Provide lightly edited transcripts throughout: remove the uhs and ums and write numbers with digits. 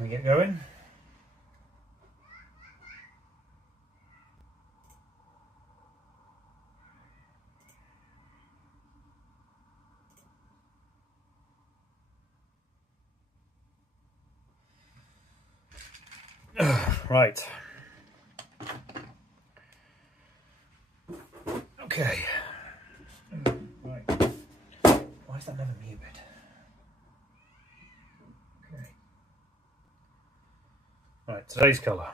Can we get going? Right. Okay. Right. Why is that never muted? Okay. Right, today's colour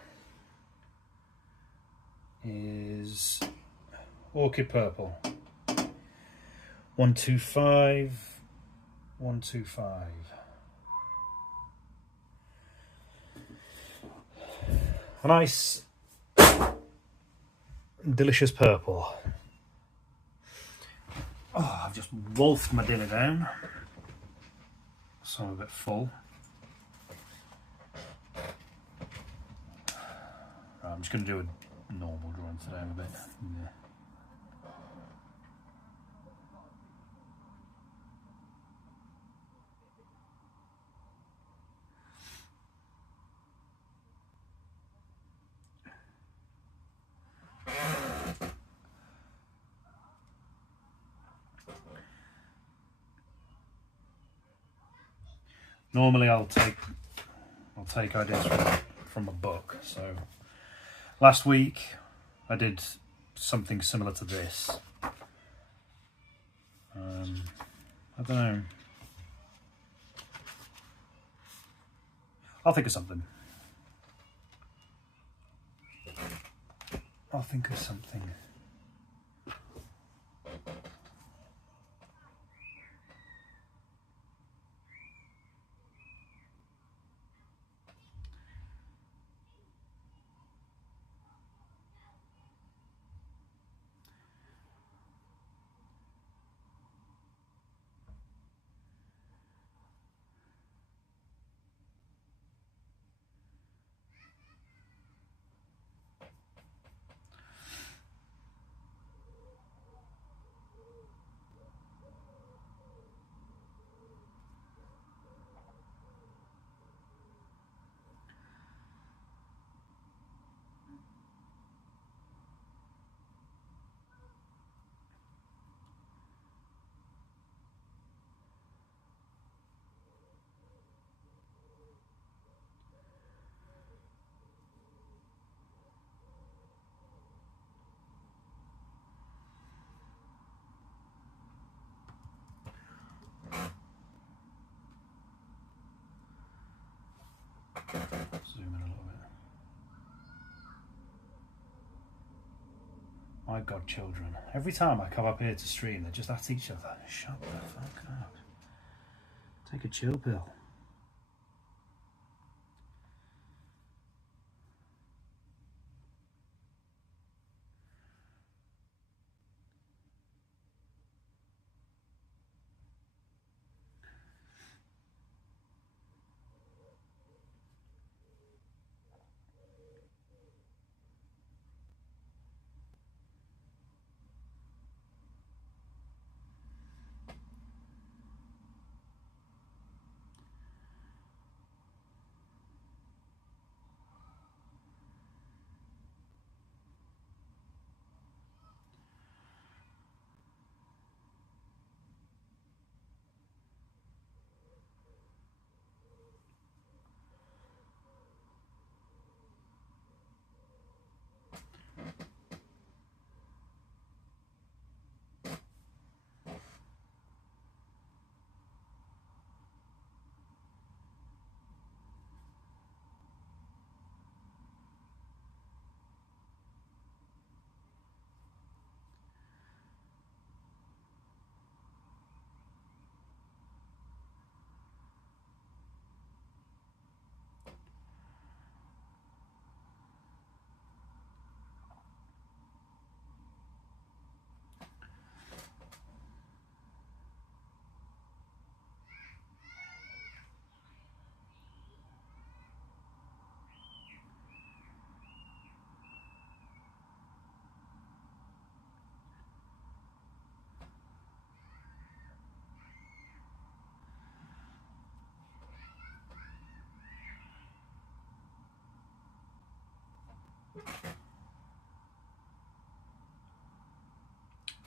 is Orchid Purple. 125, 125. A nice, delicious purple. Oh, I've just wolfed my dinner down, so I'm a bit full. Right, I'm just going to do a normal drawing today. I'm a bit. Yeah. Normally I'll take ideas from a book. So last week I did something similar to this. I don't know. I'll think of something. I'll think of something. Zoom in a little bit. My God, children. Every time I come up here to stream, they're just at each other. Shut the fuck up. Take a chill pill.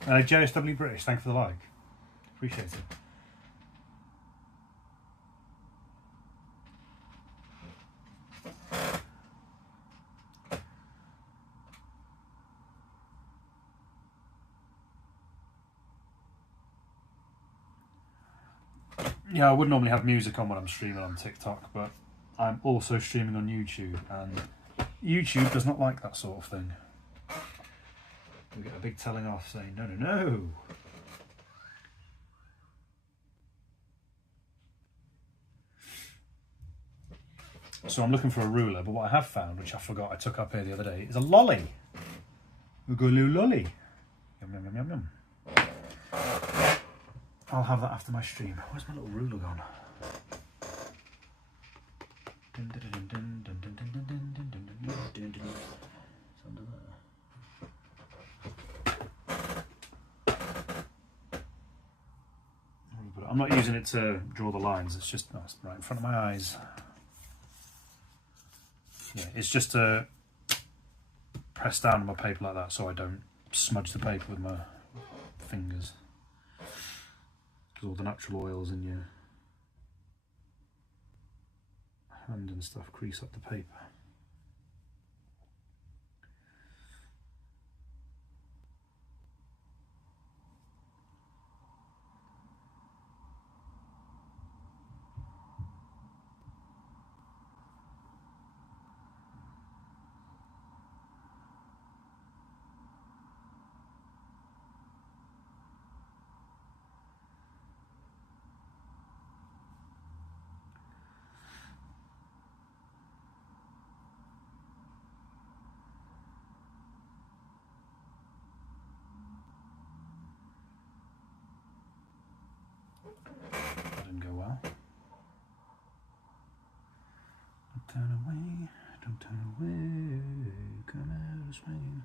JSW British, thank you for the like. Appreciate it. Yeah, I would normally have music on when I'm streaming on TikTok, but I'm also streaming on YouTube, and YouTube does not like that sort of thing. We get a big telling off saying, no, no, no. So I'm looking for a ruler, but what I have found, which I forgot I took up here the other day, is a lolly. We've got a little lolly. Yum, yum, yum, yum, yum. I'll have that after my stream. Where's my little ruler gone? It's under there. I'm not using it to draw the lines, it's just it's right in front of my eyes. Yeah, it's just to press down on my paper like that so I don't smudge the paper with my fingers. Because all the natural oils in your hand and stuff crease up the paper. That didn't go well. Don't turn away, don't turn away, come out swinging.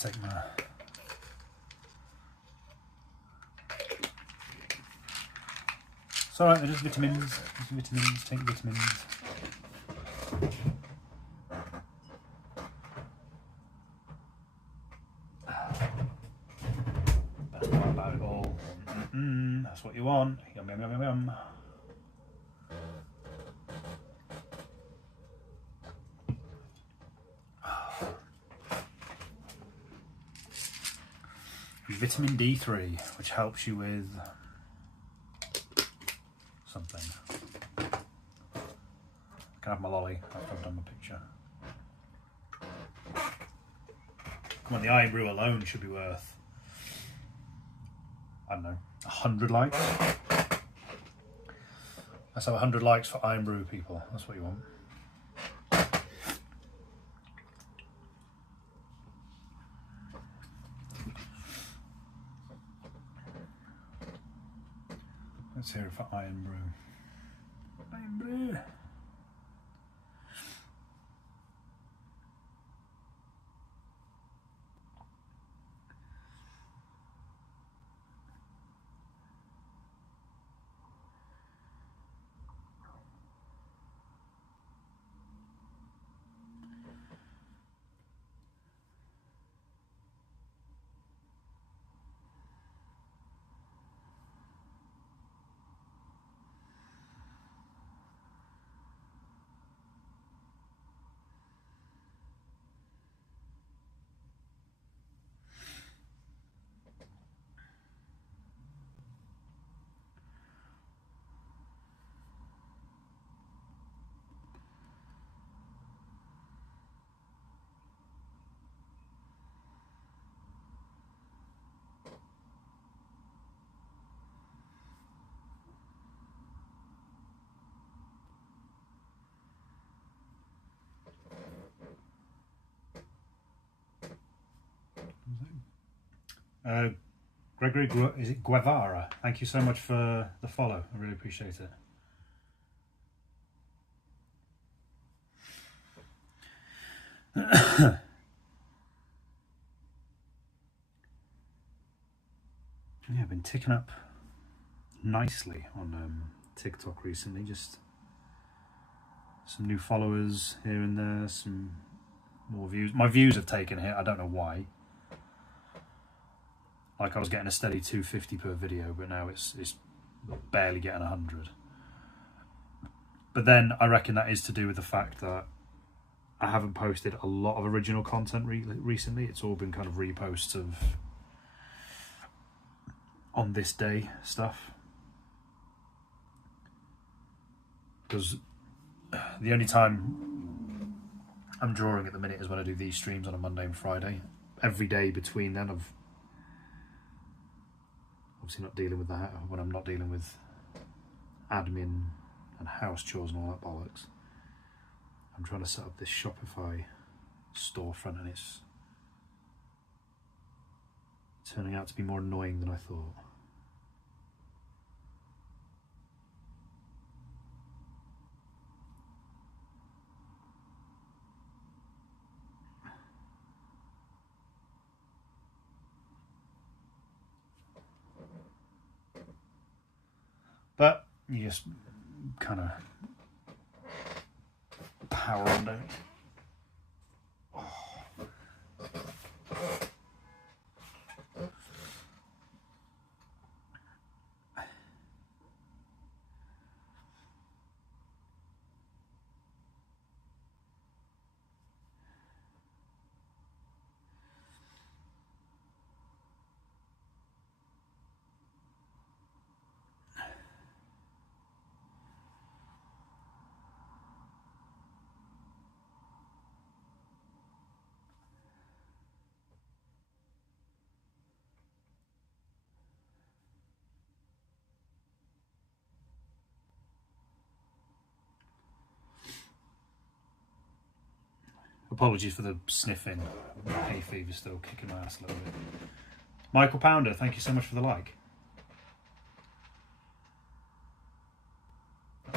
take my... It's alright, they're just vitamins. Just vitamins, take vitamins. Best part about it all. That's what you want. Yum, yum, yum, yum, yum. Vitamin D3, which helps you with something. I can have my lolly after I've done my picture. Come on, the Iron Brew alone should be worth, I don't know, 100 likes. Let's have 100 likes for Iron Brew, people. That's what you want. Let's hear it for Iron Brew. Iron Brew. Gregory, is it Guevara? Thank you so much for the follow. I really appreciate it. Yeah, I've been ticking up nicely on TikTok recently. Just some new followers here and there, some more views. My views have taken a hit. I don't know why. Like, I was getting a steady 250 per video, but now it's barely getting 100. But then I reckon that is to do with the fact that I haven't posted a lot of original content recently. It's all been kind of reposts of on this day stuff. Because the only time I'm drawing at the minute is when I do these streams on a Monday and Friday. Every day between then, I've obviously not dealing with that when I'm not dealing with admin and house chores and all that bollocks. I'm trying to set up this Shopify storefront and it's turning out to be more annoying than I thought. But you just kind of power on, don't you? Apologies for the sniffing. My hay fever's still kicking my ass a little bit. Michael Pounder, thank you so much for the like.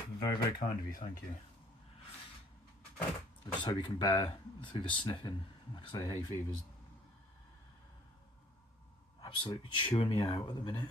Very, very kind of you, thank you. I just hope you can bear through the sniffing. Like I say, hay fever's absolutely chewing me out at the minute.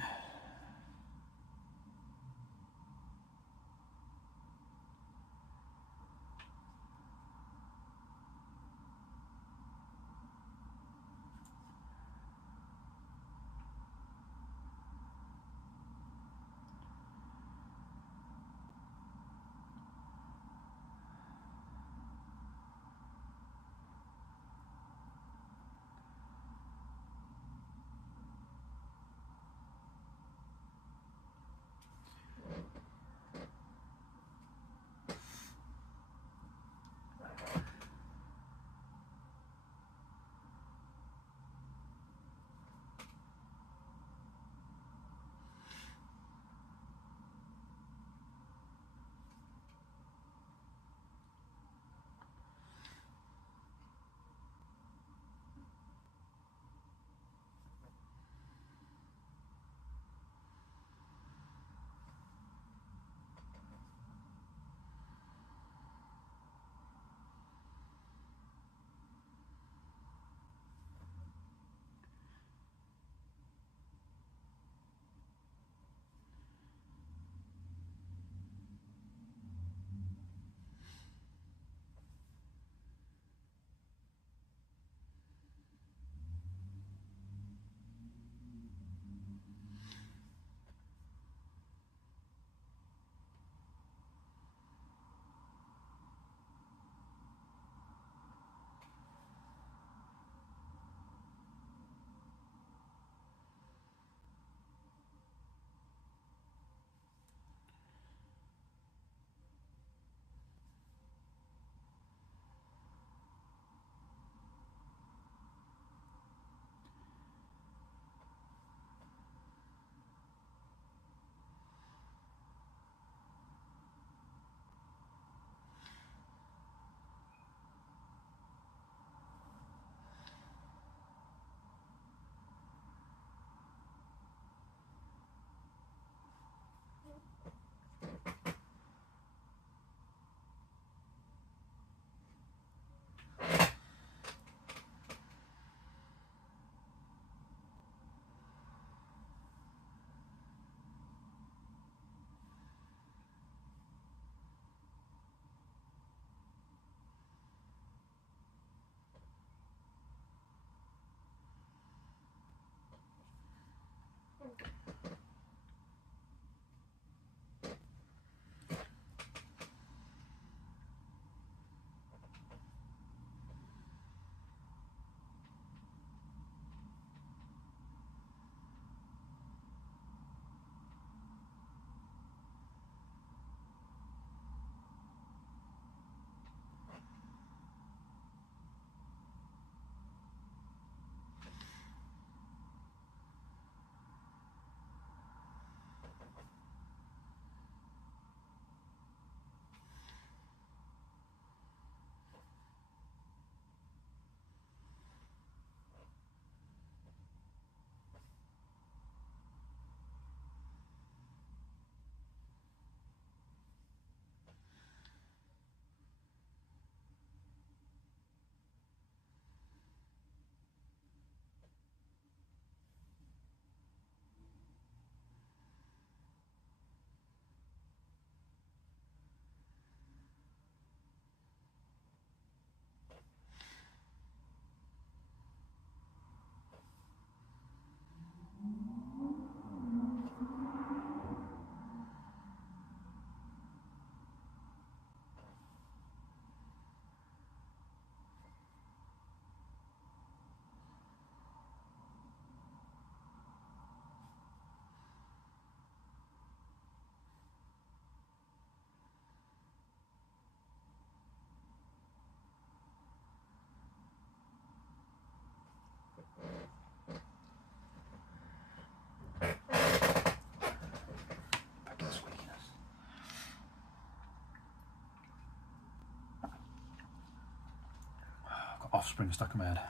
Offspring stuck in my head.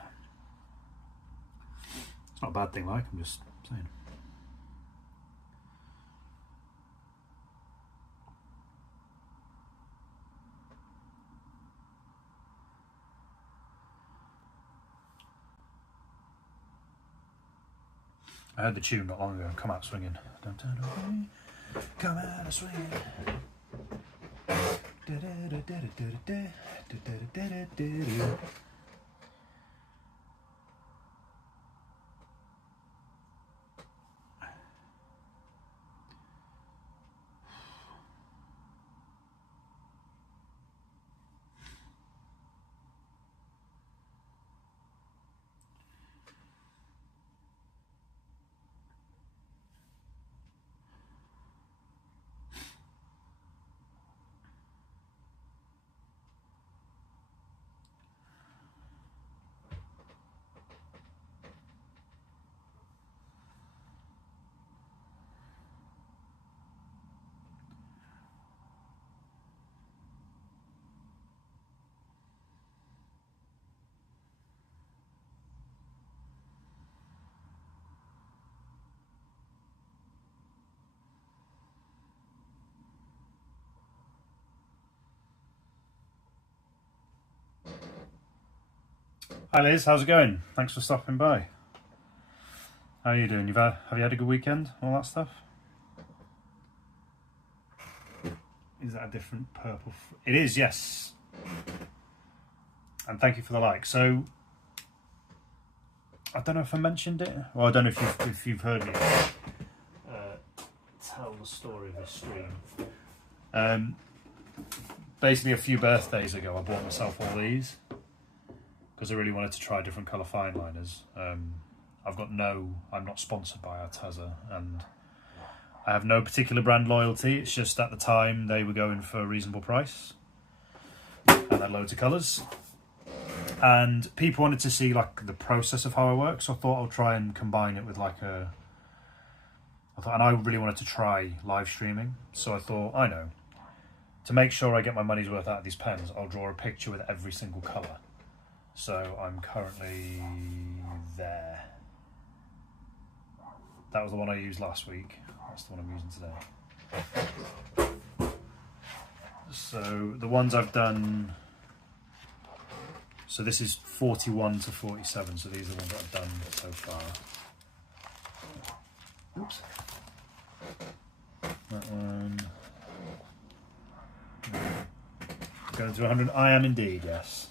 It's not a bad thing, like, I'm just saying. I heard the tune not long ago, Come Out Swinging. Don't turn away, come out swinging. Hi Liz, how's it going? Thanks for stopping by. How are you doing? Have you had a good weekend? All that stuff? Is that a different purple? It is, yes. And thank you for the like. So, I don't know if I mentioned it. Well, I don't know if you've heard me tell the story of this stream. Basically, a few birthdays ago, I bought myself all these because I really wanted to try different colour fine liners. I'm not sponsored by ARTEZA, and I have no particular brand loyalty. It's just at the time they were going for a reasonable price and had loads of colours. And people wanted to see like the process of how I work, so I thought I'll try and combine it with and I really wanted to try live streaming, so I thought, I know, to make sure I get my money's worth out of these pens, I'll draw a picture with every single colour. So I'm currently there. That was the one I used last week. That's the one I'm using today. So the ones I've done, so this is 41 to 47, so these are the ones that I've done so far. Oops. That one. Going to 100. I am indeed, yes.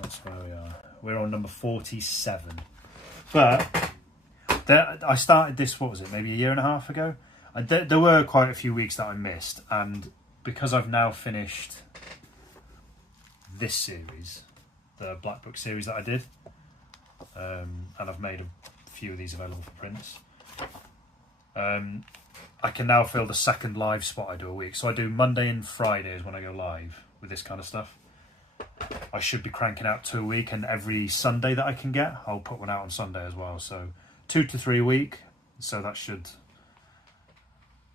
That's where we are. We're on number 47. But I started this, what was it, maybe a year and a half ago? There were quite a few weeks that I missed, and because I've now finished this series, the Black Book series that I did, and I've made a few of these available for prints, I can now fill the second live spot I do a week. So I do Monday and Fridays when I go live with this kind of stuff. I should be cranking out 2 a week, and every Sunday that I can get, I'll put one out on Sunday as well. So 2 to 3 a week. So that should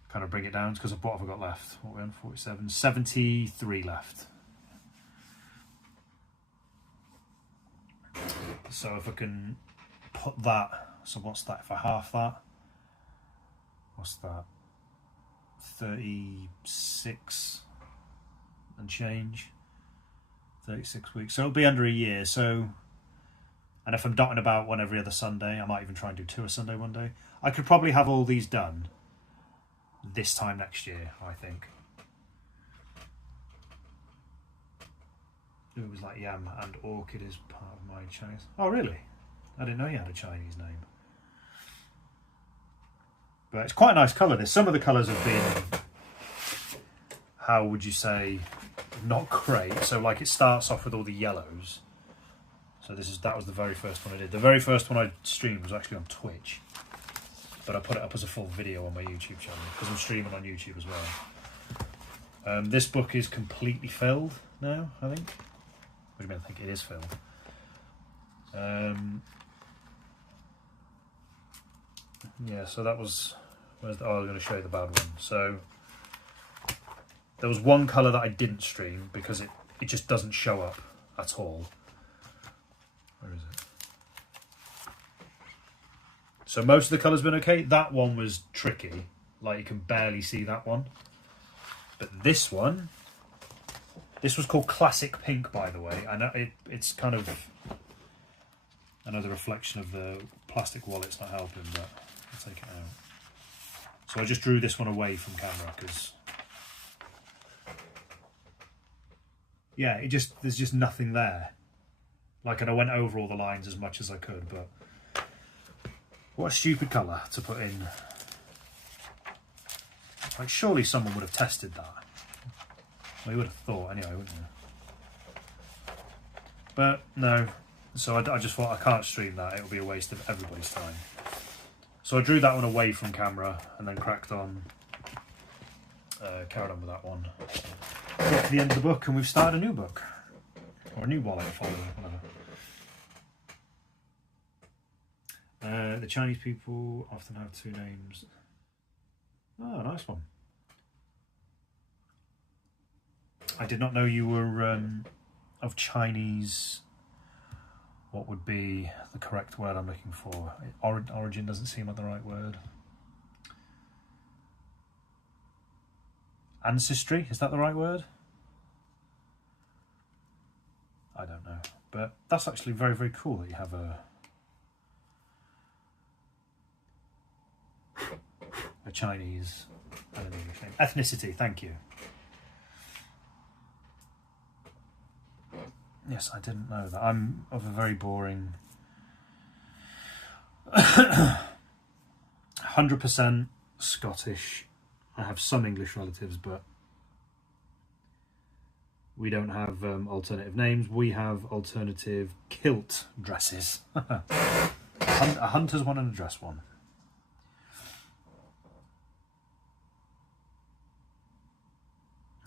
kind of bring it down, because what have I got left? What are we on? 47? 73 left. So if I can put that, so what's that? If I half that, what's that? 36 and change. 36 weeks. So it'll be under a year. So, and if I'm dotting about one every other Sunday, I might even try and do 2 a Sunday one day. I could probably have all these done this time next year, I think. It was like Yam and Orchid is part of my Chinese. Oh, really? I didn't know you had a Chinese name. But it's quite a nice colour. This. Some of the colours have been, how would you say, not great. So like it starts off with all the yellows. So that was the very first one I did. The very first one I streamed was actually on Twitch, but I put it up as a full video on my YouTube channel because I'm streaming on YouTube as well. This book is completely filled now, I think. What do you mean I think? It is filled. Yeah, so that was... I was going to show you the bad one. So there was one colour that I didn't stream because it just doesn't show up at all. Where is it? So most of the colour's been okay. That one was tricky. Like you can barely see that one. But this one, this was called Classic Pink, by the way. And it's kind of... I know the reflection of the plastic wallet's not helping, but I'll take it out. So I just drew this one away from camera because, yeah, there's just nothing there. Like, and I went over all the lines as much as I could, but what a stupid colour to put in. Like, surely someone would have tested that. Well, you would have thought anyway, wouldn't you? But no, so I just thought I can't stream that, it'll be a waste of everybody's time. So I drew that one away from camera and then cracked on, carried on with that one. Got to the end of the book and we've started a new book. Or a new wallet folder, whatever. The Chinese people often have two names. Oh, nice one. I did not know you were of Chinese. What would be the correct word I'm looking for? Origin doesn't seem like the right word. Ancestry, is that the right word? I don't know, but that's actually very, very cool that you have a Chinese and an English name. Ethnicity, thank you. Yes, I didn't know that. I'm of a very boring 100% Scottish. I have some English relatives, but we don't have alternative names. We have alternative kilt dresses. A hunter's one and a dress one.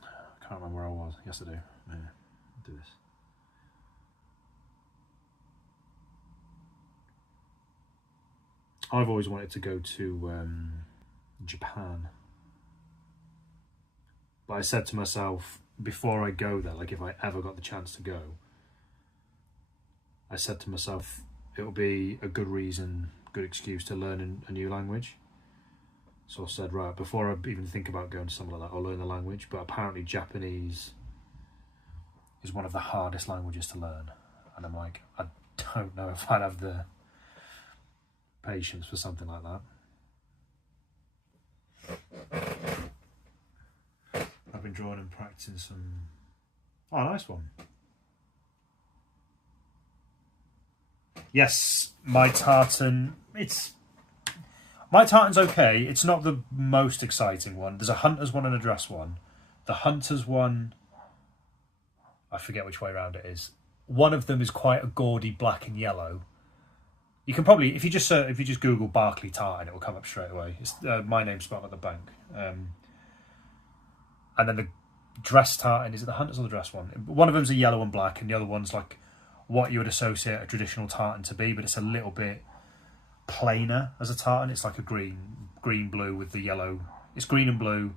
I can't remember where I was. Yes, I do. Yeah, I'll do this. I've always wanted to go to Japan. But I said to myself, before I go there, like if I ever got the chance to go, I said to myself, it'll be a good reason, good excuse to learn a new language. So I said, right, before I even think about going to somewhere like that, I'll learn the language. But apparently Japanese is one of the hardest languages to learn. And I'm like, I don't know if I'd have the patience for something like that. I've been drawing and practicing some. Oh, nice one. Yes, my tartan. My tartan's okay. It's not the most exciting one. There's a hunter's one and a dress one. The hunter's one, I forget which way around it is. One of them is quite a gaudy black and yellow. You can probably, if you just Google Barclay tartan, it will come up straight away. It's my name spelled like the bank. And then the dress tartan, is it the hunter's or the dress one? One of them's a yellow and black, and the other one's like what you would associate a traditional tartan to be, but it's a little bit plainer as a tartan. It's like a green blue with the yellow. It's green and blue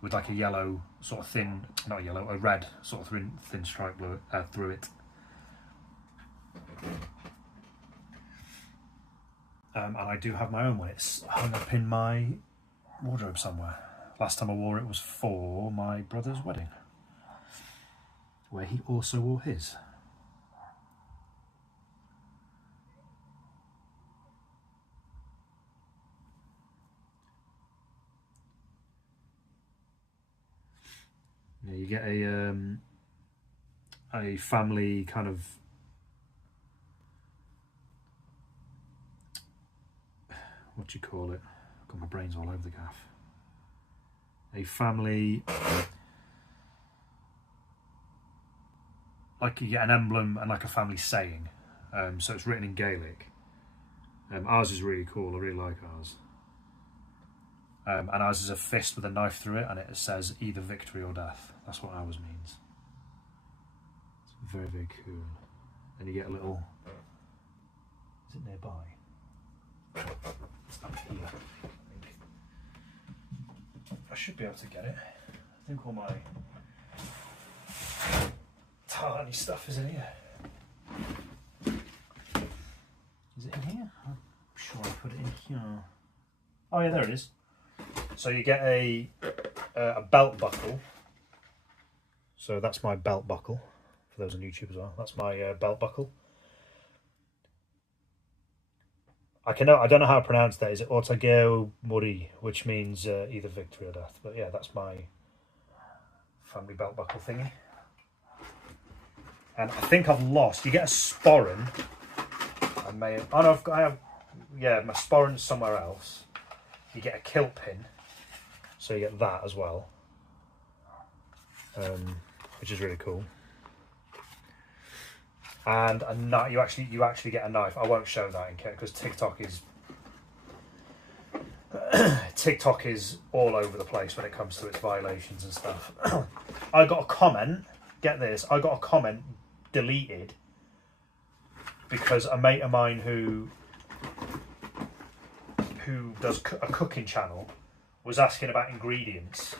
with like a yellow sort of thin, not yellow, a red sort of thin stripe through it. And I do have my own one. It's hung up in my wardrobe somewhere. Last time I wore it was for my brother's wedding, where he also wore his. Yeah, you get a family kind of what do you call it? I've got my brains all over the gaff. A family, like you get an emblem and like a family saying. So it's written in Gaelic. Ours is really cool. I really like ours. And ours is a fist with a knife through it, and it says either victory or death. That's what ours means. It's very, very cool. And you get a little. Is it nearby? It's up here. I should be able to get it. I think all my tiny stuff is in here. Is it in here? I'm sure I put it in here. Oh yeah, there it is. So you get a belt buckle. So that's my belt buckle. For those on YouTube as well. That's my belt buckle. I don't know how to pronounce that. Is it Ortageo Muri, which means either victory or death? But yeah, that's my family belt buckle thingy. And I think I've lost. You get a sporran. I may have. Oh no, yeah, my sporran's somewhere else. You get a kilt pin, so you get that as well, which is really cool. And a knife. You actually get a knife. I won't show that in case because TikTok is all over the place when it comes to its violations and stuff. I got a comment. Get this. I got a comment deleted because a mate of mine who does a cooking channel was asking about ingredients,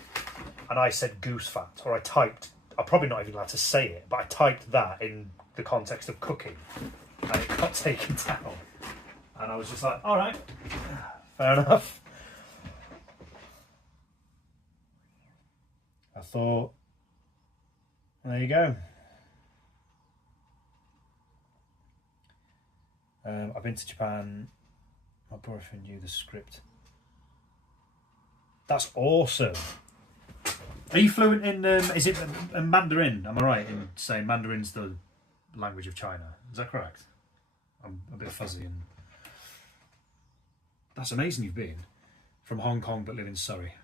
and I said goose fat, or I'm probably not even allowed to say it, but I typed that in the context of cooking, and it got taken down. And I was just like, all right, fair enough. I thought, there you go. I've been to Japan. My boyfriend knew the script. That's awesome. Are you fluent in, is it Mandarin? Am I right in saying Mandarin's the language of China? Is that correct? I'm a bit fuzzy. And that's amazing you've been. From Hong Kong but live in Surrey.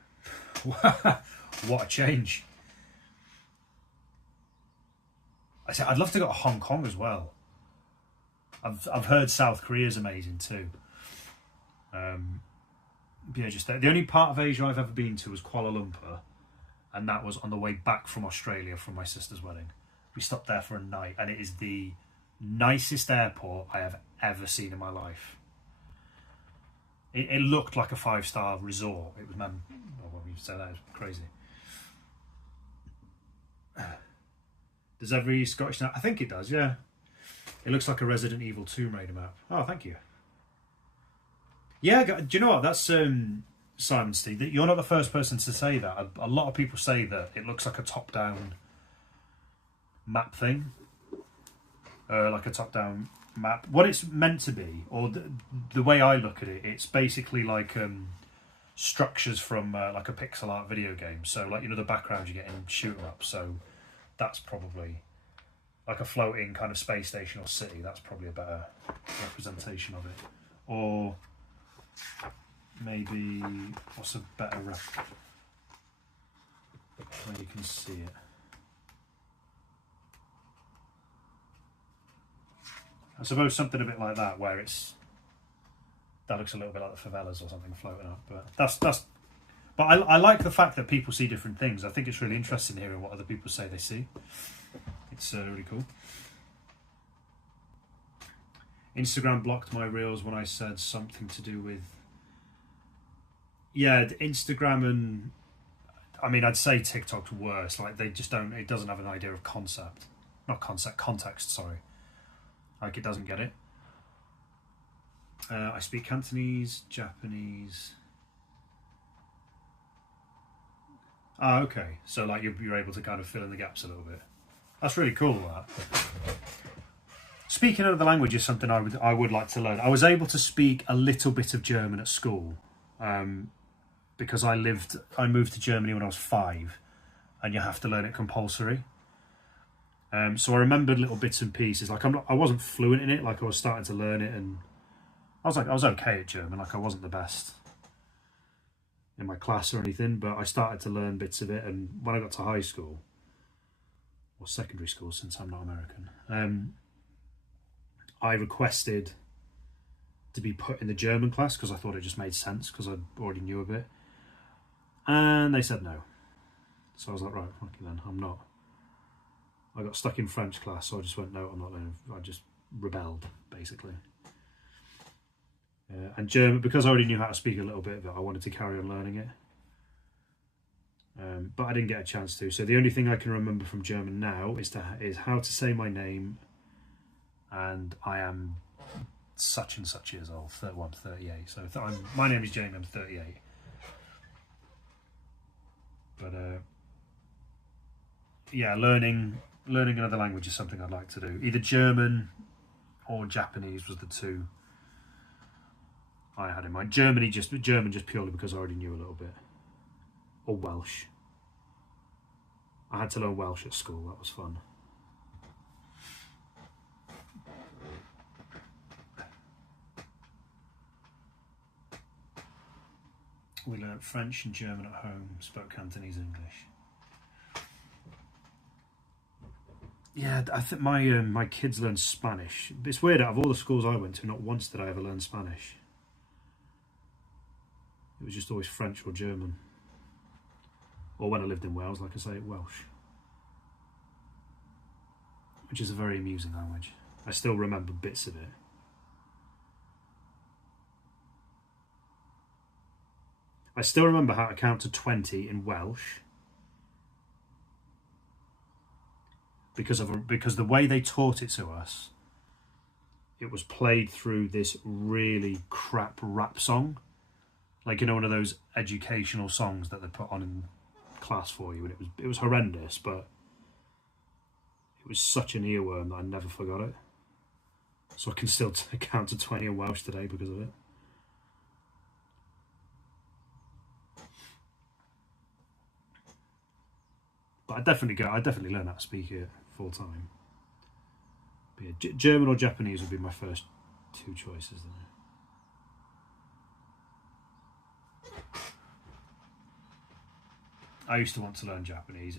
What a change. I said I'd love to go to Hong Kong as well. I've heard South Korea's amazing too. Yeah, just the only part of Asia I've ever been to was Kuala Lumpur, and that was on the way back from Australia from my sister's wedding. We stopped there for a night, and it is the nicest airport I have ever seen in my life. It looked like a 5-star resort. It was, man, well, when you say that, it's crazy. Does every Scottish now? I think it does, yeah. It looks like a Resident Evil Tomb Raider map. Oh, thank you. Yeah, do you know what? That's Simon Steve. You're not the first person to say that. A lot of people say that it looks like a top-down map thing. Like a top-down map. What it's meant to be, or the way I look at it, it's basically like structures from like a pixel art video game. So, like, you know, the background you get in shoot 'em up. So that's probably like a floating kind of space station or city. That's probably a better representation of it. Or maybe what's a better where you can see it. I suppose something a bit like that, where that looks a little bit like the favelas or something floating up. But but I like the fact that people see different things. I think it's really interesting hearing what other people say they see. It's really cool. Instagram blocked my reels when I said something to do with, yeah, Instagram, and I mean, I'd say TikTok's worse. Like, they just don't, it doesn't have an idea of concept. Not concept, context, sorry. Like, it doesn't get it. I speak Cantonese, Japanese. Ah, okay. So, like, you're able to kind of fill in the gaps a little bit. That's really cool, that. Speaking another language is something I would like to learn. I was able to speak a little bit of German at school, because I moved to Germany when I was 5, and you have to learn it compulsory. So I remembered little bits and pieces. Like, I wasn't fluent in it. Like, I was starting to learn it, and I was okay at German. Like, I wasn't the best in my class or anything, but I started to learn bits of it. And when I got to high school, or secondary school, since I'm not American, I requested to be put in the German class because I thought it just made sense because I already knew a bit. And they said no. So I was like, right, okay then, I'm not. I got stuck in French class, so I just went, no, I'm not learning. I just rebelled, basically. And German, because I already knew how to speak a little bit of it, I wanted to carry on learning it. But I didn't get a chance to. So the only thing I can remember from German now is how to say my name. And I am such and such years old, 38. So my name is Jamie, I'm 38. But yeah, learning another language is something I'd like to do. Either German or Japanese was the two I had in mind. German just purely because I already knew a little bit. Or Welsh. I had to learn Welsh at school, that was fun. We learnt French and German at home, spoke Cantonese English. Yeah, I think my kids learn Spanish. It's weird, out of all the schools I went to, not once did I ever learn Spanish. It was just always French or German. Or when I lived in Wales, like I say, Welsh. Which is a very amusing language. I still remember bits of it. I still remember how to count to 20 in Welsh. Because the way they taught it to us, it was played through this really crap rap song. Like, you know, one of those educational songs that they put on in class for you, and it was horrendous, but it was such an earworm that I never forgot it. So I can still count to 20 in Welsh today because of it. But I definitely learn how to speak it full time. But yeah, German or Japanese would be my first two choices there. I used to want to learn Japanese.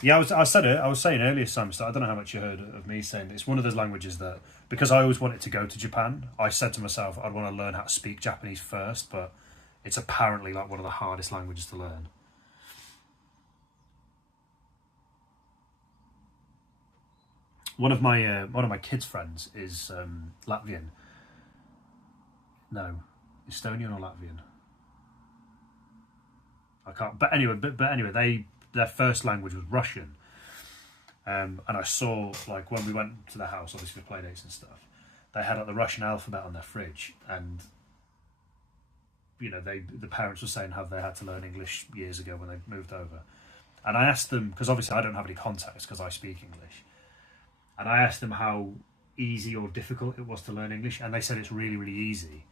Yeah, I was saying earlier, Sam, I don't know how much you heard of me saying it's one of those languages that, because I always wanted to go to Japan, I said to myself I'd want to learn how to speak Japanese first, but it's apparently like one of the hardest languages to learn. One of my kids' friends is Latvian. No, Estonian or Latvian. I can't. But anyway, their first language was Russian. And I saw, like, when we went to the house, obviously for play dates and stuff, they had like the Russian alphabet on their fridge, and you know, the parents were saying how they had to learn English years ago when they moved over. And I asked them, because obviously I don't have any contacts because I speak English. And I asked them how easy or difficult it was to learn English, and they said it's really, really easy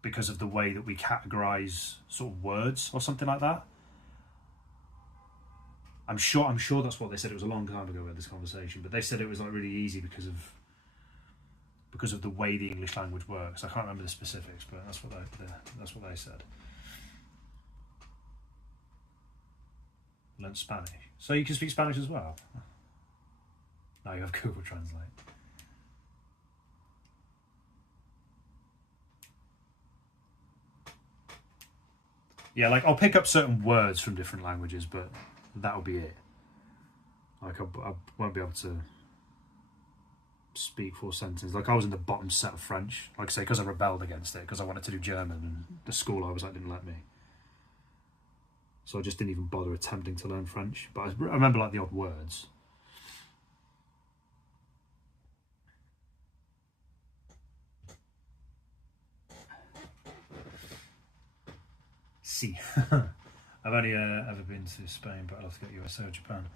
because of the way that we categorise sort of words or something like that. I'm sure that's what they said. It was a long time ago we had this conversation, but they said it was like really easy because of the way the English language works. I can't remember the specifics, but that's what they said. Learn Spanish, so you can speak Spanish as well. Now you have Google Translate. Yeah, like I'll pick up certain words from different languages, but that'll be it. Like I won't be able to speak full sentences. Like I was in the bottom set of French, like I say, because I rebelled against it, because I wanted to do German, and the school I was at didn't let me. So I just didn't even bother attempting to learn French. But I remember like the odd words. See, I've only ever been to Spain, but I'll have to get USA or Japan.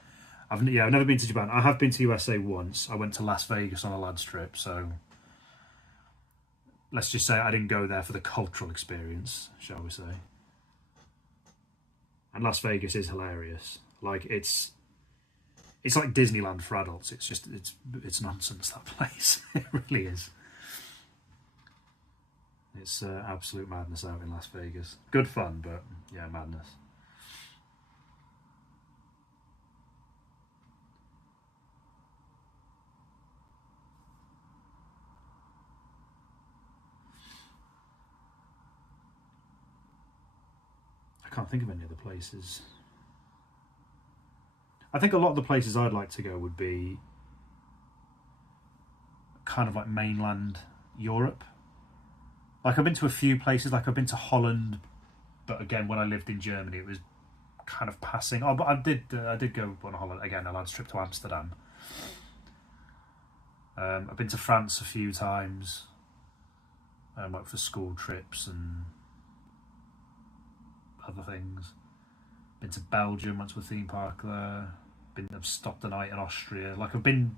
I've never been to Japan. I have been to USA once. I went to Las Vegas on a lads trip, so let's just say I didn't go there for the cultural experience, shall we say. And Las Vegas is hilarious. Like it's like Disneyland for adults. It's nonsense, that place. It really is. It's absolute madness out in Las Vegas. Good fun, but yeah, madness. I can't think of any other places. I think a lot of the places I'd like to go would be kind of like mainland Europe. Like I've been to a few places, like I've been to Holland, but again, when I lived in Germany, it was kind of passing. Oh, but I did go on a lad's trip to Amsterdam. I've been to France a few times, like for school trips and other things. Been to Belgium, went to a theme park there. I've stopped a night in Austria. Like I've been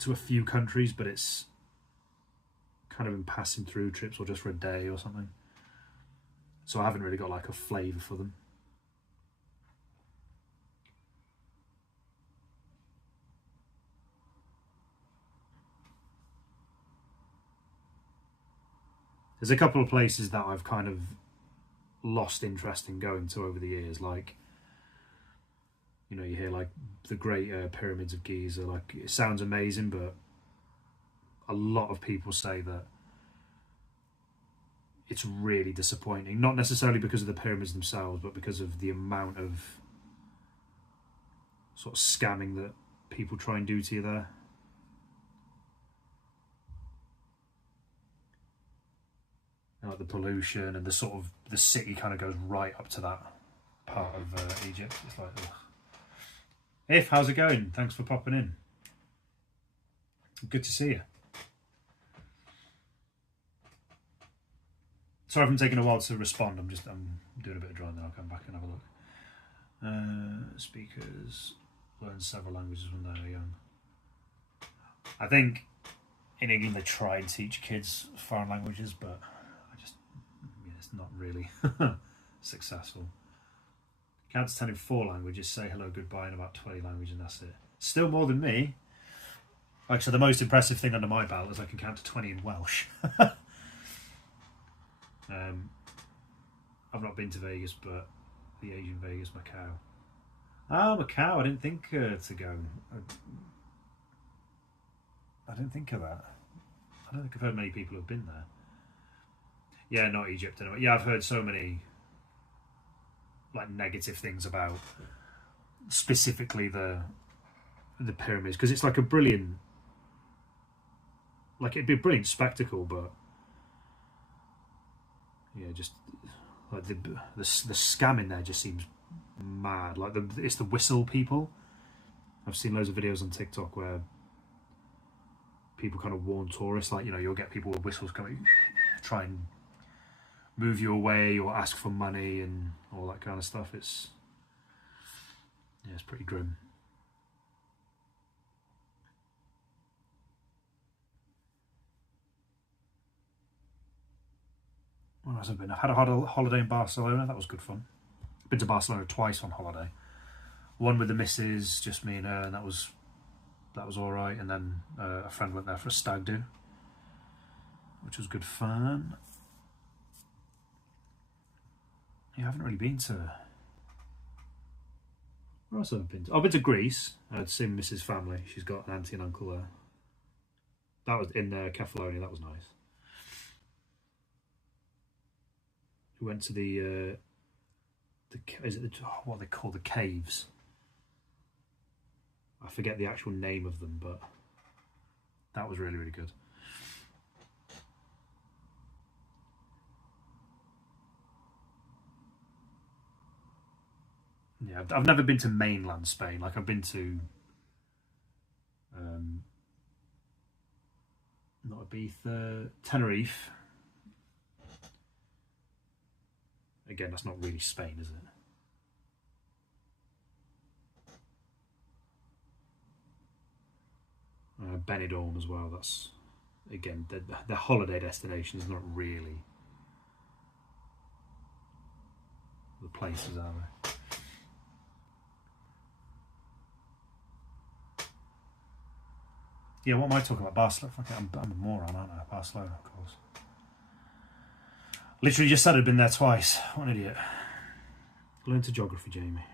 to a few countries, but it's kind of in passing through trips or just for a day or something. So I haven't really got like a flavour for them. There's a couple of places that I've kind of lost interest in going to over the years, like, you know, you hear like the Great Pyramids of Giza, like it sounds amazing, but a lot of people say that it's really disappointing, not necessarily because of the pyramids themselves, but because of the amount of sort of scamming that people try and do to you there. Like the pollution and the sort of, the city kind of goes right up to that part of Egypt. It's like, ugh. If, how's it going? Thanks for popping in. Good to see you. Sorry if I'm taking a while to respond. I'm doing a bit of drawing, then I'll come back and have a look. Speakers learn several languages when they're young. I think in England they try and teach kids foreign languages, but it's not really successful. Count to 10 in 4 languages, say hello, goodbye in about 20 languages, and that's it. Still more than me. Like, so the most impressive thing under my belt is I can count to 20 in Welsh. I've not been to Vegas, but the Asian Vegas, Macau. Ah, Macau, I didn't think to go. I didn't think of that. I don't think I've heard many people who have been there. Yeah, not Egypt anyway. Yeah, I've heard so many like negative things about specifically the pyramids, because it's like a brilliant, like it'd be a brilliant spectacle, but yeah, just like the scam in there just seems mad. Like it's the whistle people. I've seen loads of videos on TikTok where people kind of warn tourists, like, you know, you'll get people with whistles coming, try and move you away or ask for money and all that kind of stuff. It's pretty grim. Where else have I been? I've had a holiday in Barcelona. That was good fun. I've been to Barcelona twice on holiday. One with the missus, just me and her, and that was all right. And then a friend went there for a stag do, which was good fun. Yeah, I haven't really been to... Where else have I been to? I've been to Greece. I'd seen Mrs. family. She's got an auntie and uncle there. That was in Kefalonia. That was nice. We went to what they call the caves. I forget the actual name of them, but that was really, really good. Yeah, I've never been to mainland Spain. Like, I've been to not Ibiza, Tenerife. Again, that's not really Spain, is it? Benidorm as well. That's, again, the holiday destination is not really the places, are they? Yeah, what am I talking about? Barcelona? I'm a moron, aren't I? Barcelona, of course. Literally just said I'd been there twice. What an idiot. Learn to geography, Jamie.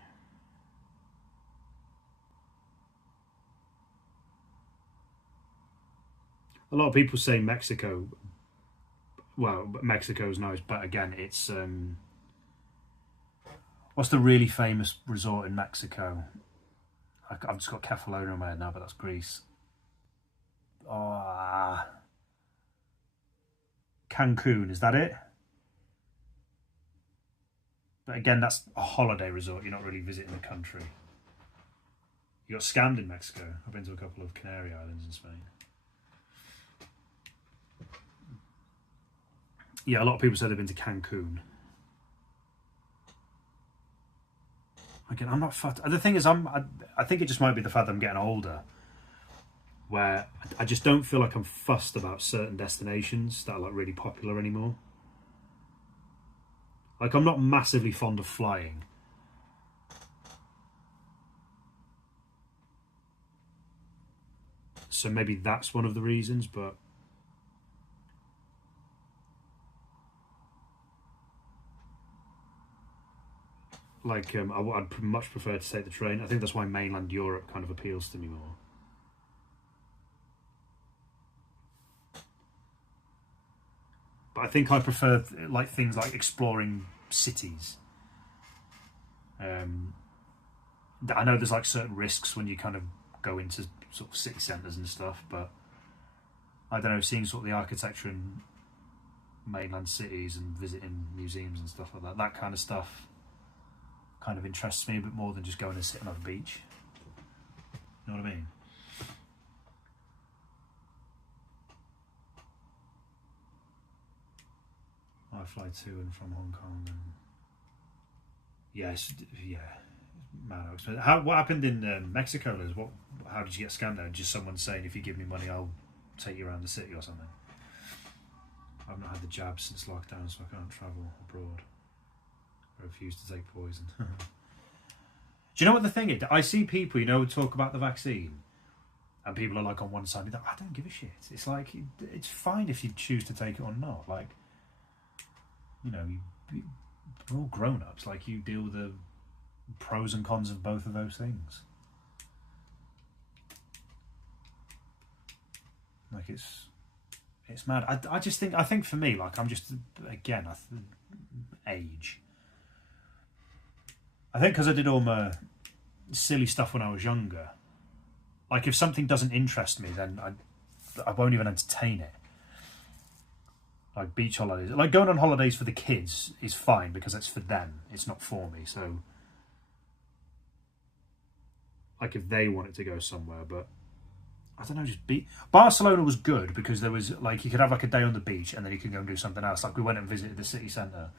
A lot of people say Mexico. Well, Mexico's nice, but again, it's what's the really famous resort in Mexico? I've just got Kefalonia in my head now, but that's Greece. Cancun, is that it? But again, that's a holiday resort. You're not really visiting the country. You got scammed in Mexico. I've been to a couple of Canary Islands in Spain. Yeah, a lot of people say they've been to Cancun. Again, I'm not fussed. The thing is, I think it just might be the fact that I'm getting older. where I just don't feel like I'm fussed about certain destinations that are like really popular anymore. Like, I'm not massively fond of flying. So maybe that's one of the reasons, but like I'd much prefer to take the train. I think that's why mainland Europe kind of appeals to me more. But I think I prefer like things like exploring cities. I know there's like certain risks when you kind of go into sort of city centres and stuff, but I don't know, seeing sort of the architecture in mainland cities and visiting museums and stuff like that, that kind of stuff kind of interests me a bit more than just going and sitting on the beach. You know what I mean? I fly to and from Hong Kong, and yes, yeah, man. What happened in Mexico? Liz? How did you get scammed there? Just someone saying, if you give me money, I'll take you around the city or something. I've not had the jab since lockdown, so I can't travel abroad. I refuse to take poison. Do you know what the thing is? I see people, you know, talk about the vaccine, and people are like on one side, I don't give a shit. It's like, it's fine if you choose to take it or not. Like, you know, we're all grown-ups. Like, you deal with the pros and cons of both of those things. Like, it's mad. I think for me, like, I'm just, again, age. I think because I did all my silly stuff when I was younger, like, if something doesn't interest me, then I won't even entertain it. Like beach holidays, like going on holidays for the kids is fine because it's for them, it's not for me. So, like, if they wanted to go somewhere, but I don't know, just Barcelona was good because there was like, you could have like a day on the beach and then you could go and do something else. Like, we went and visited the city centre,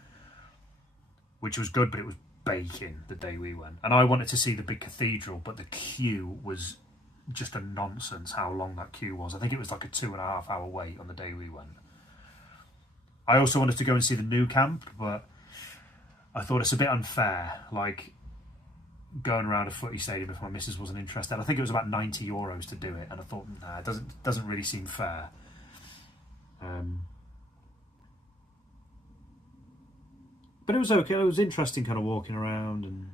which was good, but it was baking the day we went. And I wanted to see the big cathedral, but the queue was just a nonsense how long that queue was. I think it was like a 2.5 hour wait on the day we went. I also wanted to go and see the new camp, but I thought it's a bit unfair, like going around a footy stadium if my missus wasn't interested. I think it was about €90 to do it, and I thought, nah, it doesn't really seem fair. But it was okay. It was interesting, kind of walking around, and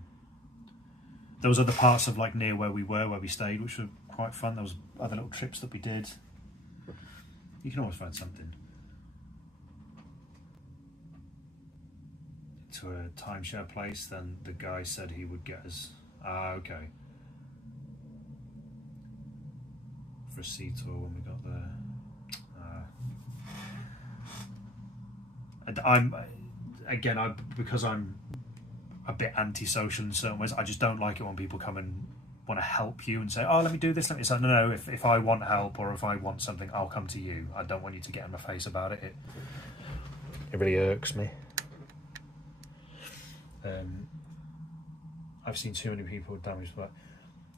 there was other parts of like near where we stayed, which were quite fun. There was other little trips that we did. You can always find something. To a timeshare place, then the guy said he would get us. Okay. For a sea tour when we got there. Because I'm a bit antisocial in certain ways, I just don't like it when people come and want to help you and say, oh, let me do this. It's like, no, if I want help or if I want something, I'll come to you. I don't want you to get in my face about it. It really irks me. I've seen too many people damaged, but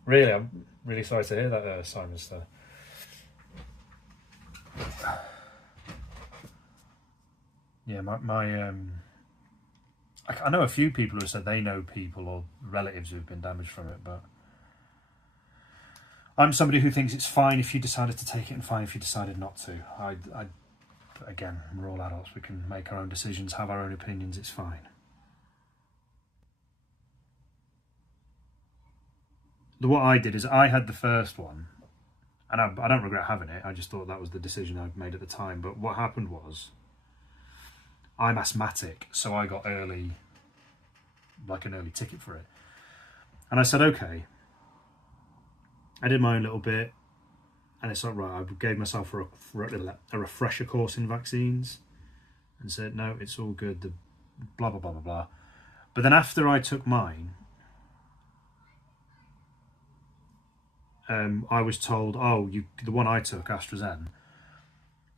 really, I'm really sorry to hear that, Simon. Yeah, I know a few people who said they know people or relatives who've been damaged from it, but I'm somebody who thinks it's fine if you decided to take it and fine if you decided not to. Again, we're all adults. We can make our own decisions, have our own opinions. It's fine. What I did is I had the first one, and I don't regret having it. I just thought that was the decision I made at the time. But what happened was, I'm asthmatic, so I got an early ticket for it. And I said, okay. I did my own little bit, and it's like, right, I gave myself a refresher course in vaccines, and said, no, it's all good, the blah, blah, blah, blah, blah. But then after I took mine, I was told, the one I took, AstraZeneca,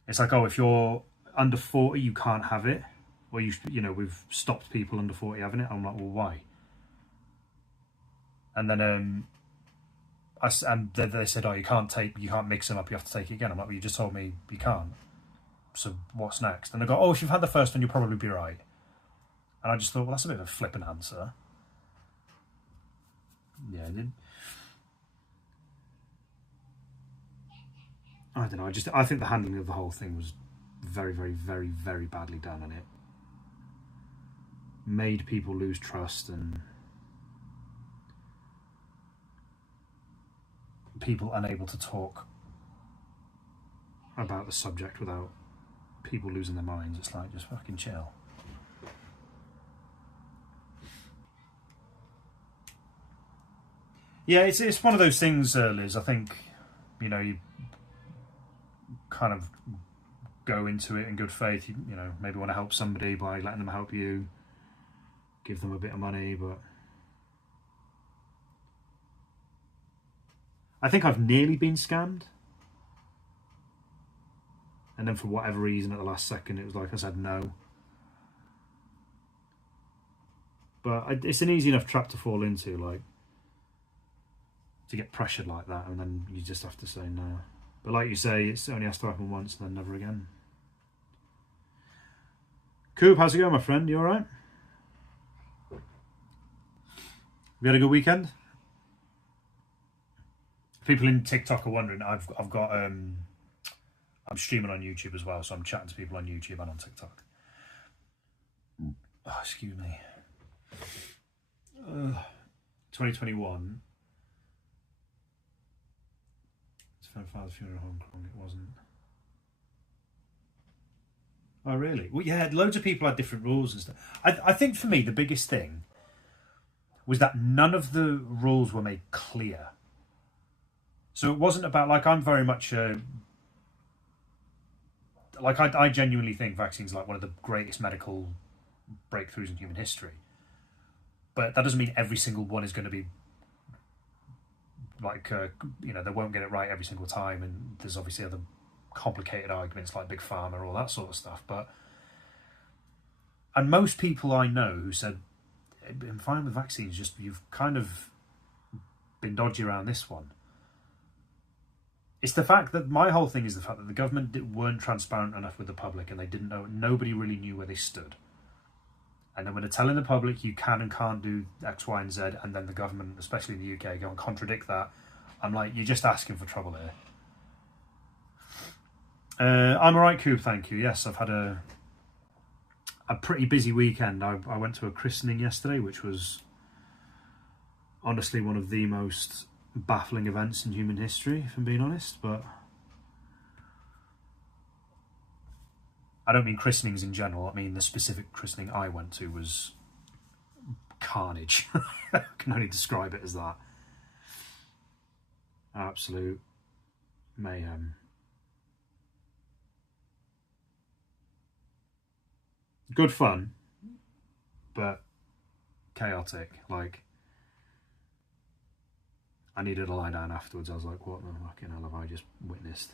it's like, if you're under 40, you can't have it. Or, we've stopped people under 40 having it. I'm like, well, why? And then And they said, oh, you can't mix them up, you have to take it again. I'm like, well, you just told me you can't. So what's next? And they go, oh, if you've had the first one, you'll probably be right. And I just thought, well, that's a bit of a flippant answer. Yeah, I don't know. I think the handling of the whole thing was very, very, very, very badly done, and it made people lose trust and people unable to talk about the subject without people losing their minds. It's like, just fucking chill. Yeah, it's one of those things, Liz. I think, you kind of go into it in good faith. You maybe want to help somebody by letting them help you, give them a bit of money, but I think I've nearly been scammed. And then for whatever reason at the last second, it was like I said no. But it's an easy enough trap to fall into, like, to get pressured like that, and then you just have to say no. But like you say, it only has to happen once and then never again. Coop, how's it going, my friend? You alright? Have you had a good weekend? People in TikTok are wondering, I've got I'm streaming on YouTube as well, so I'm chatting to people on YouTube and on TikTok. Oh, excuse me. 2021. It's my father's funeral in Hong Kong. It wasn't. Oh, really? Well, yeah, loads of people had different rules and stuff. I think for me, the biggest thing was that none of the rules were made clear. So it wasn't about, like, I'm very much like, I genuinely think vaccines are like one of the greatest medical breakthroughs in human history. But that doesn't mean every single one is going to be like, they won't get it right every single time. And there's obviously other complicated arguments like Big Pharma, all that sort of stuff. And most people I know who said, I'm fine with vaccines, just you've kind of been dodgy around this one. It's the fact that my whole thing is the fact that the government weren't transparent enough with the public, and they didn't know. Nobody really knew where they stood. And then when they're telling the public you can and can't do X, Y, and Z, and then the government, especially in the UK, go and contradict that, I'm like, you're just asking for trouble here. I'm alright, Coop, thank you. Yes, I've had a pretty busy weekend. I went to a christening yesterday, which was honestly one of the most baffling events in human history, if I'm being honest. But I don't mean christenings in general. I mean the specific christening I went to was carnage. I can only describe it as that. Absolute mayhem. Good fun, but chaotic. Like, I needed to lie down afterwards. I was like, what the fucking hell have I just witnessed?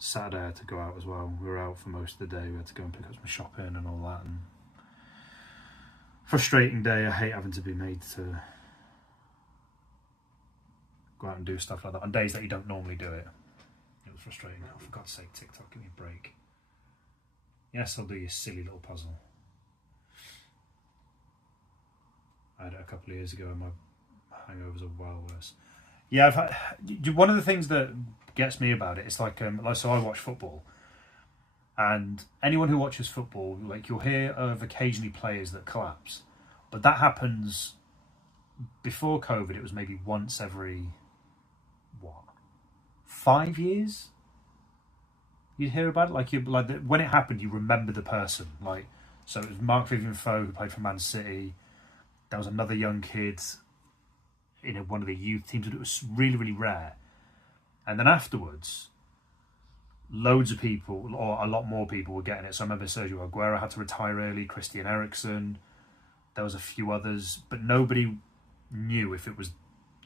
Saturday I had to go out as well. We were out for most of the day. We had to go and pick up some shopping and all that. And frustrating day. I hate having to be made to go out and do stuff like that on days that you don't normally do it. It was frustrating. Oh, for God's sake, TikTok, give me a break. Yes, I'll do your silly little puzzle. I had it a couple of years ago and my hangovers are well worse. Yeah, one of the things that gets me about it is like so I watch football, and anyone who watches football, like, you'll hear of occasionally players that collapse, but that happens. Before COVID, it was maybe once every 5 years you'd hear about it. Like when it happened, you remember the person. Like, so it was Mark Vivian Foe, who played for Man City. There was another young kid in one of the youth teams, but it was really, really rare. And then afterwards, loads of people, or a lot more people, were getting it. So I remember Sergio Aguero had to retire early, Christian Eriksen, there was a few others, but nobody knew if it was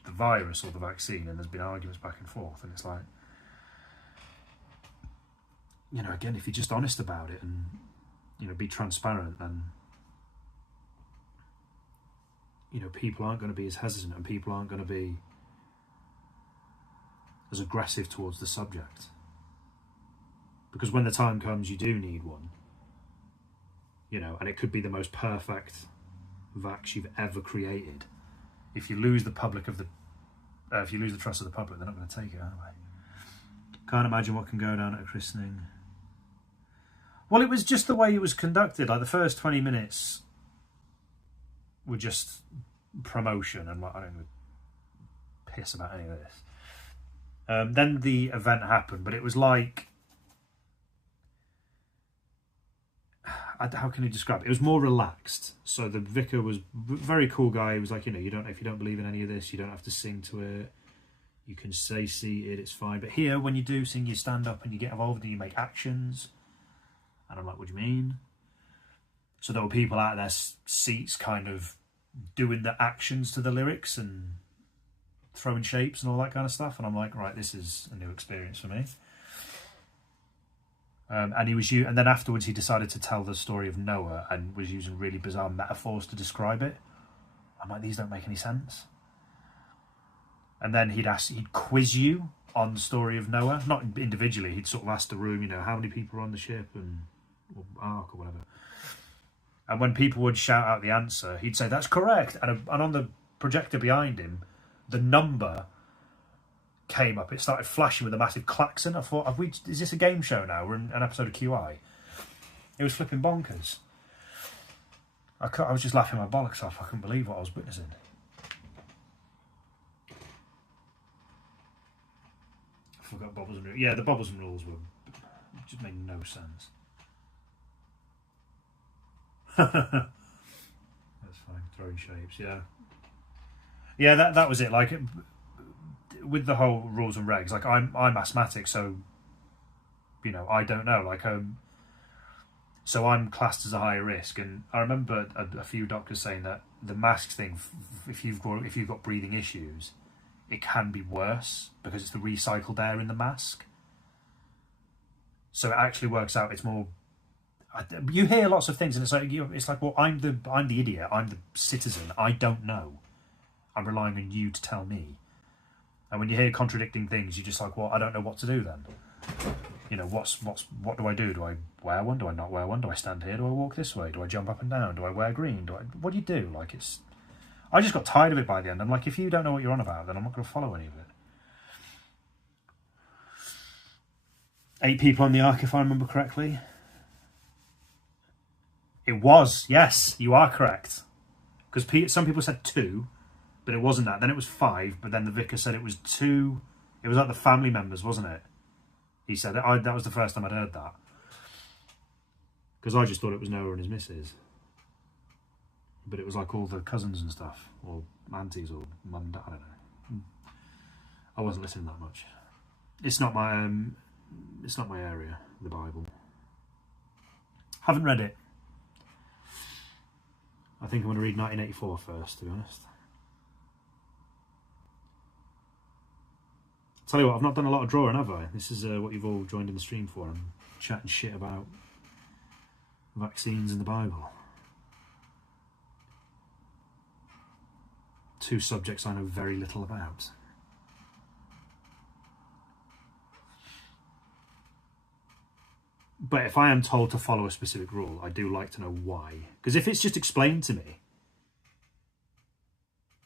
the virus or the vaccine, and there's been arguments back and forth, and it's like, you know, again, if you're just honest about it and, you know, be transparent, then, you know, people aren't going to be as hesitant, and people aren't going to be as aggressive towards the subject. Because when the time comes, you do need one, you know, and it could be the most perfect vax you've ever created. If you lose the public of the, if you lose the trust of the public, they're not going to take it, are they? Can't imagine what can go down at a christening. Well, it was just the way it was conducted. Like the first 20 minutes were just promotion, and like, I don't give a piss about any of this. Then the event happened, but it was like, how can you describe it? It was more relaxed. So the vicar was a very cool guy. He was like, you know, if you don't believe in any of this, you don't have to sing to it. You can stay seated, it's fine. But here, when you do sing, you stand up and you get involved and you make actions. And I'm like, what do you mean? So there were people out of their seats kind of doing the actions to the lyrics and throwing shapes and all that kind of stuff. And I'm like, right, this is a new experience for me. And then afterwards he decided to tell the story of Noah and was using really bizarre metaphors to describe it. I'm like, these don't make any sense. And then he'd quiz you on the story of Noah, not individually. He'd sort of ask the room, you know, how many people are on the ship or ark or whatever. And when people would shout out the answer, he'd say, that's correct. And on the projector behind him, the number came up. It started flashing with a massive klaxon. I thought, is this a game show now? We're in an episode of QI. It was flipping bonkers. I was just laughing my bollocks off. I couldn't believe what I was witnessing. I forgot Bobbles and Rules. Yeah, the Bobbles and Rules just made no sense. That's fine. Throwing shapes, yeah. Yeah, that was it. Like, with the whole rules and regs, like I'm asthmatic, so, you know, I don't know, like, so I'm classed as a higher risk. And I remember a few doctors saying that the mask thing, if you've got breathing issues, it can be worse because it's the recycled air in the mask. So it actually works out. It's more. You hear lots of things, and it's like, well, I'm the idiot. I'm the citizen. I don't know. I'm relying on you to tell me. And when you hear contradicting things, you're just like, well, I don't know what to do then. You know, what do I do? Do I wear one? Do I not wear one? Do I stand here? Do I walk this way? Do I jump up and down? Do I wear green? What do you do? Like, I just got tired of it by the end. I'm like, if you don't know what you're on about, then I'm not going to follow any of it. 8 people on the ark, if I remember correctly. It was, yes, you are correct. Because some people said 2, but it wasn't that. Then it was 5, but then the vicar said it was 2. It was like the family members, wasn't it? He said it. That was the first time I'd heard that. Because I just thought it was Noah and his missus. But it was like all the cousins and stuff, or aunties, or mum and dad, I don't know. I wasn't listening that much. It's not my area, the Bible. Haven't read it. I think I'm going to read 1984 first, to be honest. Tell you what, I've not done a lot of drawing, have I? This is what you've all joined in the stream for. I'm chatting shit about vaccines and the Bible. 2 subjects I know very little about. But if I am told to follow a specific rule, I do like to know why. Because if it's just explained to me,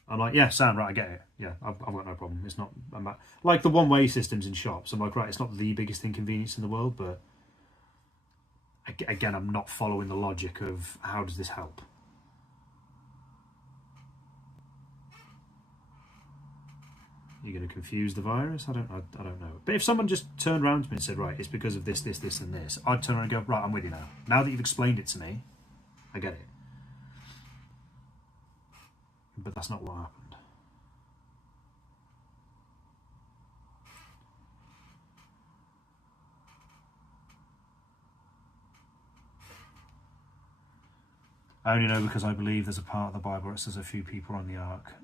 I'm like, yeah, sound right, I get it. Yeah, I've got no problem. It's not, like the one-way systems in shops. I'm like, right, it's not the biggest inconvenience in the world, but again, I'm not following the logic of how does this help? You're going to confuse the virus? I don't know. But if someone just turned around to me and said, right, it's because of this, this, this, and this, I'd turn around and go, right, I'm with you now. Now that you've explained it to me, I get it. But that's not what happened. I only know because I believe there's a part of the Bible that says a few people on the ark,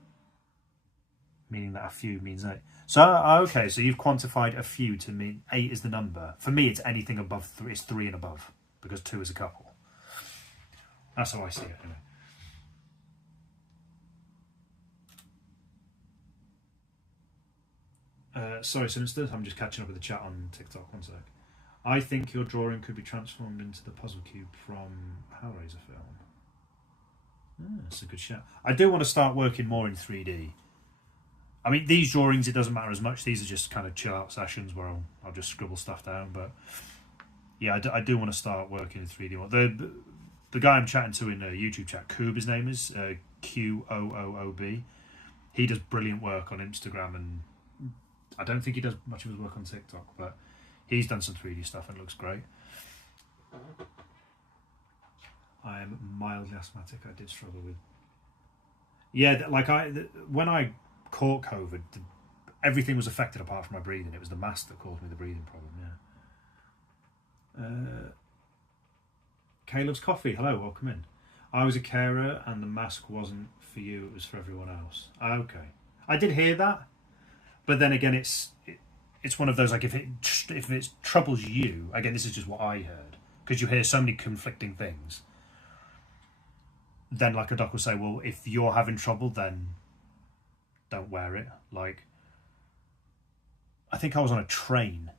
meaning that a few means 8. So, okay, so you've quantified a few to mean 8 is the number. For me, it's anything above 3. It's 3 and above, because 2 is a couple. That's how I see it, anyway. Sorry, Sinister, I'm just catching up with the chat on TikTok, one sec. I think your drawing could be transformed into the puzzle cube from Hellraiser film. That's a good shout. I do want to start working more in 3D. I mean, these drawings, it doesn't matter as much. These are just kind of chill out sessions where I'll just scribble stuff down. But yeah, I do want to start working in 3D. The guy I'm chatting to in a YouTube chat, Coob, his name is, Qooob. He does brilliant work on Instagram, and I don't think he does much of his work on TikTok, but he's done some 3D stuff and it looks great. I am mildly asthmatic. I did struggle with... Yeah, like when I caught COVID, everything was affected apart from my breathing. It was the mask that caused me the breathing problem, yeah. Caleb's Coffee, hello, welcome in. I was a carer and the mask wasn't for you, it was for everyone else. Okay. I did hear that, but then again, it's one of those, like, if it troubles you, again, this is just what I heard, because you hear so many conflicting things, then like a doc will say, well, if you're having trouble, then don't wear it. Like, I think I was on a train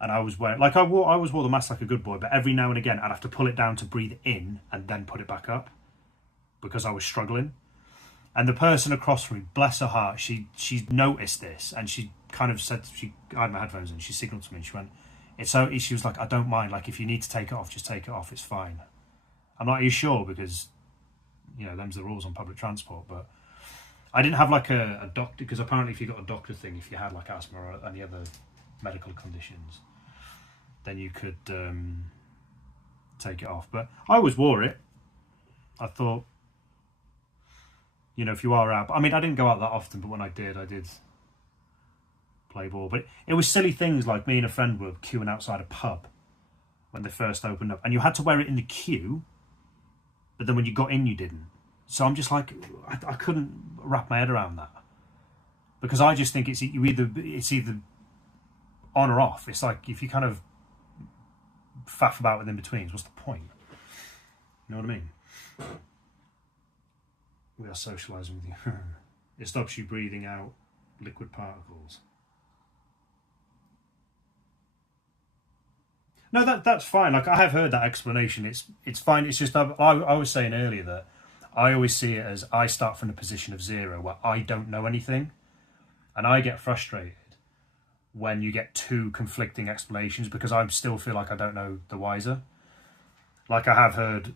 and I was wearing, like, I always wore the mask like a good boy, but every now and again I'd have to pull it down to breathe in and then put it back up because I was struggling. And the person across from me, bless her heart, she noticed this, and she kind of said, I had my headphones in, she signalled to me, and she went, she was like, I don't mind, like, if you need to take it off, just take it off, it's fine. I'm not, are you sure? Because, you know, them's the rules on public transport. But I didn't have like a doctor, because apparently if you got a doctor thing, if you had like asthma or any other medical conditions, then you could take it off. But I always wore it. I thought, you know, if you are out, I mean, I didn't go out that often, but when I did play ball. But it was silly things, like me and a friend were queuing outside a pub when they first opened up, and you had to wear it in the queue, but then when you got in, you didn't. So I'm just like, I couldn't wrap my head around that, because I just think it's either on or off. It's like, if you kind of faff about with in betweens, what's the point? You know what I mean? We are socialising with you. It stops you breathing out liquid particles. No, that's fine. Like, I have heard that explanation. It's fine. It's just, I was saying earlier that I always see it as I start from a position of 0 where I don't know anything, and I get frustrated when you get two conflicting explanations, because I still feel like I don't know the wiser. Like, I have heard,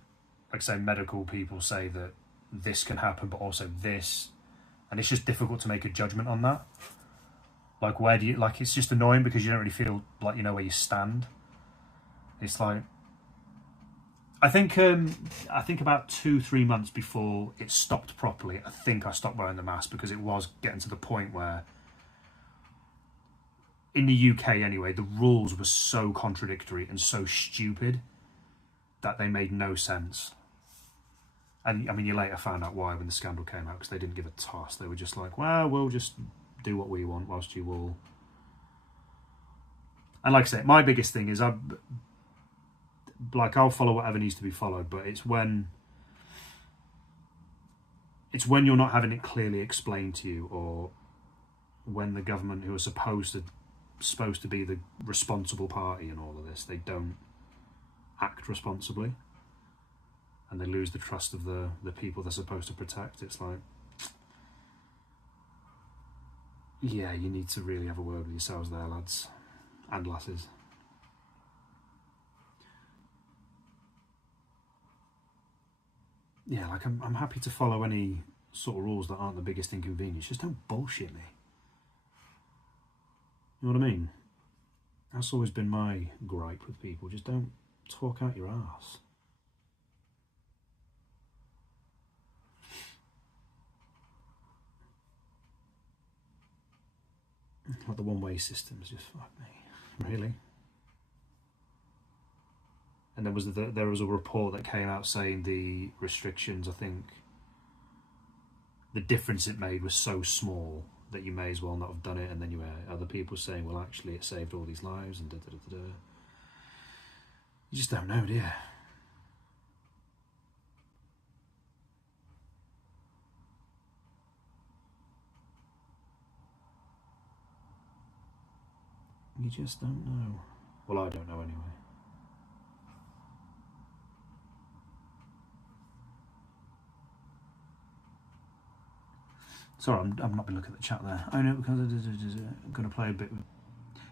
like, say, medical people say that this can happen, but also this, and it's just difficult to make a judgment on that. Like, where do you, like, it's just annoying because you don't really feel like you know where you stand. It's like, I think about 2-3 months before it stopped properly, I think I stopped wearing the mask, because it was getting to the point where, in the UK anyway, the rules were so contradictory and so stupid that they made no sense. And I mean, you later found out why when the scandal came out, because they didn't give a toss. They were just like, well, we'll just do what we want whilst you all... And like I say, my biggest thing is I'll follow whatever needs to be followed, but it's when you're not having it clearly explained to you, or when the government, who are supposed to be the responsible party in all of this, they don't act responsibly, and they lose the trust of the people they're supposed to protect. It's like, yeah, you need to really have a word with yourselves there, lads and lasses. Yeah, like, I'm happy to follow any sort of rules that aren't the biggest inconvenience. Just don't bullshit me. You know what I mean? That's always been my gripe with people. Just don't talk out your arse. Like the one-way systems, just fuck me. Really? And there was a report that came out saying the restrictions, I think, the difference it made was so small that you may as well not have done it. And then you had other people saying, well, actually, it saved all these lives and da-da-da-da. You just don't know, do you? You just don't know. Well, I don't know anyway. Sorry, I'm not been looking at the chat there. I know because I'm going to play a bit.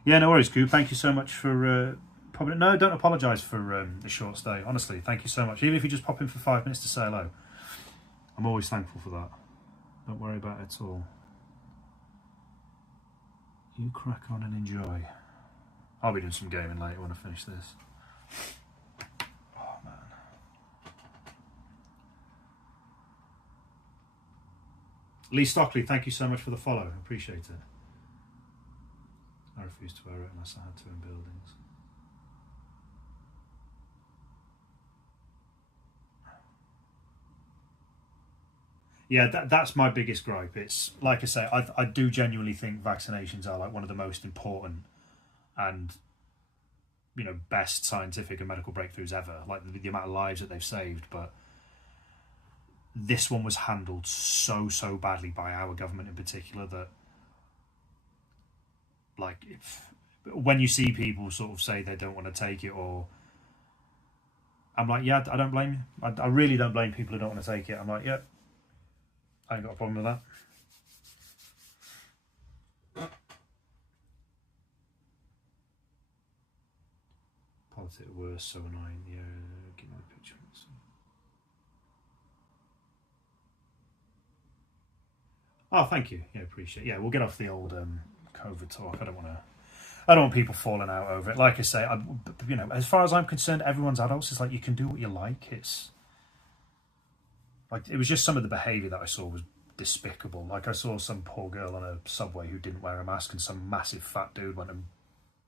Yeah, no worries, Coop. Thank you so much for popping. No, don't apologise for the short stay. Honestly, thank you so much. Even if you just pop in for 5 minutes to say hello, I'm always thankful for that. Don't worry about it at all. You crack on and enjoy. I'll be doing some gaming later when I finish this. Oh, man. Lee Stockley, thank you so much for the follow. I appreciate it. I refuse to wear it unless I had to in buildings. Yeah, that's my biggest gripe. It's like I say, I do genuinely think vaccinations are like one of the most important and, you know, best scientific and medical breakthroughs ever. Like the amount of lives that they've saved, but this one was handled so badly by our government in particular that, like, when you see people sort of say they don't want to take it, or I'm like, yeah, I don't blame you. I really don't blame people who don't want to take it. I'm like, yeah, I ain't got a problem with that. Politics worse, so annoying. Yeah, give me the picture. Oh, thank you. Yeah, appreciate it. Yeah, we'll get off the old COVID talk. I don't want people falling out over it. Like I say, you know, as far as I'm concerned, everyone's adults. It's like you can do what you like. It's like it was just some of the behaviour that I saw was despicable. Like I saw some poor girl on a subway who didn't wear a mask, and some massive fat dude went and,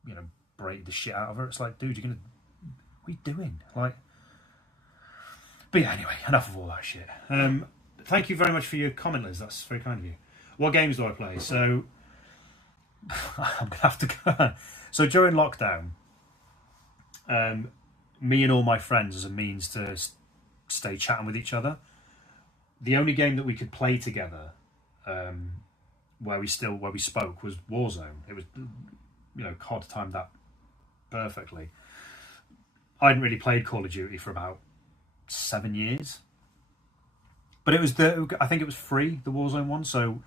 you know, braided the shit out of her. It's like, dude, what are you doing? Like, but yeah, anyway, enough of all that shit. Thank you very much for your comment, Liz. That's very kind of you. What games do I play? So I'm gonna have to go. So during lockdown, me and all my friends, as a means to stay chatting with each other, the only game that we could play together, where we spoke, was Warzone. It was, you know, COD timed that perfectly. I hadn't really played Call of Duty for about 7 years, but I think it was free, the Warzone one, so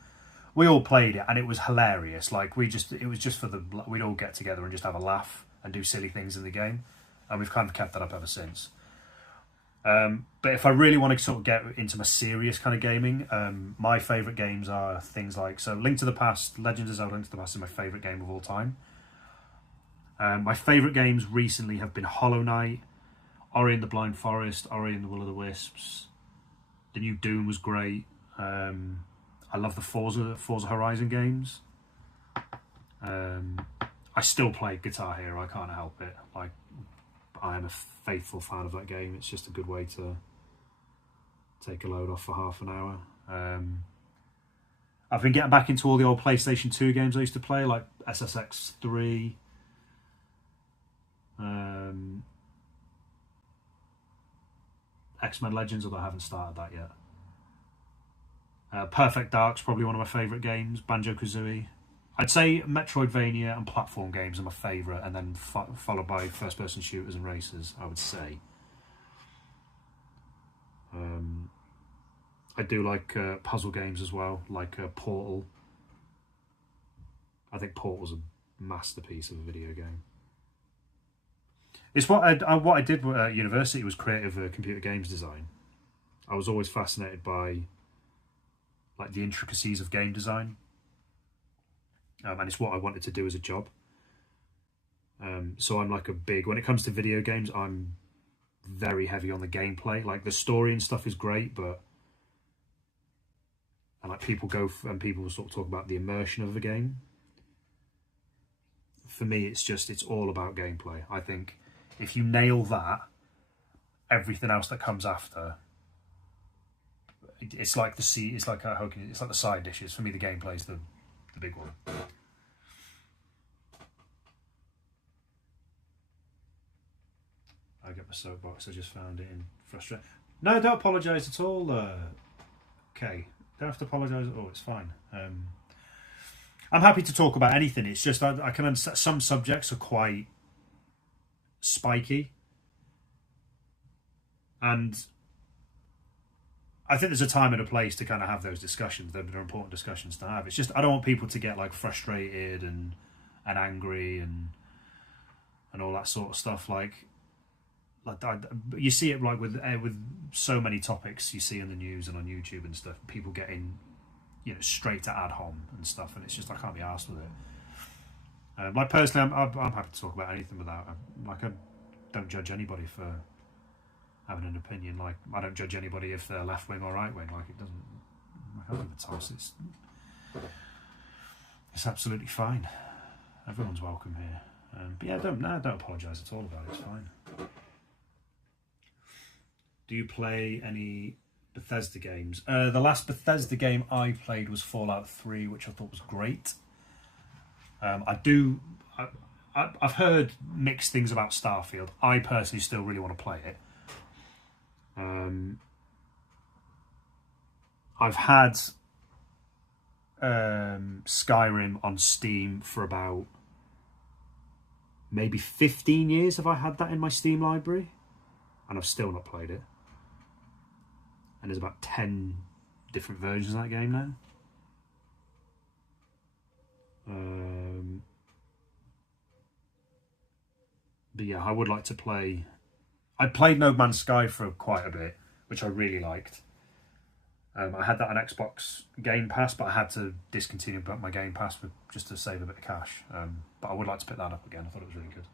we all played it, and it was hilarious. Like it was just we'd all get together and just have a laugh and do silly things in the game, and we've kind of kept that up ever since. But if I really want to sort of get into my serious kind of gaming, my favourite games are things like, so Link to the Past, Legend of Zelda Link to the Past is my favourite game of all time. My favourite games recently have been Hollow Knight, Ori and the Blind Forest, Ori and the Will of the Wisps. The new Doom was great. I love the Forza Horizon games. I still play Guitar Hero, I can't help it. Like, I am a faithful fan of that game. It's just a good way to take a load off for half an hour. I've been getting back into all the old PlayStation 2 games I used to play, like SSX 3. X-Men Legends, although I haven't started that yet. Perfect Dark's probably one of my favourite games. Banjo-Kazooie. I'd say Metroidvania and platform games are my favourite, and then followed by first-person shooters and racers, I would say. I do like puzzle games as well, like Portal. I think Portal's a masterpiece of a video game. It's what I did at university was creative computer games design. I was always fascinated by like the intricacies of game design, and it's what I wanted to do as a job. So I'm like when it comes to video games, I'm very heavy on the gameplay. Like the story and stuff is great, but and like people sort of talk about the immersion of the game. For me, it's all about gameplay. I think if you nail that, everything else that comes after, it's like it's like the side dishes. For me, the gameplay's the big one. I get my soapbox. I just found it in frustration. No, don't apologise at all. Okay, don't have to apologise at all. It's fine. I'm happy to talk about anything. It's just I can understand some subjects are quite spiky, and I think there's a time and a place to kind of have those discussions. They're important discussions to have. It's just I don't want people to get like frustrated and angry and all that sort of stuff. Like you see it like with so many topics you see in the news and on YouTube and stuff. People getting straight to ad hom and stuff, and it's just I can't be arsed with it. Like personally, I'm happy to talk about anything without like I don't judge anybody for having an opinion. Like I don't judge anybody if they're left wing or right wing. Like it doesn't. I can't give a toss. It's absolutely fine. Everyone's welcome here. But yeah, don't apologise at all about it. It's fine. Do you play any Bethesda games? The last Bethesda game I played was Fallout 3, which I thought was great. I've heard mixed things about Starfield. I personally still really want to play it. I've had Skyrim on Steam for about maybe 15 years. Have I had that in my Steam library? And I've still not played it. And there's about 10 different versions of that game now. But yeah, I would like to play. I played No Man's Sky for quite a bit, which I really liked. I had that on Xbox Game Pass, but I had to discontinue my Game Pass just to save a bit of cash. But I would like to pick that up again. I thought it was really good.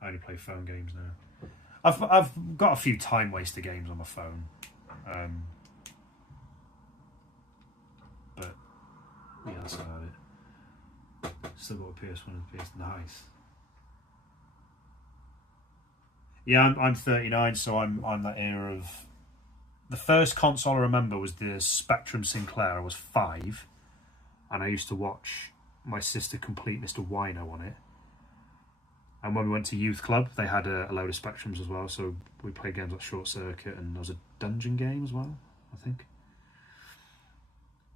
I only play phone games now. I've got a few time waster games on my phone, but yeah, that's about it. Still got a PS1 and PS. Nice. Yeah, I'm 39, so I'm that era of. The first console I remember was the Spectrum Sinclair. I was 5, and I used to watch my sister complete Mr. Wino on it. And when we went to youth club, they had a load of Spectrums as well. So we played games like Short Circuit, and there was a dungeon game as well, I think.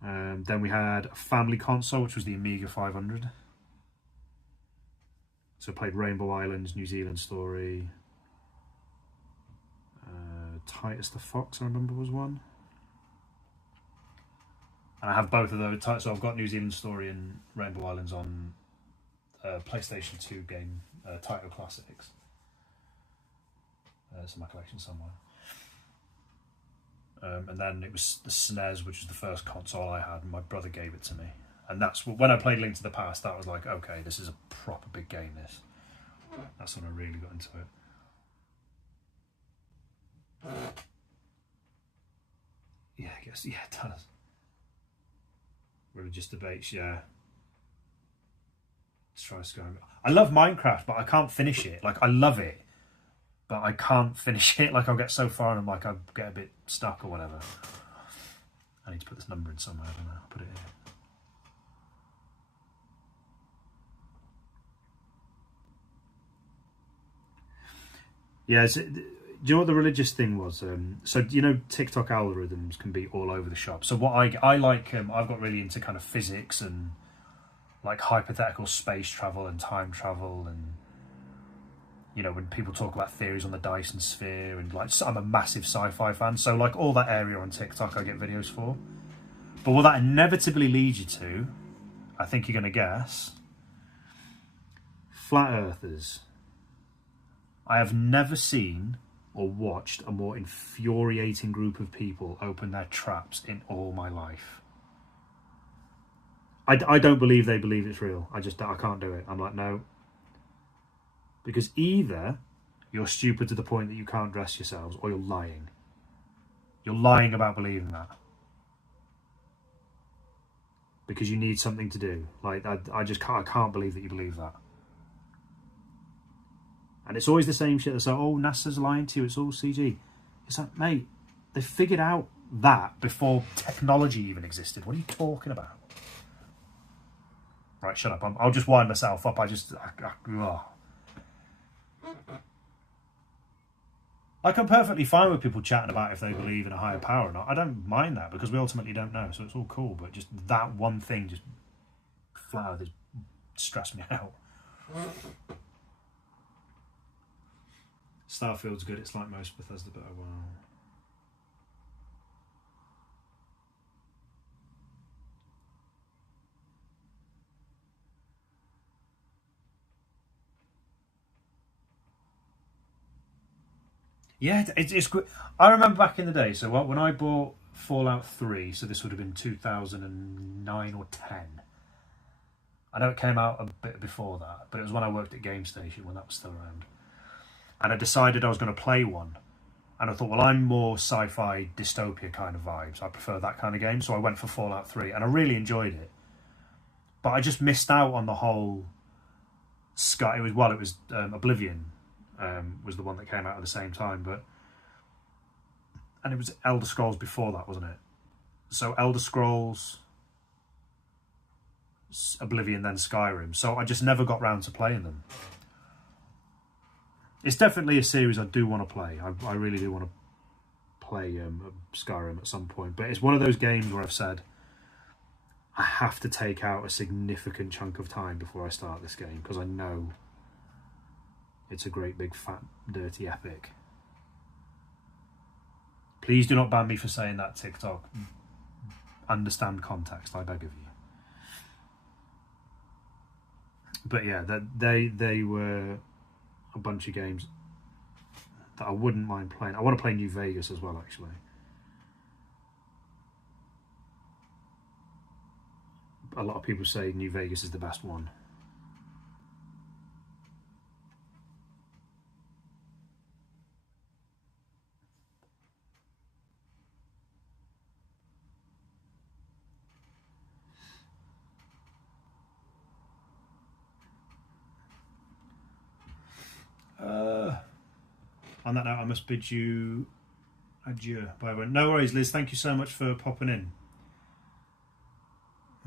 Then we had a family console, which was the Amiga 500. So I played Rainbow Islands, New Zealand Story. Titus the Fox, I remember, was one. And I have both of those. So I've got New Zealand Story and Rainbow Islands on PlayStation 2 game, Taito Classics. It's in my collection somewhere. And then it was the SNES, which was the first console I had, and my brother gave it to me. And that's when I played Link to the Past, that was like, okay, this is a proper big game, this. That's when I really got into it. Yeah, I guess, yeah, it does. Religious debates, yeah. Let's try Skyrim. I love Minecraft, but I can't finish it. Like, I love it, but I can't finish it. Like, I'll get so far and I'm like, I'll get a bit stuck or whatever. I need to put this number in somewhere, I don't know. I'll put it here. Yeah, do you know what the religious thing was? So TikTok algorithms can be all over the shop. So what I like, I've got really into kind of physics and like hypothetical space travel and time travel, and when people talk about theories on the Dyson sphere, and like I'm a massive sci-fi fan. So like all that area on TikTok I get videos for. But what that inevitably leads you to, I think you're going to guess, flat earthers. I have never seen or watched a more infuriating group of people open their traps in all my life. I don't believe they believe it's real. I can't do it. I'm like, no. Because either you're stupid to the point that you can't dress yourselves, or you're lying. You're lying about believing that. Because you need something to do. Like, I can't believe that you believe that. And it's always the same shit. It's like, oh, NASA's lying to you, it's all CG. It's like, mate, they figured out that before technology even existed. What are you talking about? Right, shut up. I'll just wind myself up. Like, I'm perfectly fine with people chatting about if they believe in a higher power or not. I don't mind that because we ultimately don't know, so it's all cool. But just that one thing just flat out just stressed me out. Starfield's good. It's like most Bethesda, but oh well. Yeah, it's good. I remember back in the day, so when I bought Fallout 3, so this would have been 2009 or 10. I know it came out a bit before that, but it was when I worked at Game Station when that was still around. And I decided I was going to play one. And I thought, well, I'm more sci-fi dystopia kind of vibes. I prefer that kind of game, so I went for Fallout 3, and I really enjoyed it. But I just missed out on the whole Sky. It was Oblivion. Was the one that came out at the same time, and it was Elder Scrolls before that, wasn't it? So Elder Scrolls, Oblivion, then Skyrim. So I just never got round to playing them. It's definitely a series I do want to play. I really do want to play Skyrim at some point, but it's one of those games where I've said I have to take out a significant chunk of time before I start this game because I know it's a great big fat dirty epic. Please do not ban me for saying that, TikTok. Understand context, I beg of you. But yeah, they were a bunch of games that I wouldn't mind playing. I want to play New Vegas as well, actually. A lot of people say New Vegas is the best one. On that note, I must bid you adieu. Bye bye. No worries, Liz. Thank you so much for popping in.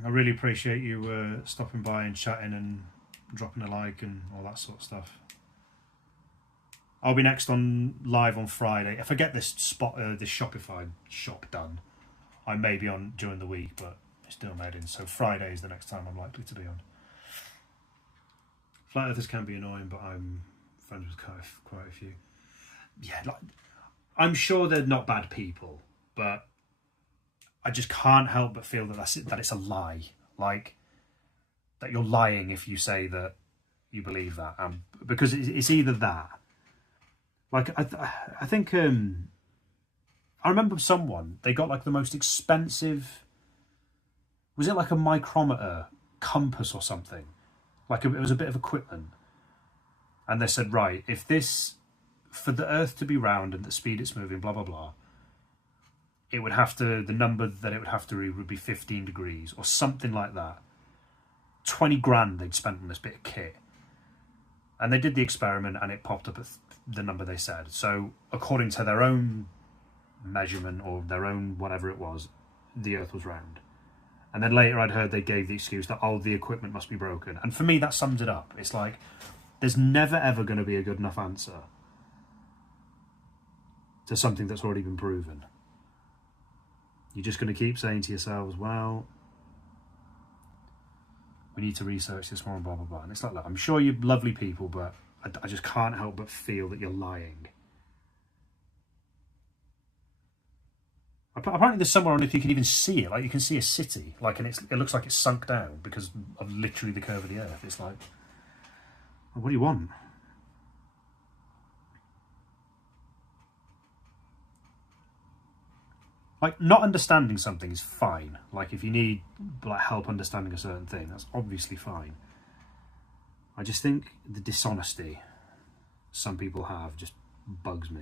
I really appreciate you stopping by and chatting and dropping a like and all that sort of stuff. I'll be next on live on Friday. If I get this this Shopify shop done, I may be on during the week, but it's still made in. So Friday is the next time I'm likely to be on. Flat Earthers can be annoying, but I'm friends with quite a few. Yeah, like, I'm sure they're not bad people, but I just can't help but feel that it's a lie. Like, that you're lying if you say that you believe that. Because it's either that. Like, I think, I remember someone, they got like the most expensive, was it like a micrometer compass or something? Like, it was a bit of equipment. And they said, right, if this, for the Earth to be round and the speed it's moving, blah, blah, blah, it would have to, the number that it would have to read would be 15 degrees or something like that. 20 grand they'd spent on this bit of kit. And they did the experiment and it popped up at the number they said. So according to their own measurement or their own whatever it was, the Earth was round. And then later I'd heard they gave the excuse that, oh, the equipment must be broken. And for me, that sums it up. It's like, there's never ever going to be a good enough answer to something that's already been proven. You're just going to keep saying to yourselves, well, we need to research this more and blah, blah, blah. And it's like, look, I'm sure you're lovely people, but I just can't help but feel that you're lying. Apparently there's somewhere on Earth you can even see it. Like, you can see a city, like, and it looks like it's sunk down because of literally the curve of the Earth. It's like, well, what do you want? Like, not understanding something is fine. Like, if you need like help understanding a certain thing, that's obviously fine. I just think the dishonesty some people have just bugs me.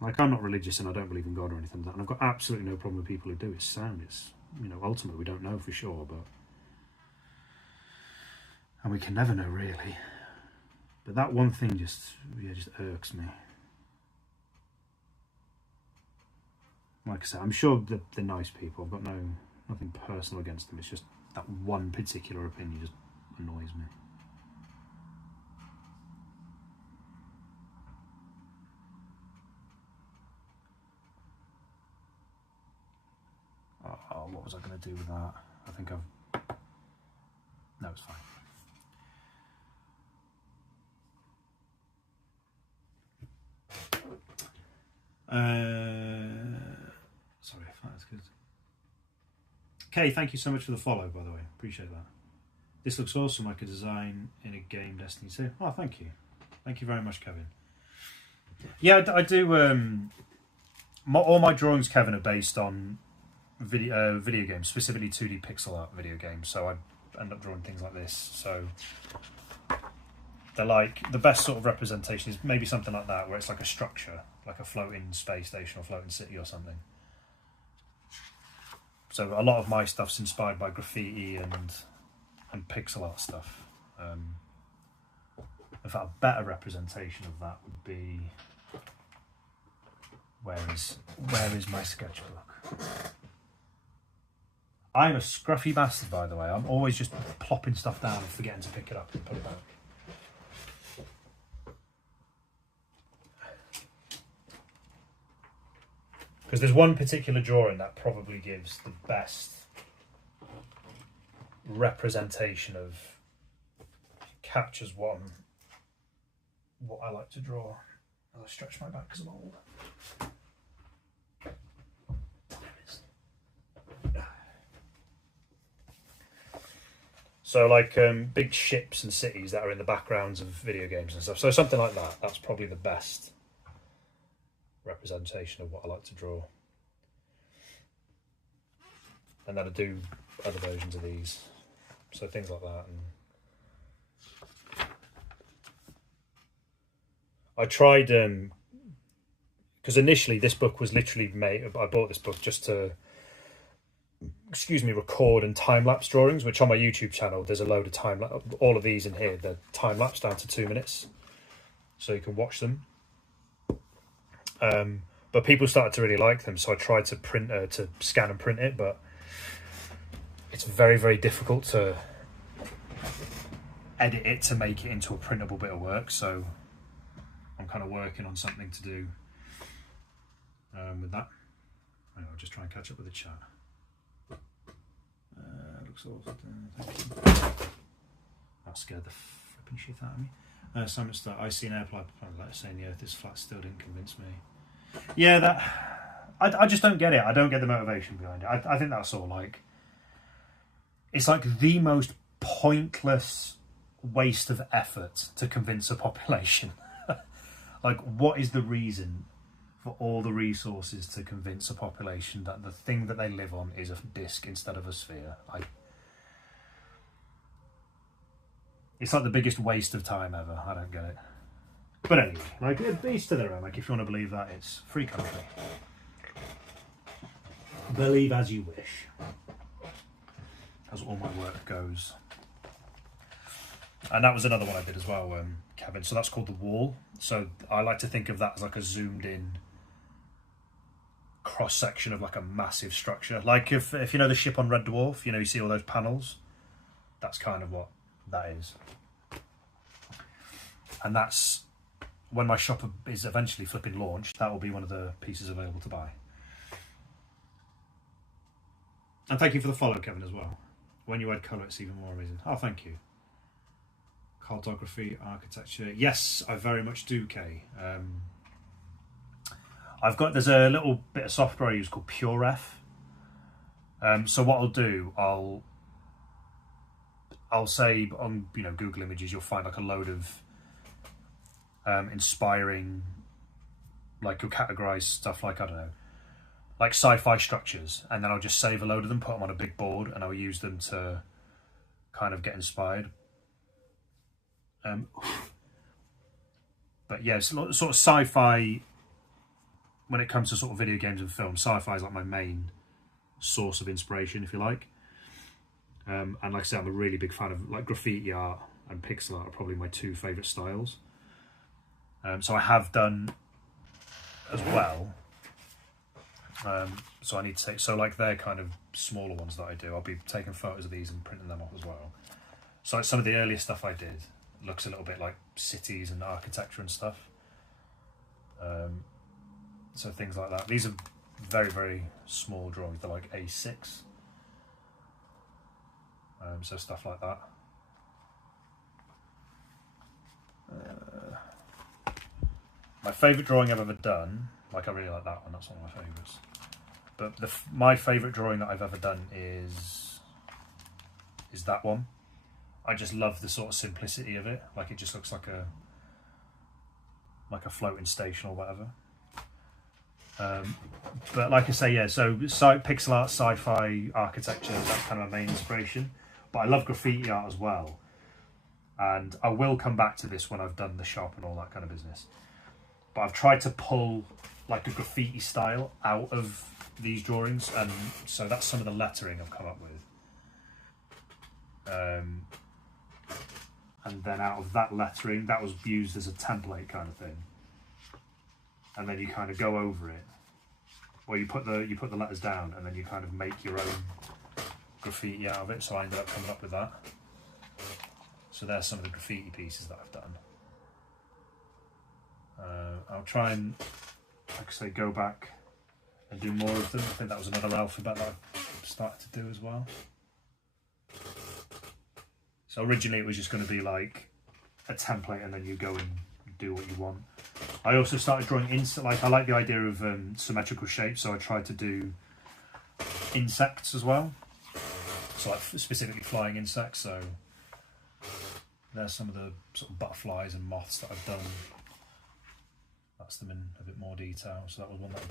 Like, I'm not religious and I don't believe in God or anything like that, and I've got absolutely no problem with people who do. It's sound. It's, you know, ultimately we don't know for sure, but And we can never know, really. But that one thing just irks me. Like I said, I'm sure they're nice people. I've got nothing personal against them. It's just that one particular opinion just annoys me. Oh, what was I going to do with that? I think I've... No, it's fine. Sorry, that's good. Okay, thank you so much for the follow, by the way. Appreciate that. This looks awesome, like a design in a game, Destiny 2. Oh, thank you. Thank you very much, Kevin. Yeah, I do... all my drawings, Kevin, are based on video games, specifically 2D pixel art video games. So I end up drawing things like this. So they're like... The best sort of representation is maybe something like that, where it's like a structure, like a floating space station or floating city or something. So a lot of my stuff's inspired by graffiti and pixel art stuff. In fact, a better representation of that would be... Where is my sketchbook? I'm a scruffy bastard, by the way. I'm always just plopping stuff down and forgetting to pick it up and put it back. Because there's one particular drawing that probably gives the best representation of, captures what I like to draw. As I stretch my back because I'm old. So like big ships and cities that are in the backgrounds of video games and stuff. So something like that. That's probably the best representation of what I like to draw. And then I do other versions of these. So things like that. And I tried, because initially this book was literally made, I bought this book just to, record and time-lapse drawings, which on my YouTube channel, there's a load of time-lapse, all of these in here, they're time-lapse down to 2 minutes, so you can watch them. But people started to really like them, so I tried to scan and print it, but it's very, very difficult to edit it to make it into a printable bit of work, so I'm kind of working on something to do with that. I'll just try and catch up with the chat. Looks awesome. Thank you. That scared the flipping shit out of me. Simon Starr, I see an airplane planet saying the Earth is flat. Still didn't convince me. Yeah, I just don't get it. I don't get the motivation behind it. I think that's all like, it's like the most pointless waste of effort to convince a population. Like, what is the reason for all the resources to convince a population that the thing that they live on is a disc instead of a sphere? It's like the biggest waste of time ever. I don't get it. But anyway, like, it's to their own. Like, if you want to believe that, it's free country. Believe as you wish. As all my work goes. And that was another one I did as well, Kevin. So that's called The Wall. So I like to think of that as like a zoomed in cross section of like a massive structure. Like if you know the ship on Red Dwarf, you see all those panels. That's kind of what that is. And that's when my shop is eventually flipping launched. That will be one of the pieces available to buy. And thank you for the follow, Kevin, as well. When you add colour, it's even more amazing. Oh, thank you. Cartography, architecture. Yes, I very much do, Kay. There's a little bit of software I use called PureRef. So what I'll do, I'll say on Google Images, you'll find like a load of inspiring, like you'll categorize stuff like, I don't know, like sci-fi structures, and then I'll just save a load of them, put them on a big board, and I'll use them to kind of get inspired. But yeah, it's sort of sci-fi. When it comes to sort of video games and film, sci-fi is like my main source of inspiration, if you like. And like I said, I'm a really big fan of like graffiti art and pixel art are probably my two favourite styles. So I have done as well. So I need to take, so like they're kind of smaller ones that I do. I'll be taking photos of these and printing them off as well. So like some of the earlier stuff I did looks a little bit like cities and architecture and stuff. So things like that. These are very, very small drawings. They're like A6. So stuff like that. My favourite drawing I've ever done, like I really like that one, that's one of my favourites. But my favourite drawing that I've ever done is that one. I just love the sort of simplicity of it. Like it just looks like a floating station or whatever. But like I say, yeah, so pixel art, sci-fi, architecture, that's kind of my main inspiration. But I love graffiti art as well. And I will come back to this when I've done the shop and all that kind of business. But I've tried to pull like a graffiti style out of these drawings, and so that's some of the lettering I've come up with. And then out of that lettering, that was used as a template kind of thing. And then you kind of go over it. Well, you put the letters down, and then you kind of make your own graffiti out of it. So I ended up coming up with that. So there's some of the graffiti pieces that I've done. I'll try and, like I say, go back and do more of them. I think that was another alphabet that I started to do as well. So originally it was just going to be like a template and then you go and do what you want. I also started drawing like I like the idea of symmetrical shapes, so I tried to do insects as well. So like specifically flying insects. So there's some of the sort of butterflies and moths that I've done. That's them in a bit more detail. So that was one that I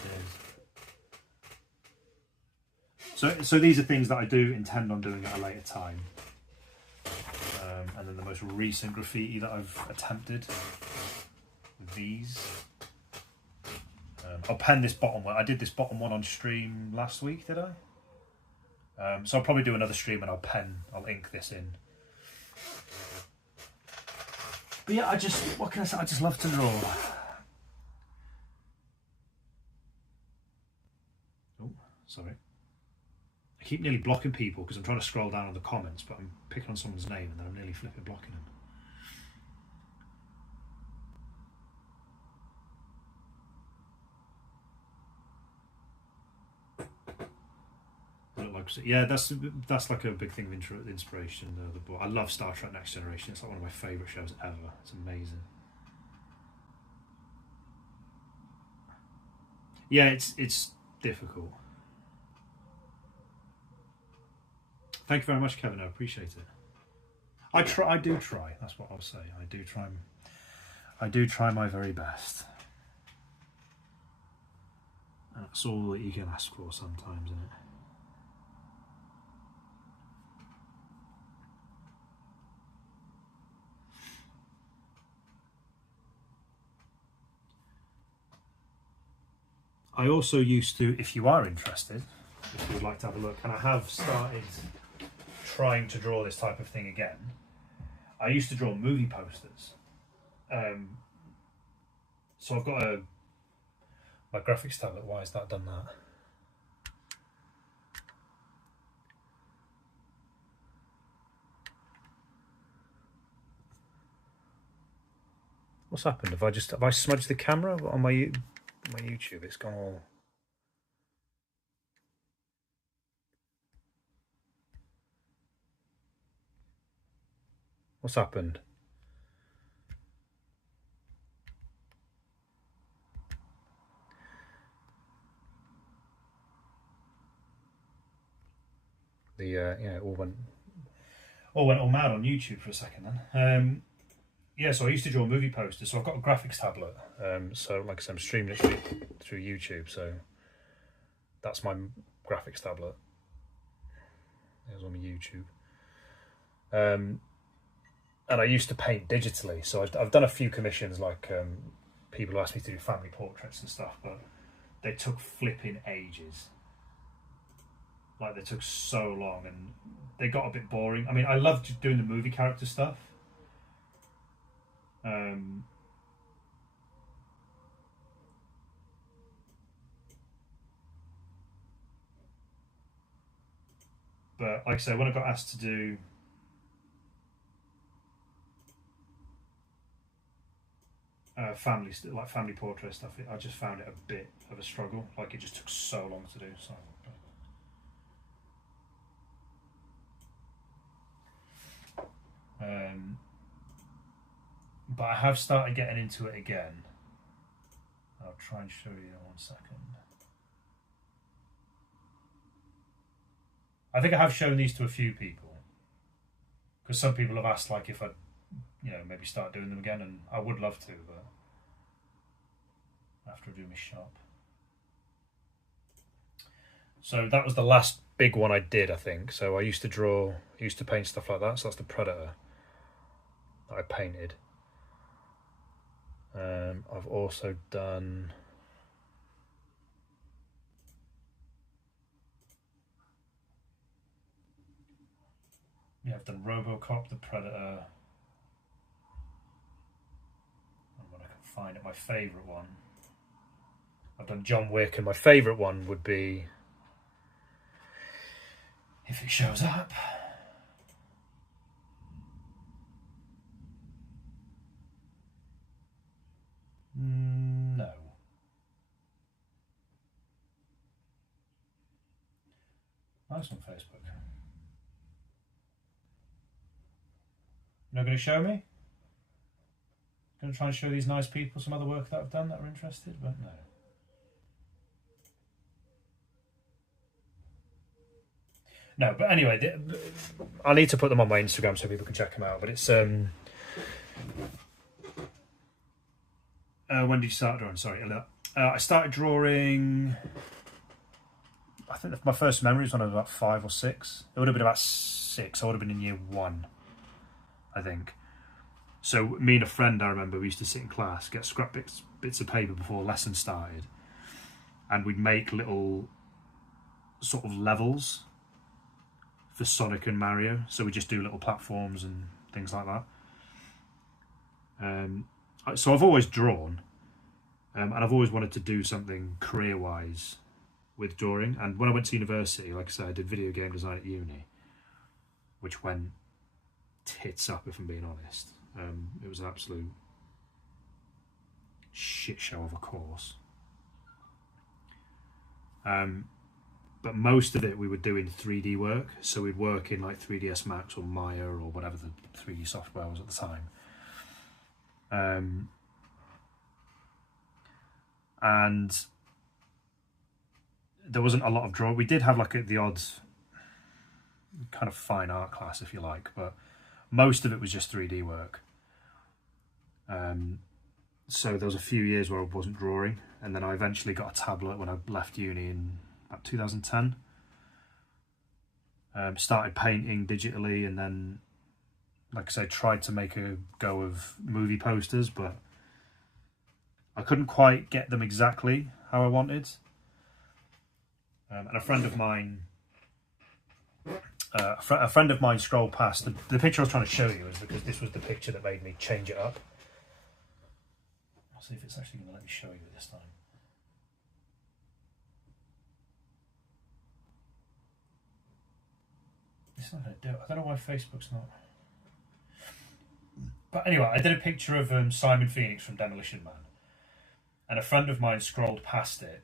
did. So these are things that I do intend on doing at a later time. And then the most recent graffiti that I've attempted, these. I'll pen this bottom one. I did this bottom one on stream last week, did I? So I'll probably do another stream and I'll ink this in. But yeah, what can I say? I just love to draw. Oh, sorry. I keep nearly blocking people because I'm trying to scroll down on the comments, but I'm picking on someone's name and then I'm nearly flipping blocking them. Yeah, that's like a big thing of inspiration. The book. I love Star Trek Next Generation. It's like one of my favourite shows ever. It's amazing. Yeah, it's difficult. Thank you very much, Kevin. I appreciate it. I do try. That's what I'll say. I do try my very best. And that's all that you can ask for sometimes, isn't it? I also used to, if you are interested, if you would like to have a look, and I have started trying to draw this type of thing again. I used to draw movie posters. So I've got my graphics tablet. Why has that done that? What's happened? Have I smudged the camera on my YouTube? It's gone all. What's happened? It all went all mad on YouTube for a second then. Yeah, so I used to draw movie posters, so I've got a graphics tablet. So like I said, I'm streaming it through YouTube, so that's my graphics tablet. There's on my YouTube. And I used to paint digitally, so I've done a few commissions, like people who asked me to do family portraits and stuff, but they took flipping ages. Like, they took so long and they got a bit boring. I mean, I loved doing the movie character stuff. But like I say, when I got asked to do family portrait stuff, I just found it a bit of a struggle. Like, it just took so long to do. So. But I have started getting into it again. I'll try and show you in 1 second. I think I have shown these to a few people, because some people have asked, like, if I'd, you know, maybe start doing them again, and I would love to, but after I do my shop. So that was the last big one I did, I think. So I used to paint stuff like that. So that's the Predator that I painted. I've also done I've done RoboCop, the Predator, and when I can find it, my favourite one. I've done John Wick, and my favourite one would be, if it shows up, no. Nice on Facebook. You're not going to show me? Going to try and show these nice people some other work that I've done that are interested, but no. No, but anyway, I need to put them on my Instagram so people can check them out. But it's when did you start drawing? Sorry, I started drawing. I think my first memory was when I was about 5 or 6. It would have been about 6. I would have been in year 1, I think. So me and a friend, I remember, we used to sit in class, get scrap bits of paper before lesson started, and we'd make little sort of levels for Sonic and Mario. So we just do little platforms and things like that. So I've always drawn, and I've always wanted to do something career-wise with drawing. And when I went to university, like I said, I did video game design at uni, which went tits up, if I'm being honest. It was an absolute shit show of a course. But most of it we would do in 3D work. So we'd work in like 3ds Max or Maya or whatever the 3D software was at the time. And there wasn't a lot of drawing. We did have like the odd kind of fine art class, if you like, but most of it was just 3D work. So there was a few years where I wasn't drawing, and then I eventually got a tablet when I left uni in about 2010. Started painting digitally, and then, like I said, tried to make a go of movie posters, but I couldn't quite get them exactly how I wanted. And a friend of mine, scrolled past. The picture I was trying to show you is because this was the picture that made me change it up. I'll see if it's actually going to let me show you it this time. It's not going to do it. I don't know why Facebook's not. But anyway, I did a picture of Simon Phoenix from Demolition Man, and a friend of mine scrolled past it.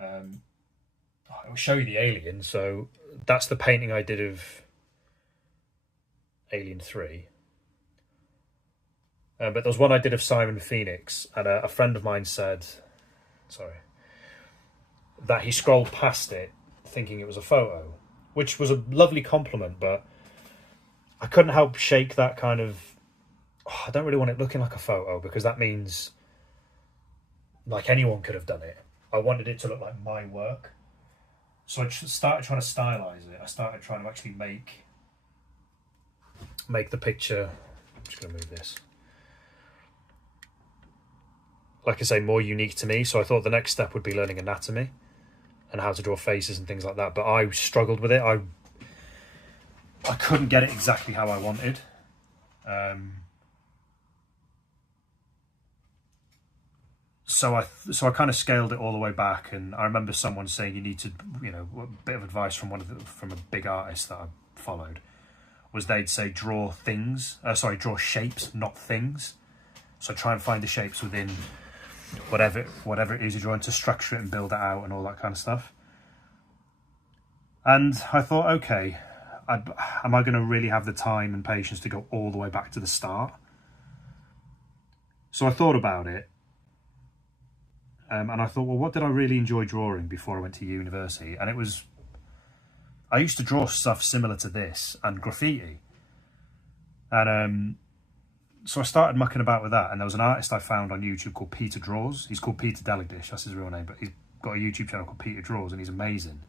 I will show you the alien. So that's the painting I did of Alien 3. But there was one I did of Simon Phoenix, and a friend of mine said, that he scrolled past it thinking it was a photo, which was a lovely compliment, but I couldn't help shake that kind of, I don't really want it looking like a photo, because that means like anyone could have done it. I wanted it to look like my work. So I started trying to stylize it. I started trying to actually make the picture, I'm just going to move this, like I say, more unique to me. So I thought the next step would be learning anatomy. and how to draw faces and things like that, but I struggled with it. I couldn't get it exactly how I wanted. So I kind of scaled it all the way back, and I remember someone saying you need to, you know, a bit of advice from from a big artist that I followed was they'd say draw shapes, not things. So try and find the shapes within whatever it is you're drawing to structure it and build it out and all that kind of stuff. And I thought, okay, am I going to really have the time and patience to go all the way back to the start? So I thought about it. And I thought, well, what did I really enjoy drawing before I went to university? And I used to draw stuff similar to this and graffiti. And so I started mucking about with that. And there was an artist I found on YouTube called Peter Draws. He's called Peter Deligdish, that's his real name. But he's got a YouTube channel called Peter Draws, and he's amazing.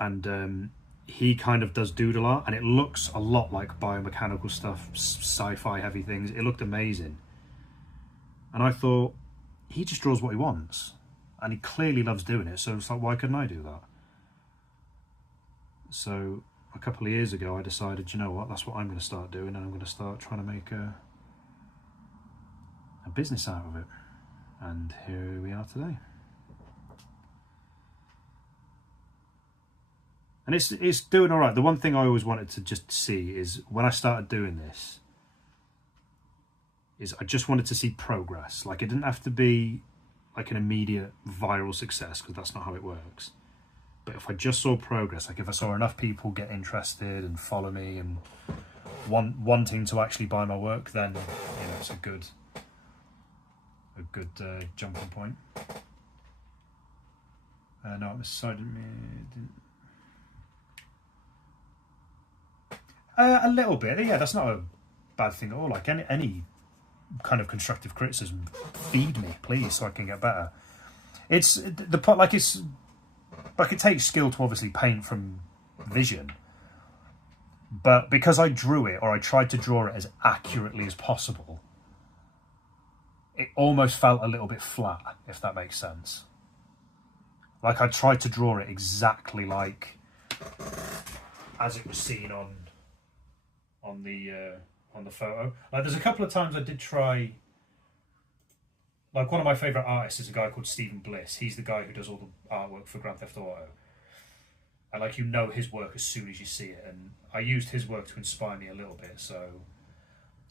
And he kind of does doodle art, and it looks a lot like biomechanical stuff, sci-fi heavy things. It looked amazing. And I thought, he just draws what he wants. And he clearly loves doing it. So it's like, why couldn't I do that? So a couple of years ago, I decided, you know what, that's what I'm going to start doing. And I'm going to start trying to make a business out of it. And here we are today. And it's doing all right. The one thing I always wanted to just see is when I started doing this, is I just wanted to see progress. Like, it didn't have to be like an immediate viral success, because that's not how it works. But if I just saw progress, like if I saw enough people get interested and follow me and wanting to actually buy my work, then, you know, it's a good jumping point. No, it was decided a little bit. Yeah, that's not a bad thing at all. Like any kind of constructive criticism, feed me please, so I can get better. It's the part, like it takes skill to obviously paint from vision, but because I drew it, or I tried to draw it as accurately as possible, it almost felt a little bit flat, if that makes sense. Like I tried to draw it exactly like as it was seen on the photo. Like, there's a couple of times I did try, like, one of my favourite artists is a guy called Stephen Bliss. He's the guy who does all the artwork for Grand Theft Auto. And, like, you know his work as soon as you see it. And I used his work to inspire me a little bit. So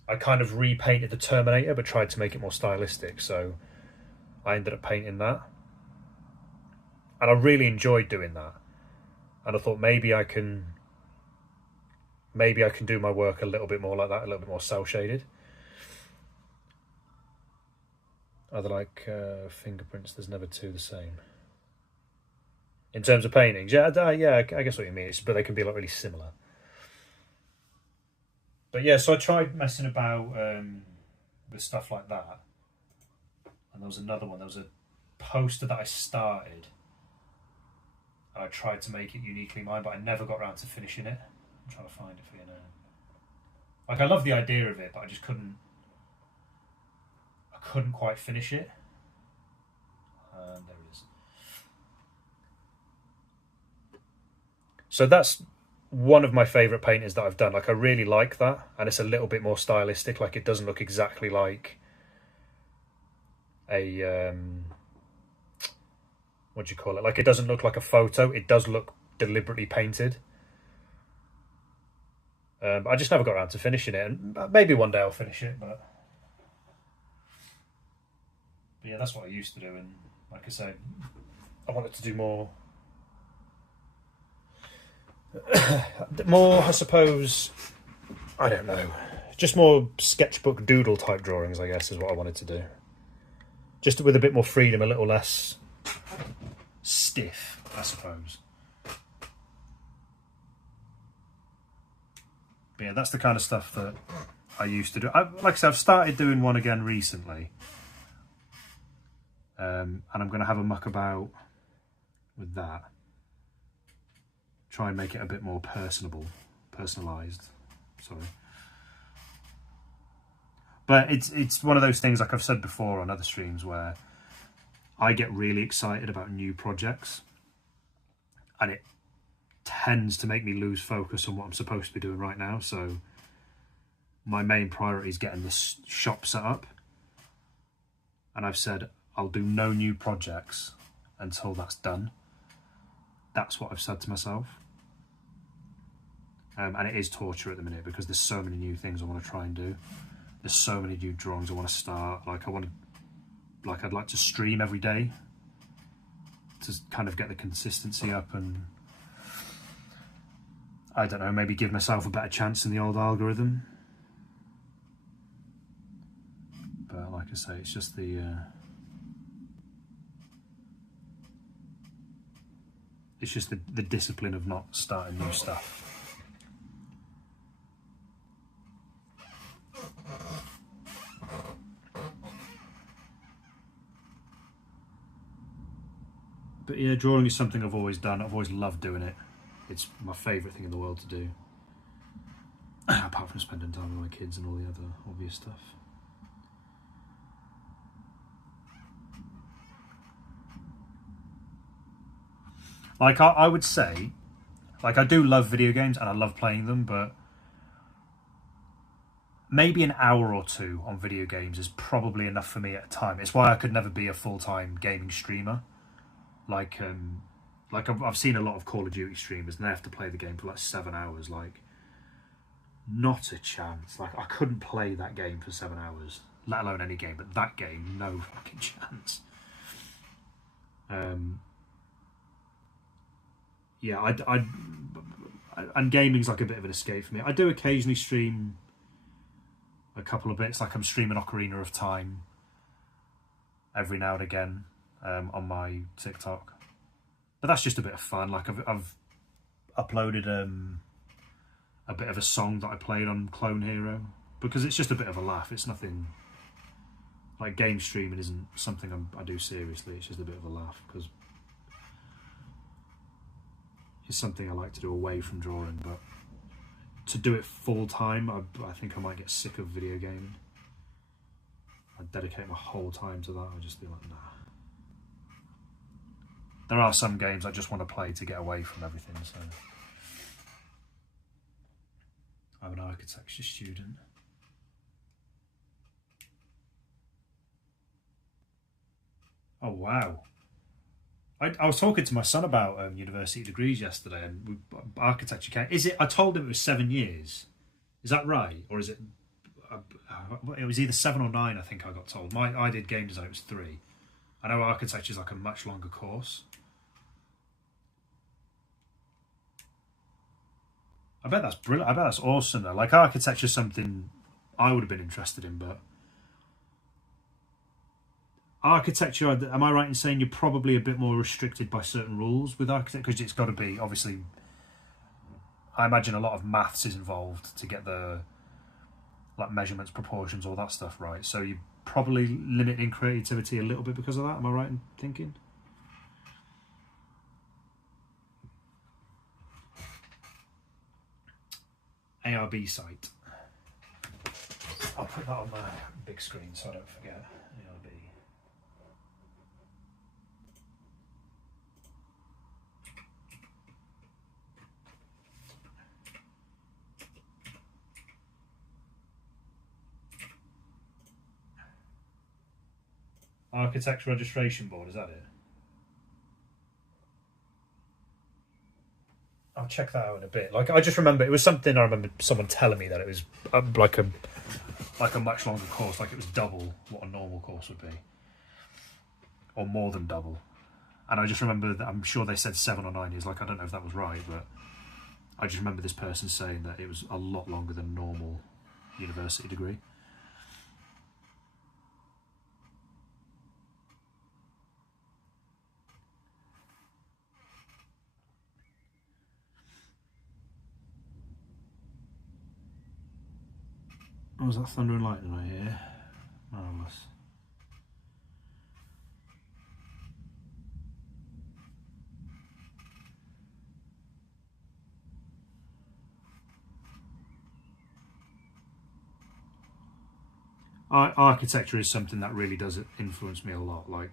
I kind of repainted the Terminator, but tried to make it more stylistic. So I ended up painting that. And I really enjoyed doing that. And I thought maybe I can do my work a little bit more like that, a little bit more cel-shaded. Are there like fingerprints? There's never two the same. In terms of paintings, yeah, I guess what you mean. But they can be like really similar. But yeah, so I tried messing about with stuff like that. And there was another one. There was a poster that I started. And I tried to make it uniquely mine, but I never got around to finishing it. I'm trying to find it for you now. Like, I love the idea of it, but I just couldn't quite finish it. And there it is. So that's one of my favourite paintings that I've done. Like, I really like that, and it's a little bit more stylistic. Like, it doesn't look exactly like a what do you call it? Like, it doesn't look like a photo. It does look deliberately painted. I just never got around to finishing it, and maybe one day I'll finish it, but yeah, that's what I used to do. And like I say, I wanted to do more, I suppose, I don't know, just more sketchbook doodle type drawings, I guess, is what I wanted to do. Just with a bit more freedom, a little less stiff, I suppose. But yeah, that's the kind of stuff that I used to do. Like I said, I've started doing one again recently. And I'm going to have a muck about with that. Try and make it a bit more personalised. Sorry. But it's one of those things, like I've said before on other streams, where I get really excited about new projects, and it tends to make me lose focus on what I'm supposed to be doing right now. So my main priority is getting this shop set up, and I've said I'll do no new projects until that's done. That's what I've said to myself. And it is torture at the minute because there's so many new things I want to try and do. There's so many new drawings I want to start. I'd like to stream every day to kind of get the consistency up, and I don't know, maybe give myself a better chance in the old algorithm. But like I say, it's just the discipline of not starting new stuff. But yeah, drawing is something I've always done. I've always loved doing it. It's my favourite thing in the world to do. Apart from spending time with my kids and all the other obvious stuff. Like, I would say, like, I do love video games and I love playing them, but maybe an hour or two on video games is probably enough for me at a time. It's why I could never be a full-time gaming streamer. Like I've seen a lot of Call of Duty streamers and they have to play the game for like 7 hours. Like, not a chance. Like, I couldn't play that game for 7 hours, let alone any game, but that game, no fucking chance. Yeah, and gaming's like a bit of an escape for me. I do occasionally stream a couple of bits, like I'm streaming Ocarina of Time every now and again on my TikTok, but that's just a bit of fun. Like I've uploaded a bit of a song that I played on Clone Hero because it's just a bit of a laugh. It's nothing like game streaming isn't something I do seriously. It's just a bit of a laugh because it's something I like to do away from drawing, but to do it full time, I think I might get sick of video gaming. I'd dedicate my whole time to that. I'd just be like, nah. There are some games I just want to play to get away from everything, so. I'm an architecture student. Oh, wow. I was talking to my son about university degrees yesterday, and architecture came. Is it? I told him it was 7 years. Is that right, or is it? It was either 7 or 9. I think I got told. I did game design. It was 3. I know architecture is like a much longer course. I bet that's brilliant. I bet that's awesome though. Like, architecture is something I would have been interested in, but architecture, am I right in saying you're probably a bit more restricted by certain rules with architecture? Because it's got to be, obviously, I imagine a lot of maths is involved to get the like measurements, proportions, all that stuff right. So you probably limit in creativity a little bit because of that. Am I right in thinking? ARB site. I'll put that on my big screen so I don't forget. ARB. Architecture Registration Board, is that it? I'll check that out in a bit. Like, I just remember, it was something I remember someone telling me that it was like a much longer course, like it was double what a normal course would be. Or more than double. And I just remember that, I'm sure they said 7 or 9 years, like I don't know if that was right, but I just remember this person saying that it was a lot longer than normal university degree. Oh, was that thunder and lightning I hear? Marvellous. Architecture is something that really does influence me a lot. Like,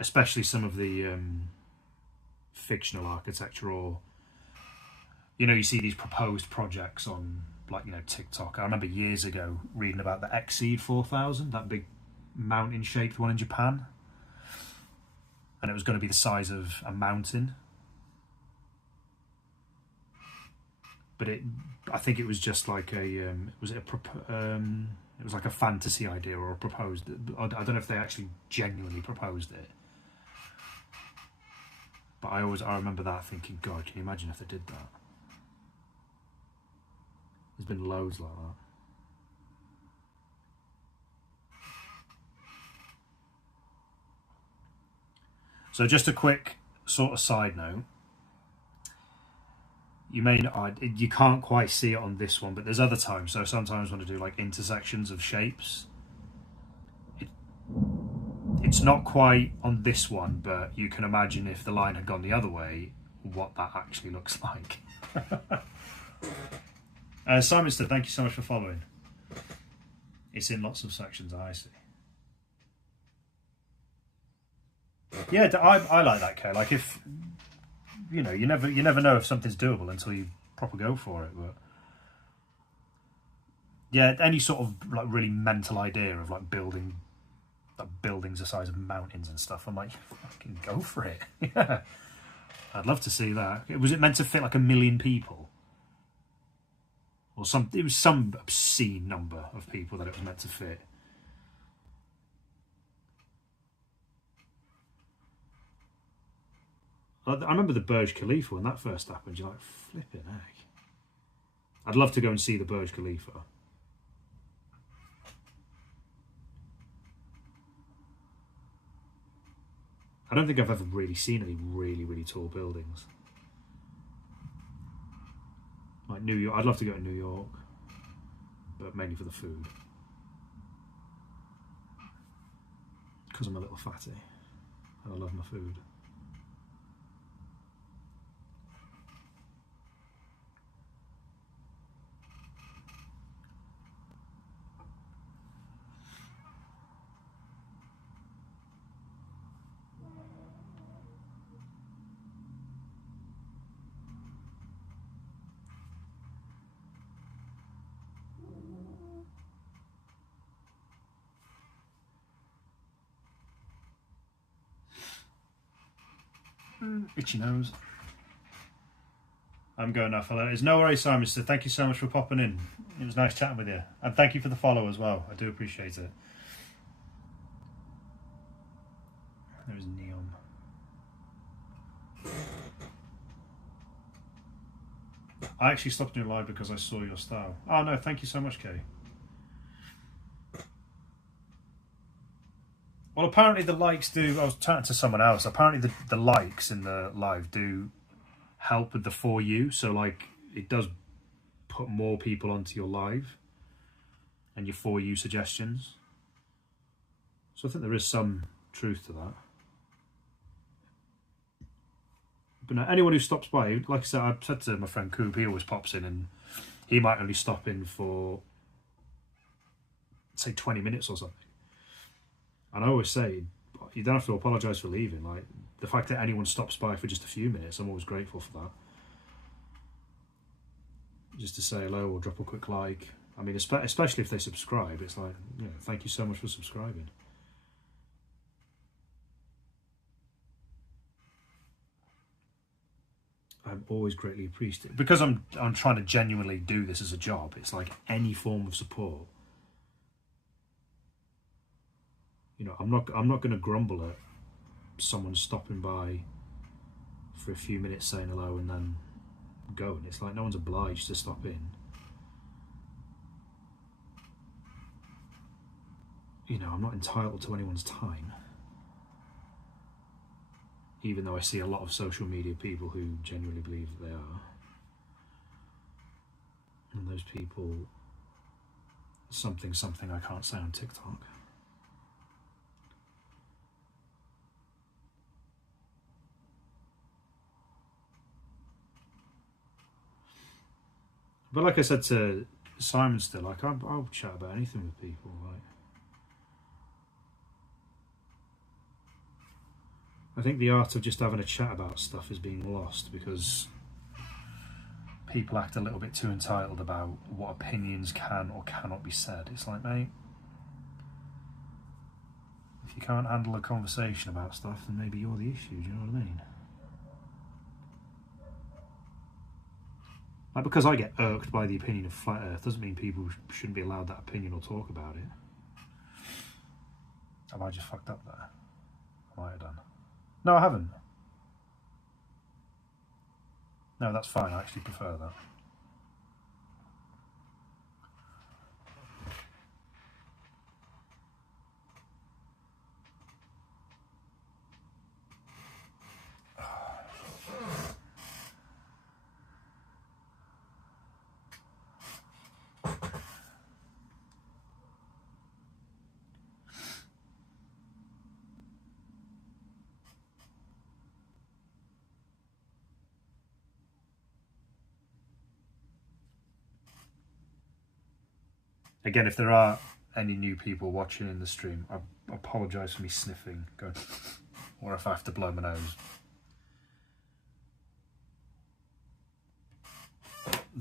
especially some of the fictional architecture, or you see these proposed projects on TikTok. I remember years ago reading about the Exceed 4000, that big mountain shaped one in Japan, and it was going to be the size of a mountain, but I think it was just like it was like a fantasy idea or a proposed. I don't know if they actually genuinely proposed it, but I remember that thinking, God, can you imagine if they did that? There's been loads like that. So just a quick sort of side note. You can't quite see it on this one, but there's other times. So sometimes when I do like intersections of shapes, it's not quite on this one, but you can imagine if the line had gone the other way, what that actually looks like. Simonster, thank you so much for following. It's in lots of sections, I see. Yeah, I like that, Kay. Like, if you never know if something's doable until you proper go for it. But yeah, any sort of like really mental idea of like buildings the size of mountains and stuff, I'm like, fucking go for it. Yeah, I'd love to see that. Was it meant to fit like 1 million people? Or it was some obscene number of people that it was meant to fit. I remember the Burj Khalifa when that first happened. You're like, flipping heck. I'd love to go and see the Burj Khalifa. I don't think I've ever really seen any really, really tall buildings. Like New York, I'd love to go to New York, but mainly for the food. Because I'm a little fatty and I love my food. Itchy nose. I'm going now, fella. It's no worries, Simon. So thank you so much for popping in. It was nice chatting with you. And thank you for the follow as well. I do appreciate it. There's neon. I actually stopped doing live because I saw your style. Oh no, thank you so much, Kay. Well, apparently the likes do. I was chatting to someone else. Apparently the likes in the live do help with the For You. So like it does put more people onto your live and your For You suggestions. So I think there is some truth to that. But no, anyone who stops by, like I said, I said to my friend Coop, he always pops in, and he might only stop in for, say, 20 minutes or something. And I always say, you don't have to apologise for leaving. Like, the fact that anyone stops by for just a few minutes, I'm always grateful for that. Just to say hello or drop a quick like. I mean, especially if they subscribe, it's like, thank you so much for subscribing. I'm always greatly appreciated, because I'm trying to genuinely do this as a job. It's like any form of support. I'm not going to grumble at someone stopping by for a few minutes saying hello and then going. It's like no one's obliged to stop in. I'm not entitled to anyone's time. Even though I see a lot of social media people who genuinely believe that they are. And those people, something I can't say on TikTok. But like I said to Simon still, like I'll chat about anything with people. Like, I think the art of just having a chat about stuff is being lost because people act a little bit too entitled about what opinions can or cannot be said. It's like, mate, if you can't handle a conversation about stuff, then maybe you're the issue, do you know what I mean? Like, because I get irked by the opinion of Flat Earth doesn't mean people shouldn't be allowed that opinion or talk about it. Have I just fucked up there? I might have done. No, I haven't. No, that's fine. I actually prefer that. Again, if there are any new people watching in the stream, I apologise for me sniffing, going, or if I have to blow my nose.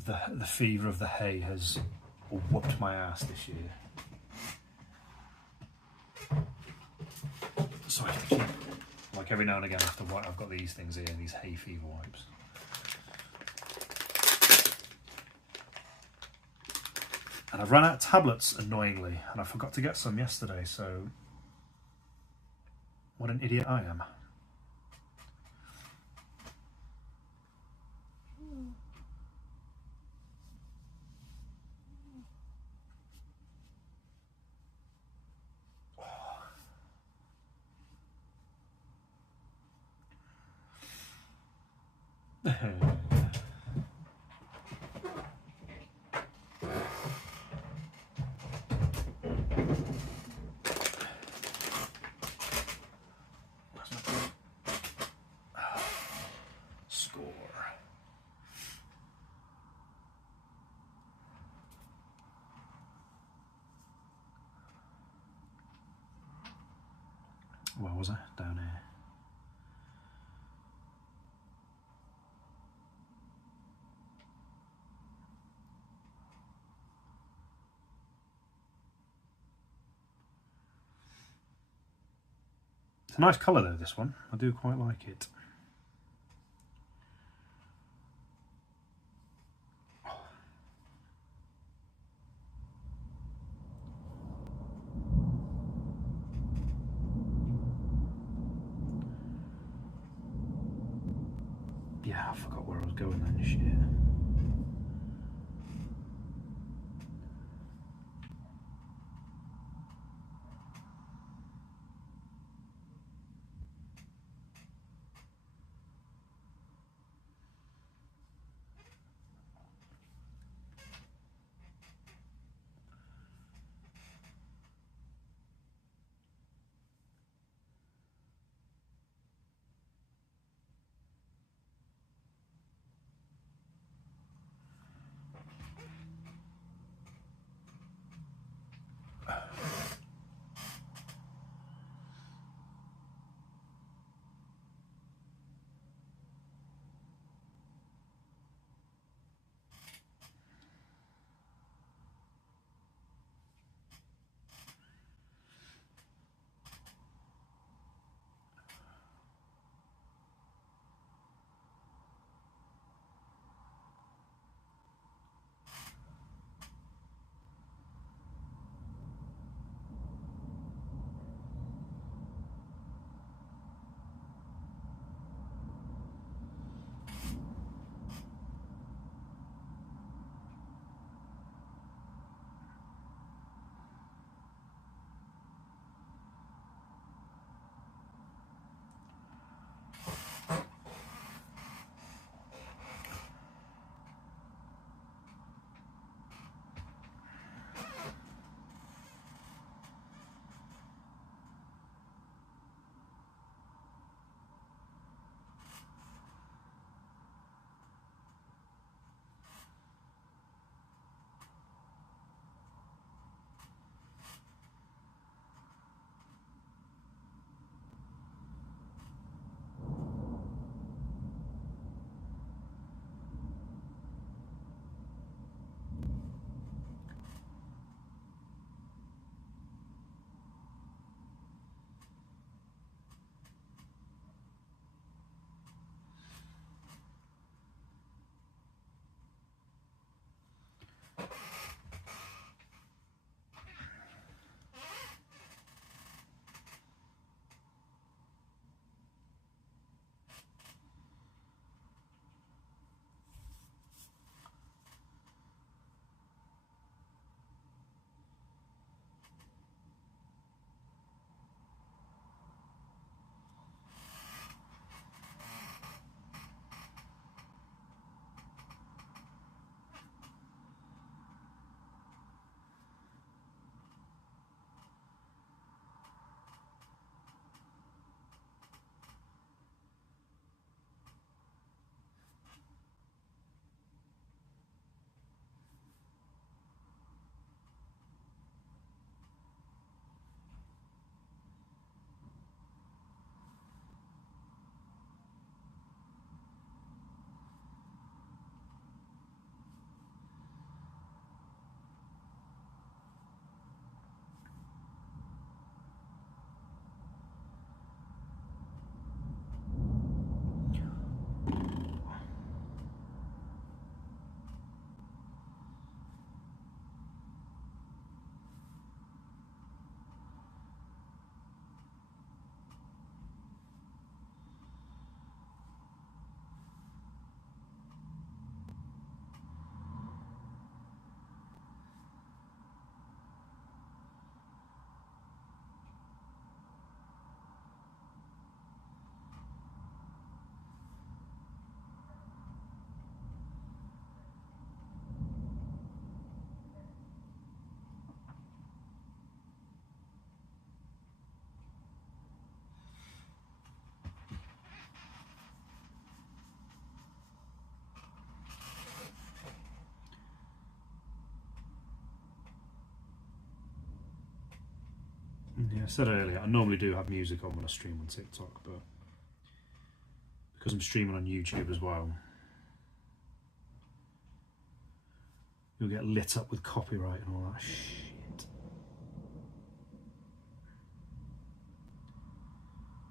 The fever of the hay has whooped my ass this year. So I have to keep, like every now and again after what I've got these things here, these hay fever wipes. And I've run out of tablets, annoyingly, and I forgot to get some yesterday, so what an idiot I am. Where was I? Down here. It's a nice colour though, this one. I do quite like it. Yeah, I forgot where I was going then, shit. Yeah, I said earlier, I normally do have music on when I stream on TikTok, but because I'm streaming on YouTube as well, you'll get lit up with copyright and all that shit.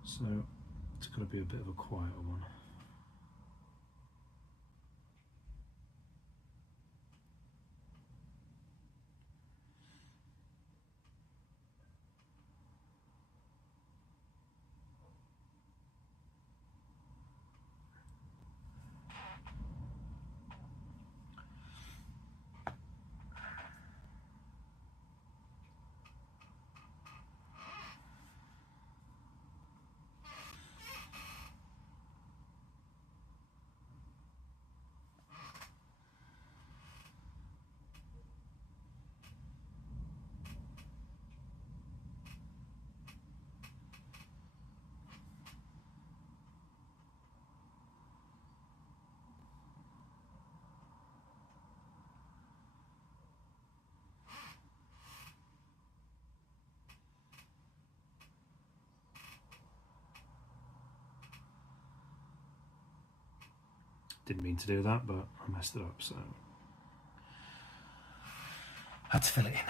So it's got to be a bit of a quieter one. Didn't mean to do that, but I messed it up, so had to fill it in.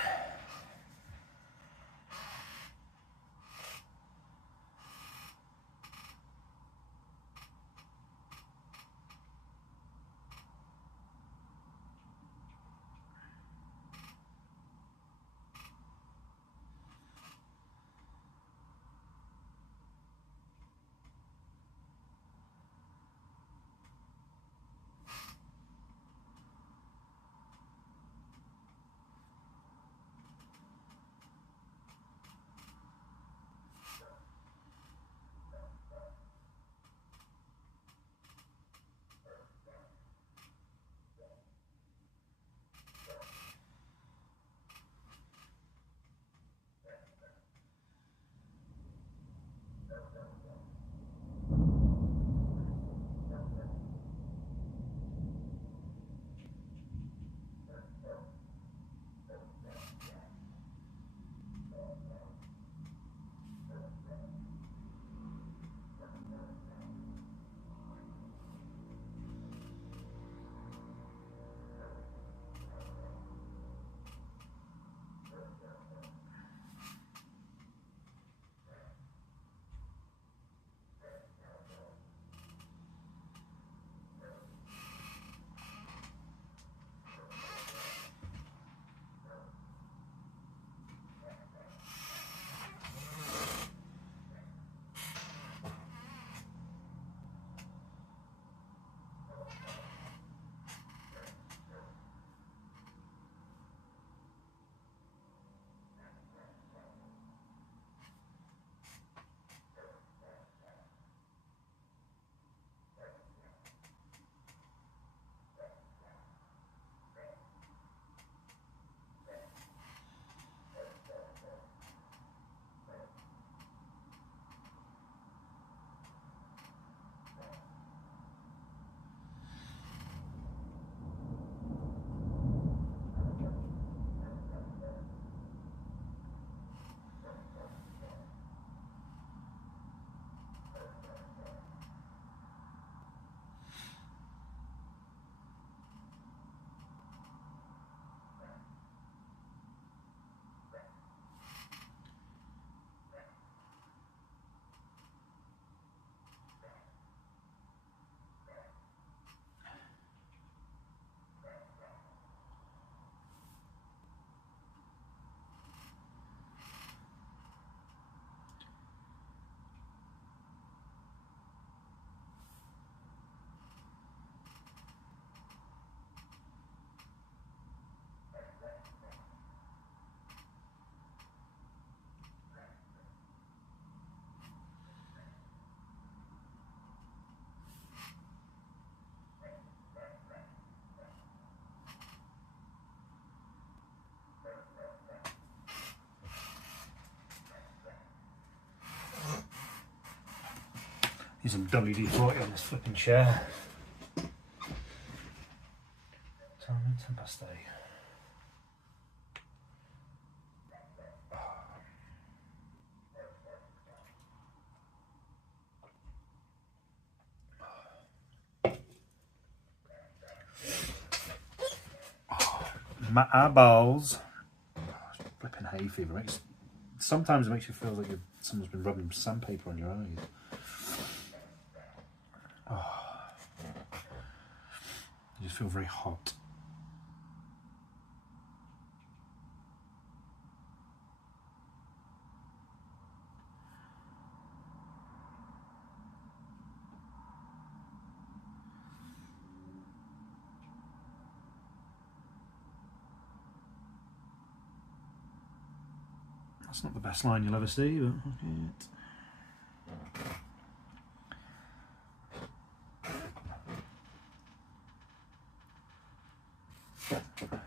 Use some WD-40 on this flipping chair. 10 past 8. my eyeballs. Oh, flipping hay fever. Sometimes it makes you feel like someone's been rubbing sandpaper on your eyes. Oh. You just feel very hot. That's not the best line you'll ever see, but okay.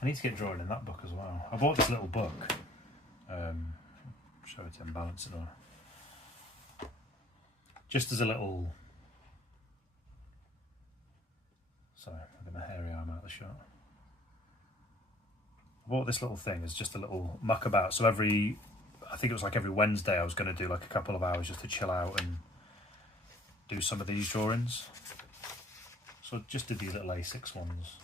I need to get drawing in that book as well. I bought this little book. Show it in balance it on. Just as a little. Sorry, I'll get my hairy arm out of the shot. I bought this little thing as just a little muck about. So I think it was like every Wednesday I was going to do like a couple of hours just to chill out and do some of these drawings. So I just did these little A6 ones.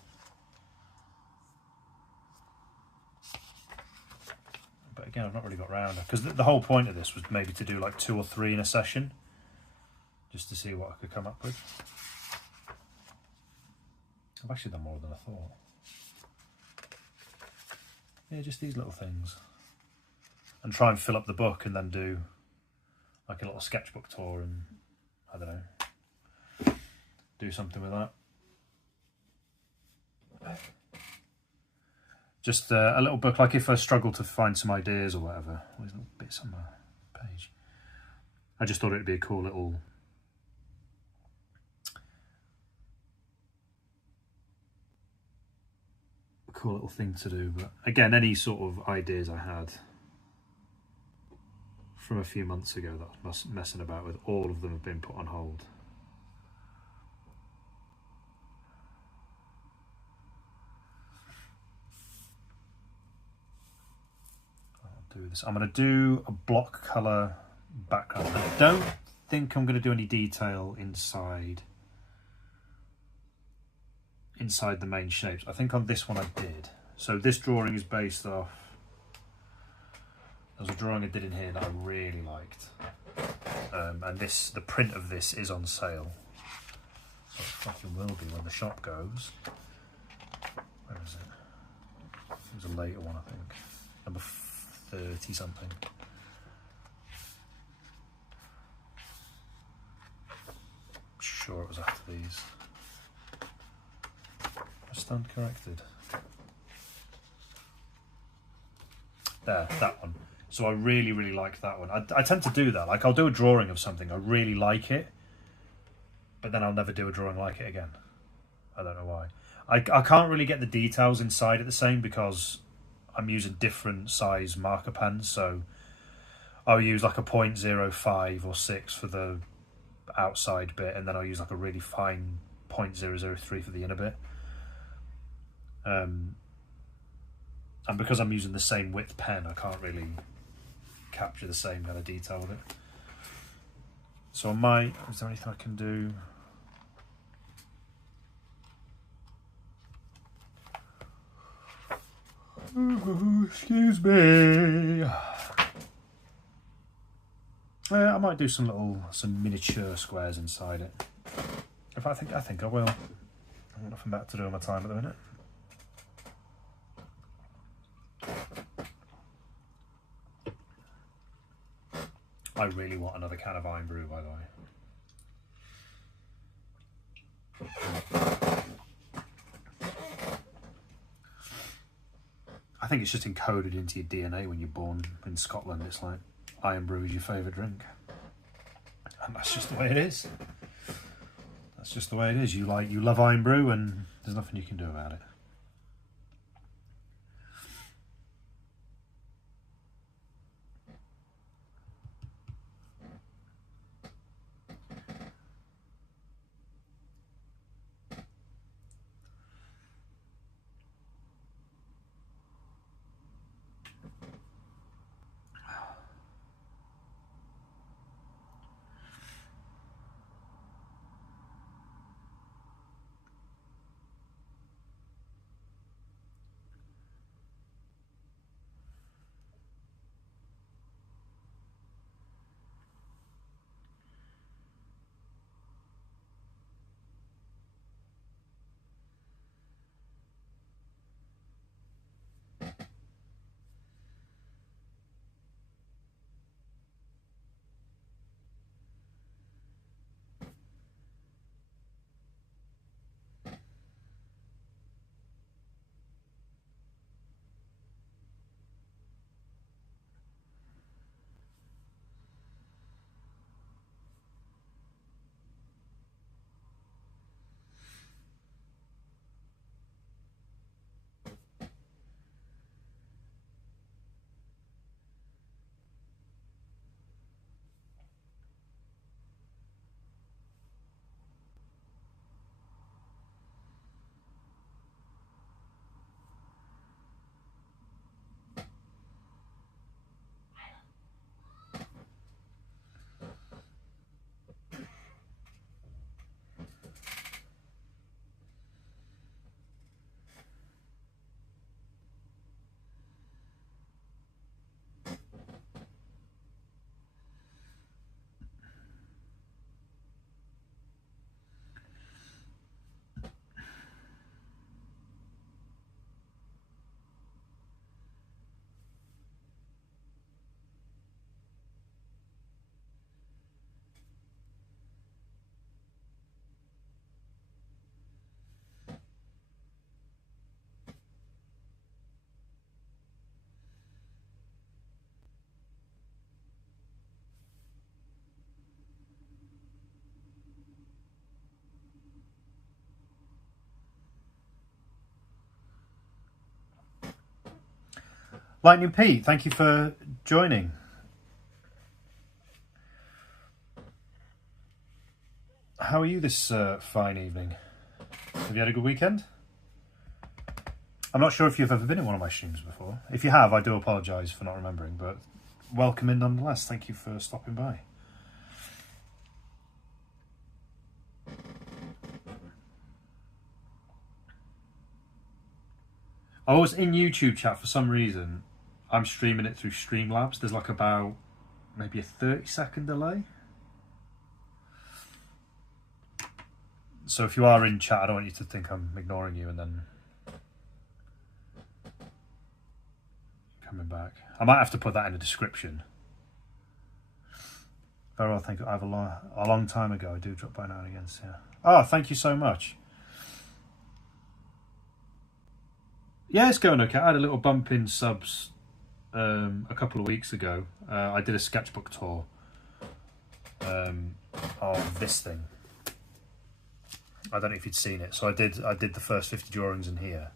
But again, I've not really got round because the whole point of this was maybe to do like 2 or 3 in a session, just to see what I could come up with. I've actually done more than I thought. Yeah, just these little things, and try and fill up the book, and then do like a little sketchbook tour, and I don't know, do something with that. Just a little book, like if I struggle to find some ideas or whatever. There's little bits on my page. I just thought it'd be a cool little thing to do. But again, any sort of ideas I had from a few months ago that I was messing about with, all of them have been put on hold. Do this. I'm going to do a block colour background. I don't think I'm going to do any detail inside the main shapes. I think on this one I did. So this drawing is based off, there's a drawing I did in here that I really liked, and the print of this is on sale. So it fucking will be when the shop goes. Where is it? It was a later one, I think. Number 30 something. Sure it was after these. I stand corrected. There, that one. So I really, really like that one. I tend to do that. Like, I'll do a drawing of something, I really like it, but then I'll never do a drawing like it again. I don't know why. I can't really get the details inside it the same because I'm using different size marker pens. So I'll use like a 0.05 or 6 for the outside bit, and then I'll use like a really fine 0.003 for the inner bit. And because I'm using the same width pen, I can't really capture the same kind of detail with it. So I might, is there anything I can do? Excuse me. I might do some miniature squares inside it. If I think I will. I've got nothing better to do on my time at the minute. I really want another can of Iron Brew, by the way. I think it's just encoded into your DNA when you're born in Scotland. It's like, Iron Brew is your favourite drink. And that's just the way it is. That's just the way it is. You love Iron Brew and there's nothing you can do about it. Lightning Pete, thank you for joining. How are you this fine evening? Have you had a good weekend? I'm not sure if you've ever been in one of my streams before. If you have, I do apologise for not remembering, but welcome in nonetheless. Thank you for stopping by. I was in YouTube chat for some reason. I'm streaming it through Streamlabs. There's like about maybe a 30-second delay. So if you are in chat, I don't want you to think I'm ignoring you and then coming back. I might have to put that in the description. Very well, thank you. I have a long time ago. I do drop by now and again. So yeah. Oh, thank you so much. Yeah, it's going okay. I had a little bump in subs a couple of weeks ago. I did a sketchbook tour of this thing. I don't know if you'd seen it. So I did the first 50 drawings in here.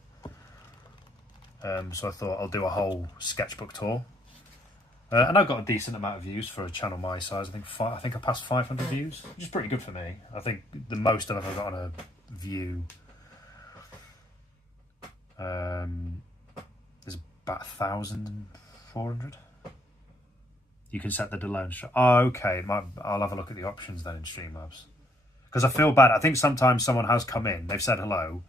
So I thought I'll do a whole sketchbook tour. And I've got a decent amount of views for a channel my size. I think I passed 500 views, which is pretty good for me. I think the most I've ever got on a view is about 1,400. You can set the delay and oh, okay. I'll have a look at the options then in Streamlabs. Because I feel bad. I think sometimes someone has come in, they've said hello,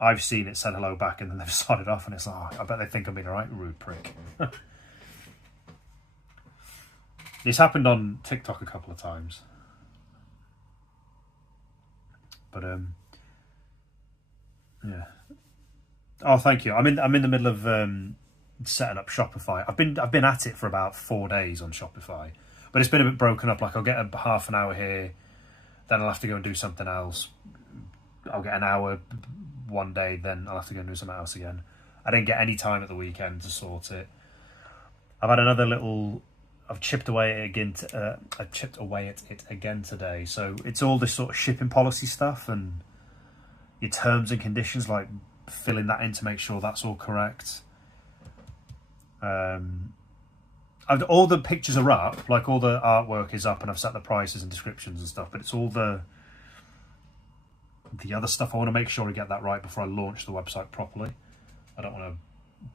I've seen it said hello back, and then they've started off, and it's like, oh, I bet they think I'm being a right rude prick. It's happened on TikTok a couple of times. But yeah. Oh, thank you. I'm in the middle of setting up Shopify. I've been at it for about 4 days on Shopify, but it's been a bit broken up. Like I'll get a half an hour here, then I'll have to go and do something else. I'll get an hour one day, then I'll have to go and do something else again. I didn't get any time at the weekend to sort it. I've had another little. I've chipped away at it again today. So it's all this sort of shipping policy stuff and your terms and conditions, like filling that in to make sure that's all correct. All the pictures are up, like all the artwork is up, and I've set the prices and descriptions and stuff. But it's all the other stuff. I want to make sure I get that right before I launch the website properly. I don't want to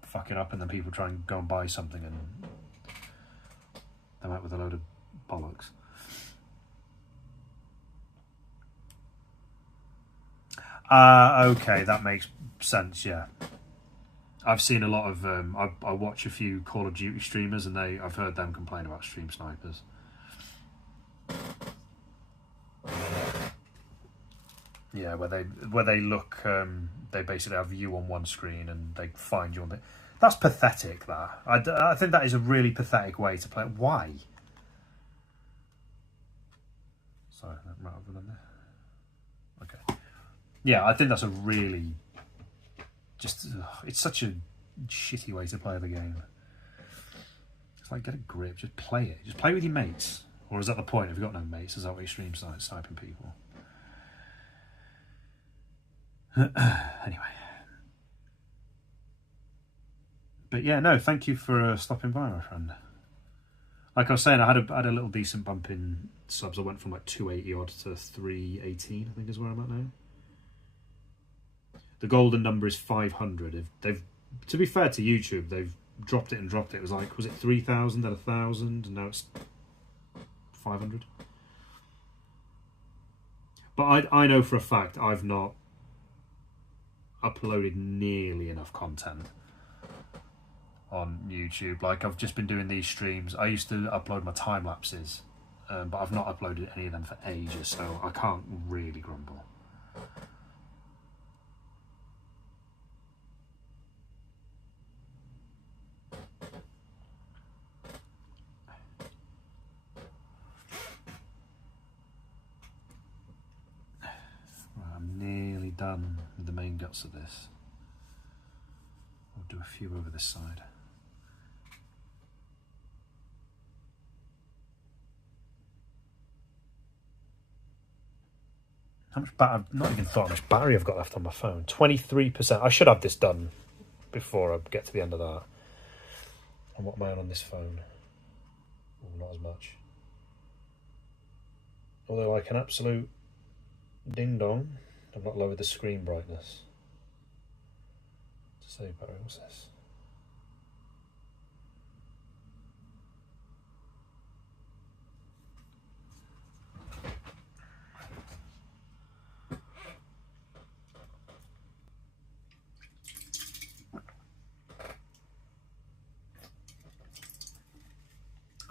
fuck it up and then people try and go and buy something and I'm out with a load of bollocks. Okay, that makes sense, yeah. I've seen a lot of, I watch a few Call of Duty streamers and I've heard them complain about stream snipers. Yeah, where they look, they basically have you on one screen and they find you on the... That's pathetic, that. I think that is a really pathetic way to play it. Why? Sorry, that might have been there. Okay. Yeah, I think that's a really... it's such a shitty way to play the game. It's like, get a grip, just play it. Just play with your mates. Or is that the point? If you've got no mates, is that why you stream sniping people? Anyway. But yeah, no, thank you for stopping by, my friend. Like I was saying, I had a little decent bump in subs. I went from like 280 odd to 318, I think is where I'm at now. The golden number is 500. They've, to be fair to YouTube, they've dropped it and dropped it. It was like, was it 3,000 then 1,000, and now it's 500. But I know for a fact I've not uploaded nearly enough content on YouTube. Like, I've just been doing these streams. I used to upload my time lapses, but I've not uploaded any of them for ages, so I can't really grumble. Right, I'm nearly done with the main guts of this. I'll do a few over this side. How much battery? I've not even thought how much battery I've got left on my phone. 23%. I should have this done before I get to the end of that. And what am I on this phone? Oh, not as much. Although like an absolute ding dong, I've not lowered the screen brightness. To save battery, what's this?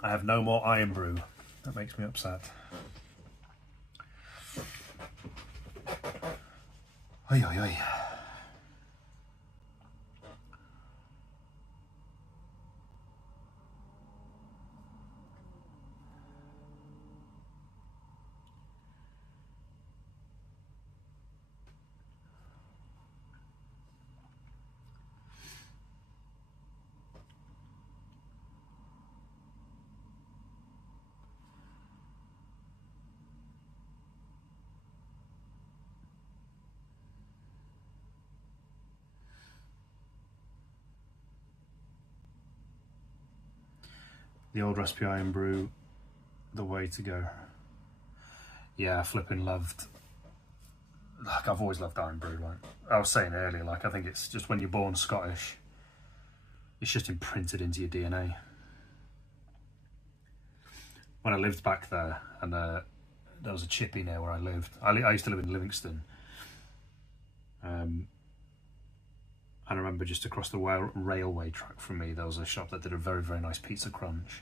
I have no more iron brew. That makes me upset. Oi, oi, oi. The old recipe iron brew, the way to go. Yeah, flipping loved. Like, I've always loved iron brew. Like I was saying earlier, like I think it's just when you're born Scottish, it's just imprinted into your DNA. When I lived back there, and there was a chippy near where I lived. I used to live in Livingston. I remember just across the railway track from me, there was a shop that did a very, very nice pizza crunch.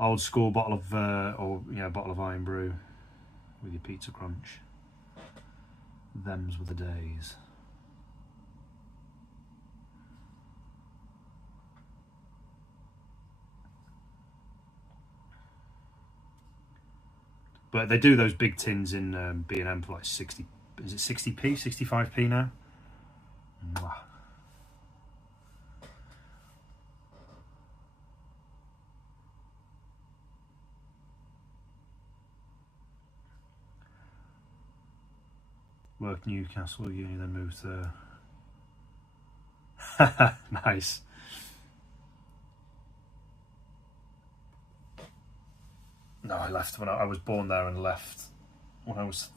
Old school bottle of, bottle of iron brew with your pizza crunch. Them's were the days. But they do those big tins in B&M for like 60, is it 60p, 65p now? Mwah. Worked Newcastle, uni, then moved to... Nice. No, I left when I was born there and left when I was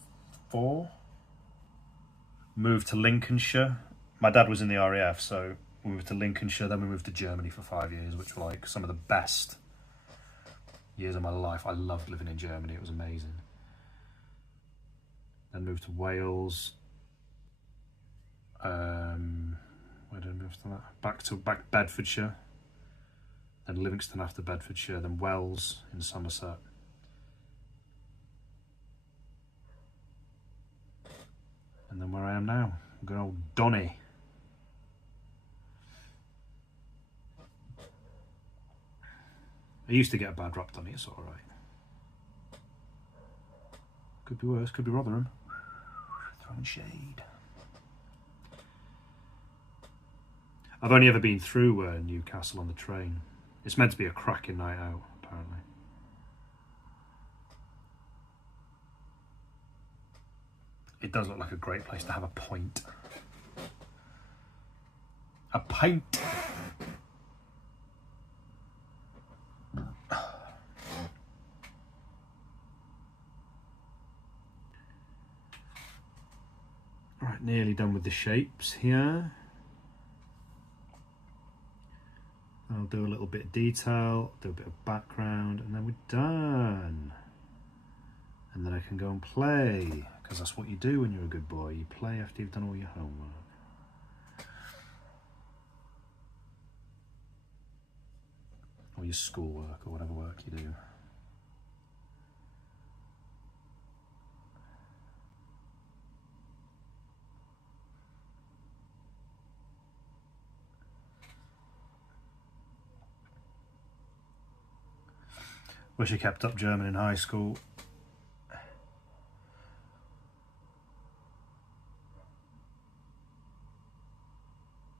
4. Moved to Lincolnshire. My dad was in the RAF, so we moved to Lincolnshire, then we moved to Germany for 5 years, which were like some of the best years of my life. I loved living in Germany, it was amazing. Then moved to Wales. Where did I move to that? Back Bedfordshire. Then Livingston after Bedfordshire, then Wells in Somerset. And then where I am now, good old Donny. I used to get a bad rap, Donny, it's alright. Could be worse, could be Rotherham. Throwing shade. I've only ever been through Newcastle on the train. It's meant to be a cracking night out, apparently. It does look like a great place to have a pint. A pint! Right, nearly done with the shapes here. I'll do a little bit of detail, do a bit of background, and then we're done. And then I can go and play, because that's what you do when you're a good boy. You play after you've done all your homework. Or your schoolwork, or whatever work you do. Wish I kept up German in high school.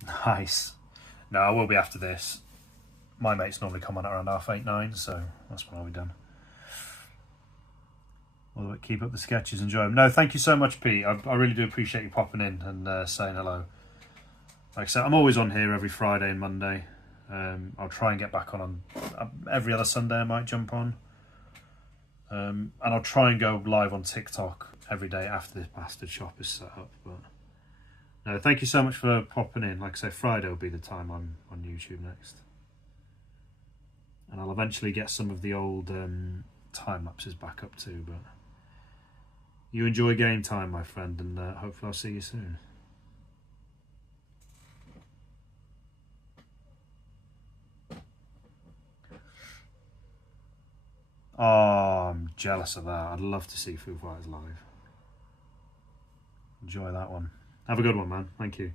Nice. No, I will be after this. My mates normally come on at around 8:30, 9, so that's when I'll be done. Well, keep up the sketches, enjoy them. No, thank you so much, Pete. I really do appreciate you popping in and saying hello. Like I said, I'm always on here every Friday and Monday. I'll try and get back on every other Sunday. I might jump on, and I'll try and go live on TikTok every day after this bastard shop is set up. But no, thank you so much for popping in. Like I say, Friday will be the time I'm on YouTube next, and I'll eventually get some of the old time lapses back up too. But you enjoy game time, my friend, and hopefully I'll see you soon. Oh, I'm jealous of that. I'd love to see Foo Fighters live. Enjoy that one. Have a good one, man. Thank you.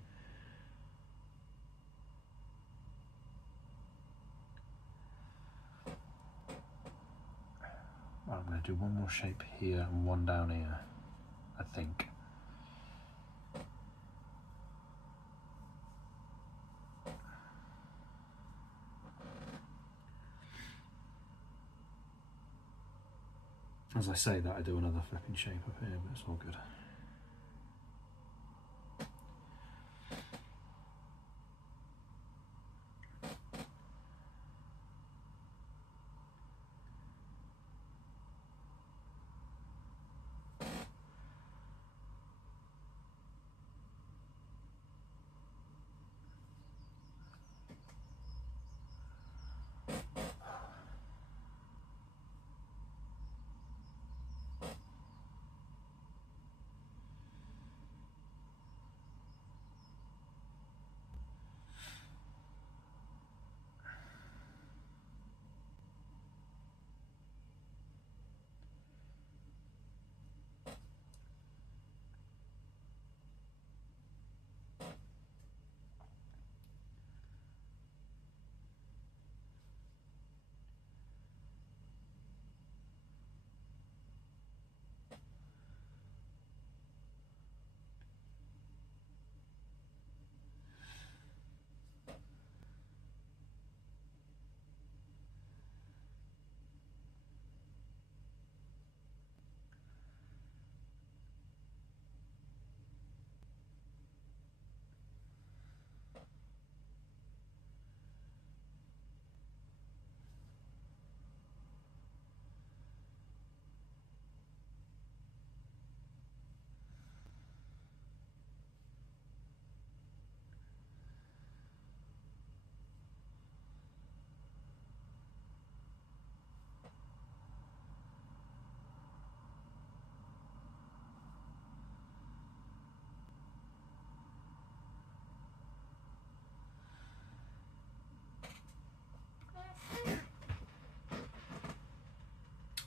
Well, I'm going to do one more shape here and one down here, I think. As I say that, I do another flipping shape up here, but it's all good.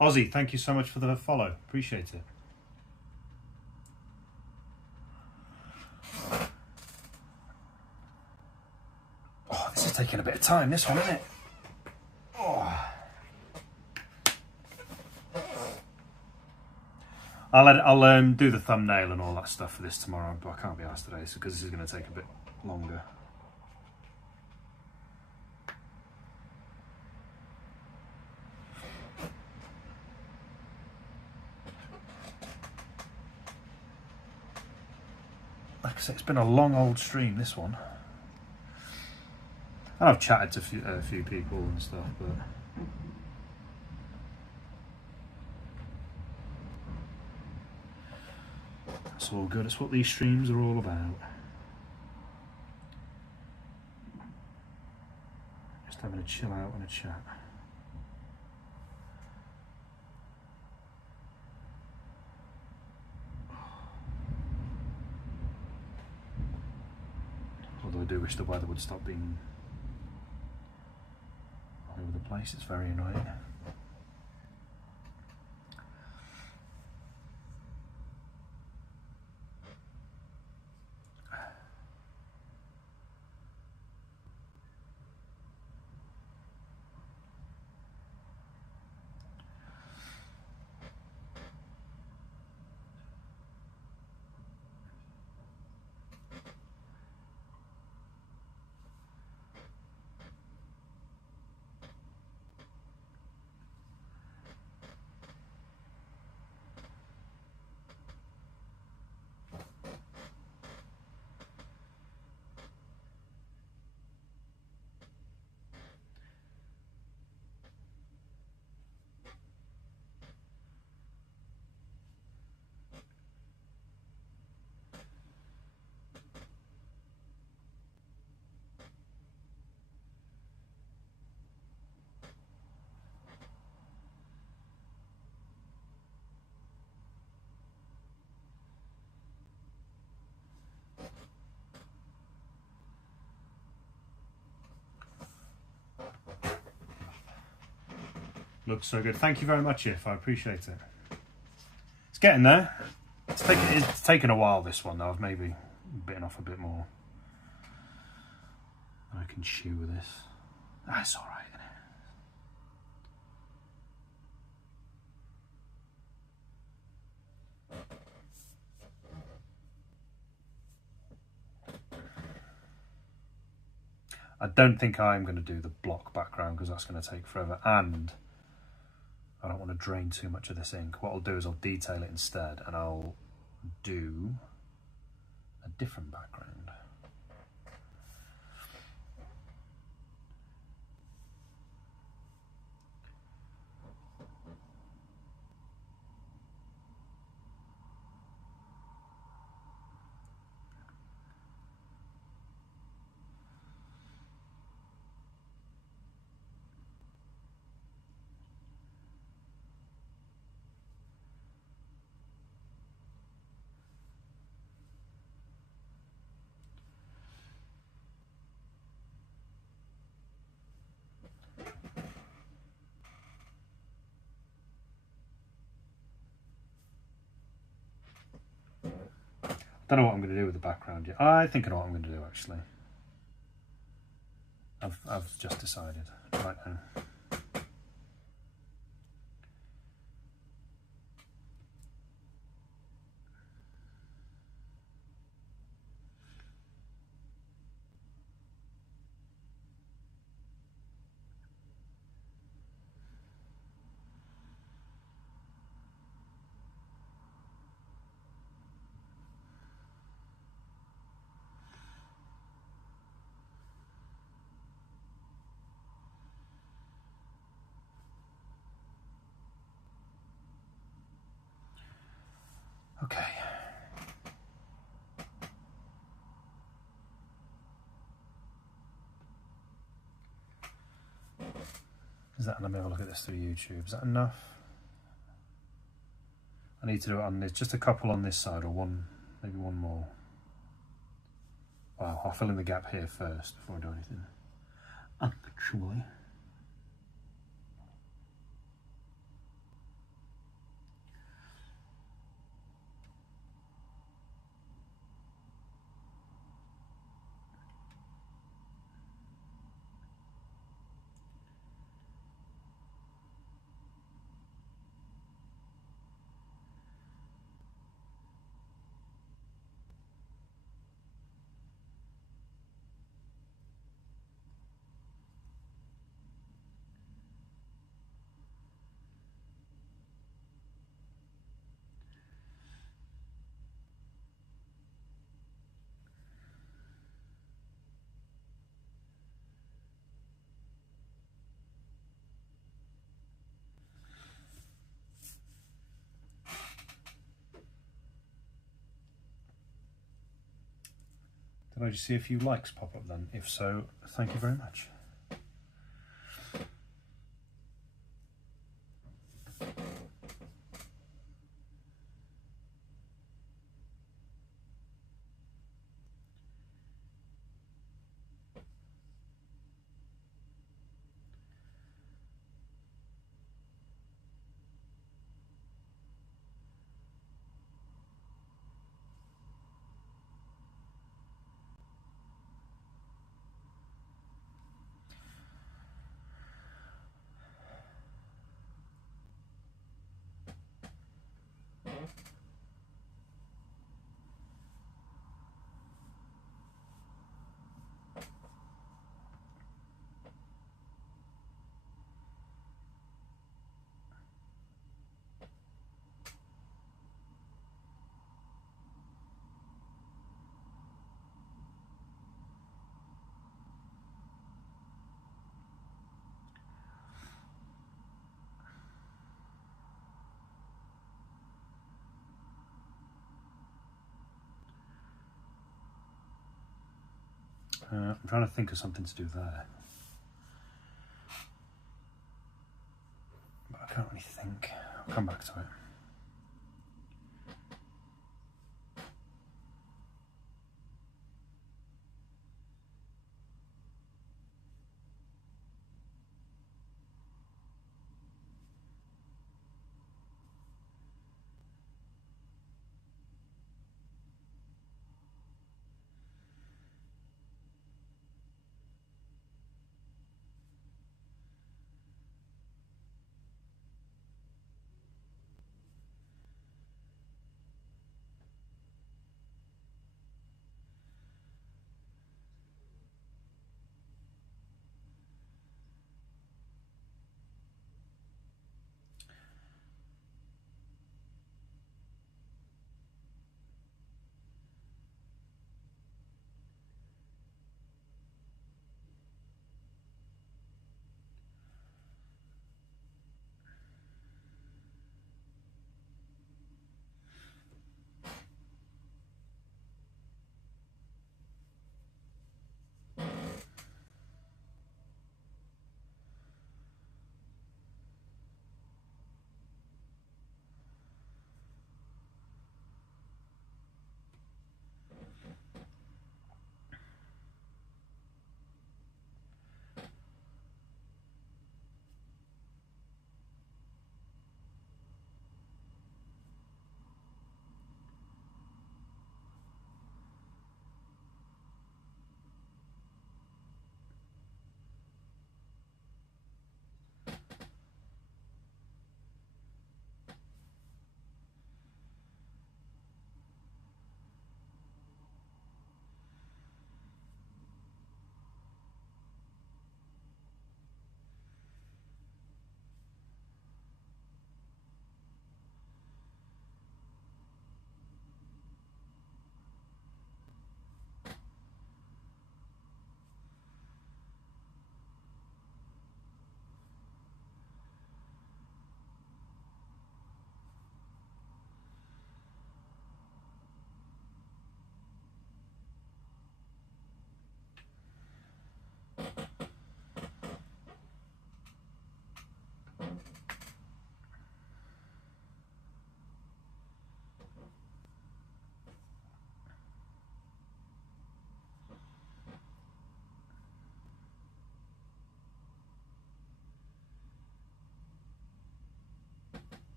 Ozzy, thank you so much for the follow. Appreciate it. Oh, this is taking a bit of time, this one, isn't it? Oh. I'll do the thumbnail and all that stuff for this tomorrow, but I can't be asked today because this is going to take a bit longer. Like I say, it's been a long old stream, this one. And I've chatted to a few people and stuff, but it's all good. It's what these streams are all about. Just having a chill out and a chat. Although I do wish the weather would stop being all over the place. It's very annoying. Looks so good. Thank you very much, If. I appreciate it. It's getting there. It's taken a while, this one, though. I've maybe bitten off a bit more. I can chew with this. That's all right. I don't think I'm going to do the block background because that's going to take forever, and I don't want to drain too much of this ink. What I'll do is I'll detail it instead, and I'll do a different background. Don't know what I'm going to do with the background yet. I think I know what I'm going to do, actually. I've just decided right now. Okay. Is that, let me have a look at this through YouTube. Is that enough? I need to do it on this, just a couple on this side, or one, maybe one more. Well, I'll fill in the gap here first before I do anything. Actually. Did I just see a few likes pop up then? If so, thank you very much. I'm trying to think of something to do there. But I can't really think. I'll come back to it.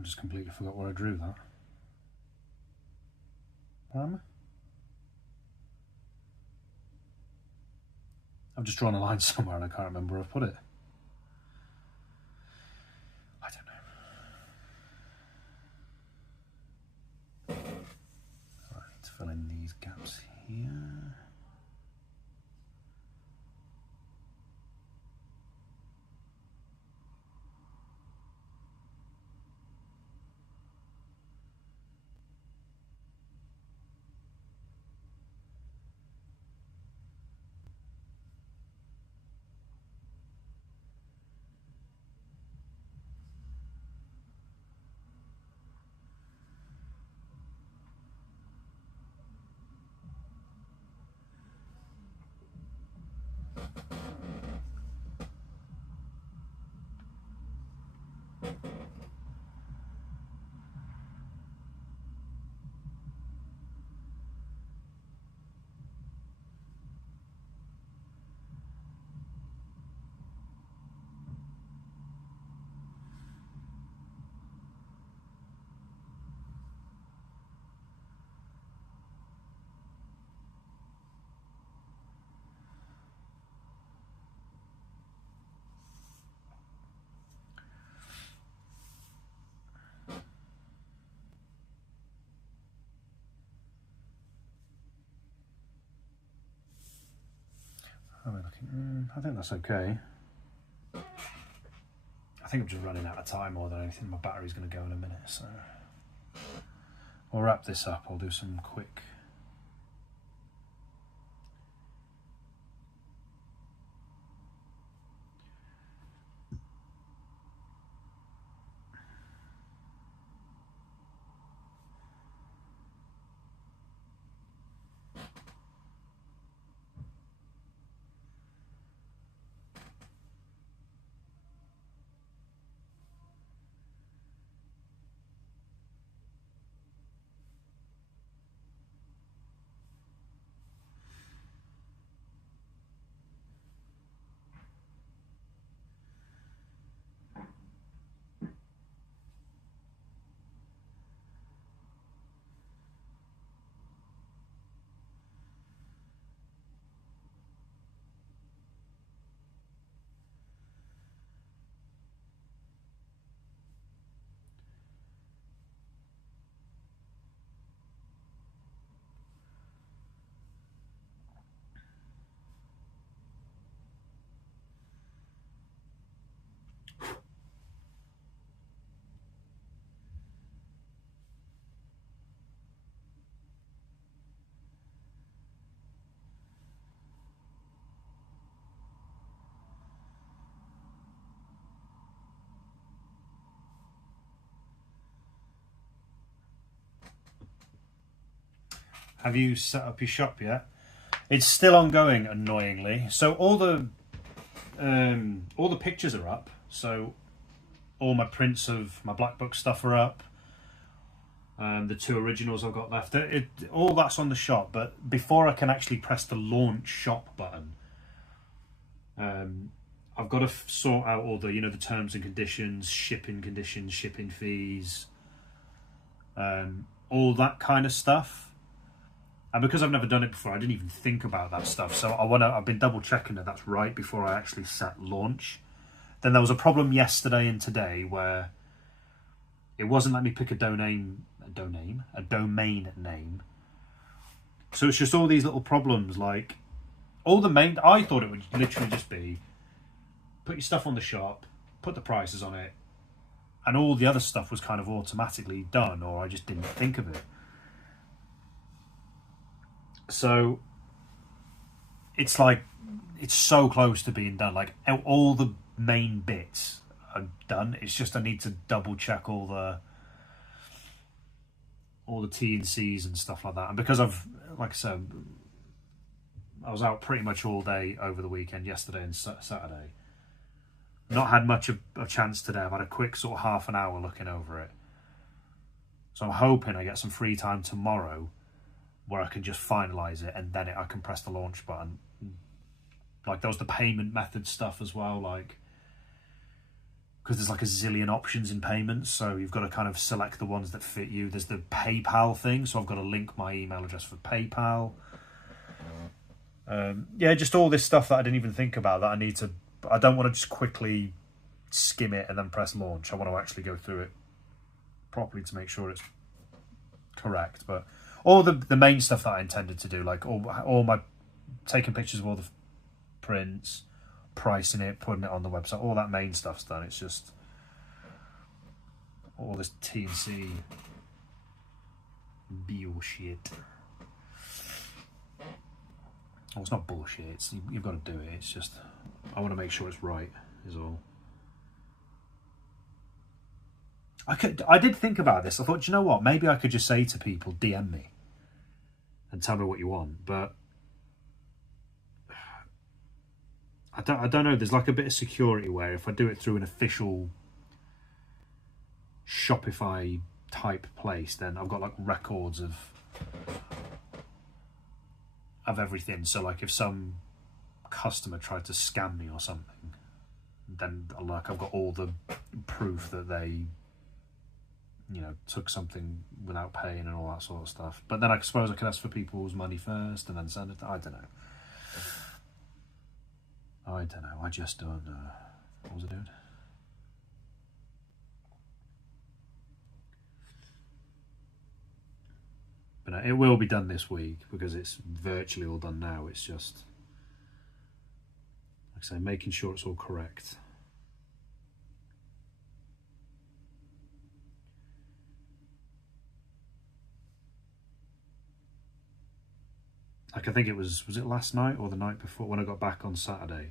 I just completely forgot where I drew that. I've just drawn a line somewhere and I can't remember where I've put it. I don't know. Right, let's fill in these gaps here. How am I looking? I think that's okay. I think I'm just running out of time more than anything. My battery's going to go in a minute, so I'll wrap this up. I'll do some quick. Have you set up your shop yet? It's still ongoing, annoyingly. So all the pictures are up. So all my prints of my Black Book stuff are up. The 2 originals I've got left. All that's on the shop, but before I can actually press the launch shop button, I've got to sort out all the, the terms and conditions, shipping fees, all that kind of stuff. And because I've never done it before, I didn't even think about that stuff. So I've been double checking that that's right before I actually set launch. Then there was a problem yesterday and today where it wasn't letting me pick a domain name. So it's just all these little problems, like I thought it would literally just be put your stuff on the shop, put the prices on it, and all the other stuff was kind of automatically done, or I just didn't think of it. So it's like, it's so close to being done. Like all the main bits are done. It's just I need to double check all the T and C's and stuff like that. And because like I said, I was out pretty much all day over the weekend, yesterday and Saturday. Not had much of a chance today. I've had a quick sort of half an hour looking over it. So I'm hoping I get some free time tomorrow where I can just finalise it, and then I can press the launch button. Like there was the payment method stuff as well. Like because there's like a zillion options in payments, so you've got to kind of select the ones that fit you. There's the PayPal thing, so I've got to link my email address for PayPal. Yeah, just all this stuff that I didn't even think about that I need to... I don't want to just quickly skim it and then press launch. I want to actually go through it properly to make sure it's correct. But all the main stuff that I intended to do, like all my taking pictures of all the prints, pricing it, putting it on the website, all that main stuff's done. It's just all this TNC bullshit. Well, it's not bullshit. You've got to do it. It's just I want to make sure it's right. Is all. I did think about this. I thought, you know what? Maybe I could just say to people, DM me and tell me what you want. But I don't know. There's like a bit of security where if I do it through an official Shopify type place, then I've got like records of everything. So like if some customer tried to scam me or something, then like I've got all the proof that they, you know, took something without paying and all that sort of stuff. But then I suppose I could ask for people's money first and then send it. I don't know. I just don't know. What was I doing? But no, it will be done this week because it's virtually all done now. It's just, like I say, making sure it's all correct. Like I think it was it last night or the night before when I got back on Saturday?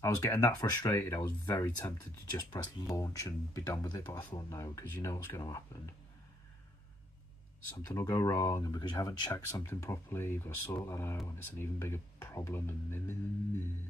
I was getting that frustrated. I was very tempted to just press launch and be done with it, but I thought no, because you know what's going to happen. Something will go wrong, and because you haven't checked something properly, you've got to sort that out, and it's an even bigger problem. And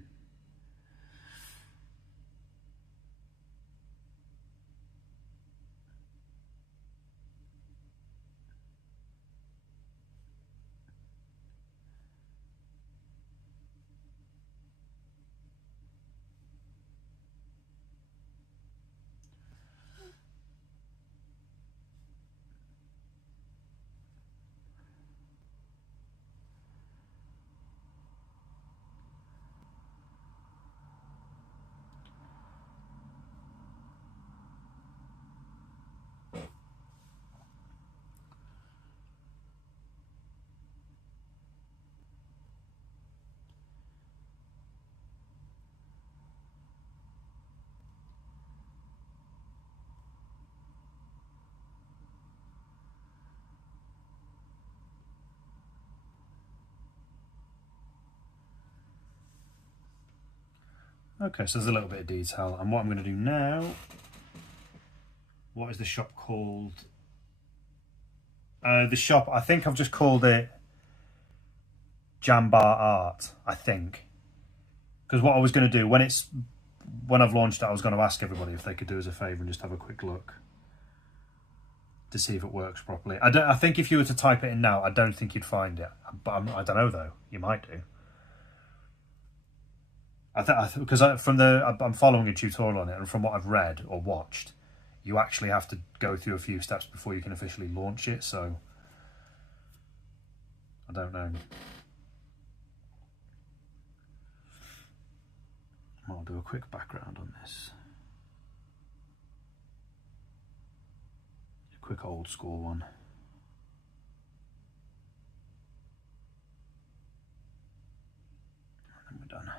okay, so there's a little bit of detail. And what I'm going to do now, what is the shop called? The shop, I think I've just called it Jambar Art, I think. Because what I was going to do, when I've launched it, I was going to ask everybody if they could do us a favour and just have a quick look to see if it works properly. I think if you were to type it in now, I don't think you'd find it. But I don't know though. You might do. Because I'm following a tutorial on it, and from what I've read or watched, you actually have to go through a few steps before you can officially launch it. So I don't know. I'll do a quick background on this. A quick old school one. And we're done.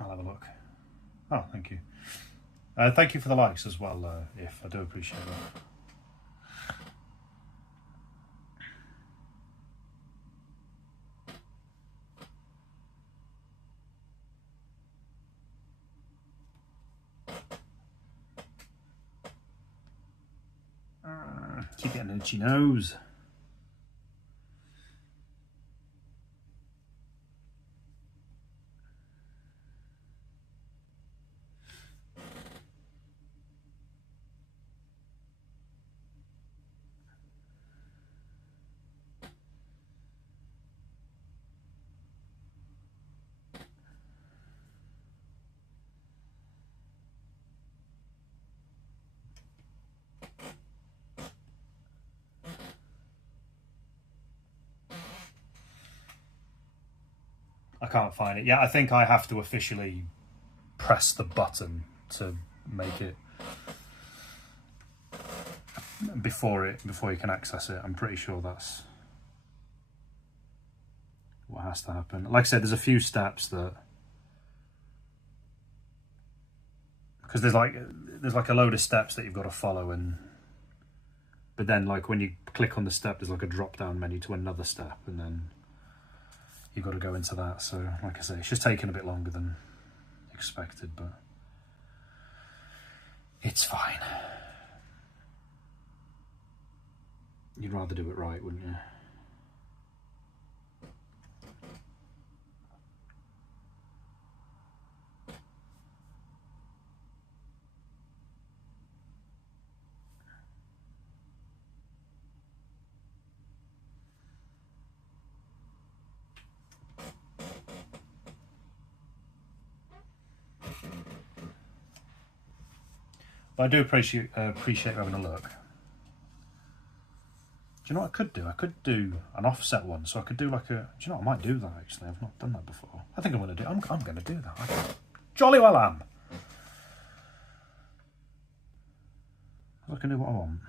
I'll have a look. Oh, thank you. Thank you for the likes as well, if I do appreciate that. Keep getting an itchy nose. I can't find it. Yeah, I think I have to officially press the button to make it before you can access it. I'm pretty sure that's what has to happen. Like I said, there's a few steps that, because there's like a load of steps that you've got to follow, but then like when you click on the step, there's like a drop down menu to another step, and then you've got to go into that. So like I say, it's just taking a bit longer than expected, but it's fine. You'd rather do it right, wouldn't you? But I do appreciate having a look. Do you know what I could do? I could do an offset one, so I could do like a... Do you know what? I might do that, actually. I've not done that before. I think I'm going to do... I'm going to do that. Jolly well am. I can do what I want.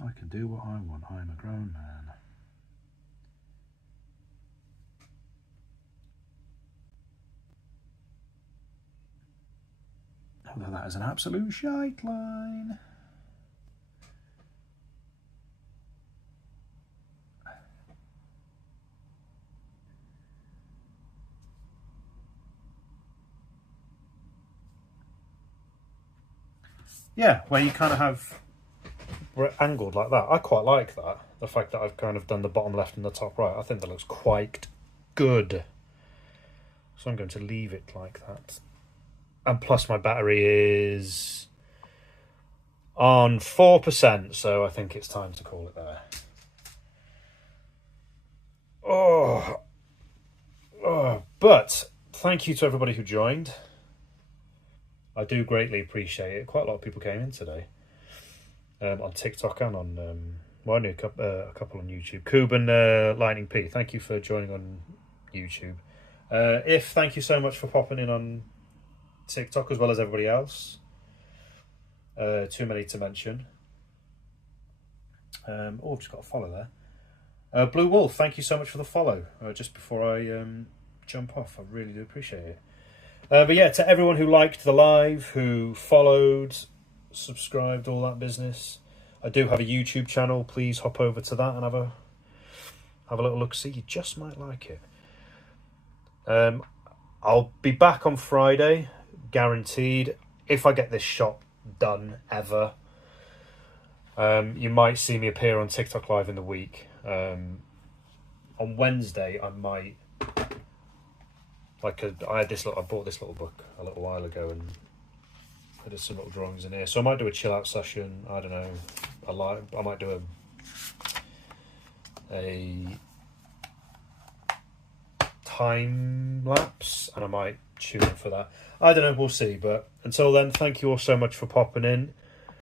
I can do what I want. I'm a grown man. Although that is an absolute shite line. Yeah, where you kind of have it angled like that. I quite like that. The fact that I've kind of done the bottom left and the top right. I think that looks quite good. So I'm going to leave it like that. And plus my battery is on 4%, so I think it's time to call it there. But thank you to everybody who joined. I do greatly appreciate it. Quite a lot of people came in today. On TikTok and on, only a couple on YouTube. Cuban Lightning P, thank you for joining on YouTube. Thank you so much for popping in on TikTok as well as everybody else. Too many to mention. I've just got a follow there. Blue Wolf, thank you so much for the follow. Just before I jump off, I really do appreciate it. But yeah, to everyone who liked the live, who followed, subscribed, all that business. I do have a YouTube channel. Please hop over to that and have a little look. See, you just might like it. I'll be back on Friday, guaranteed. If I get this shot done ever, you might see me appear on TikTok Live in the week. On Wednesday, I might. I bought this little book a little while ago, and I did some little drawings in here. So I might do a chill out session. I don't know. I might do a time lapse, and I might tune in for that. I don't know. We'll see. But until then, thank you all so much for popping in.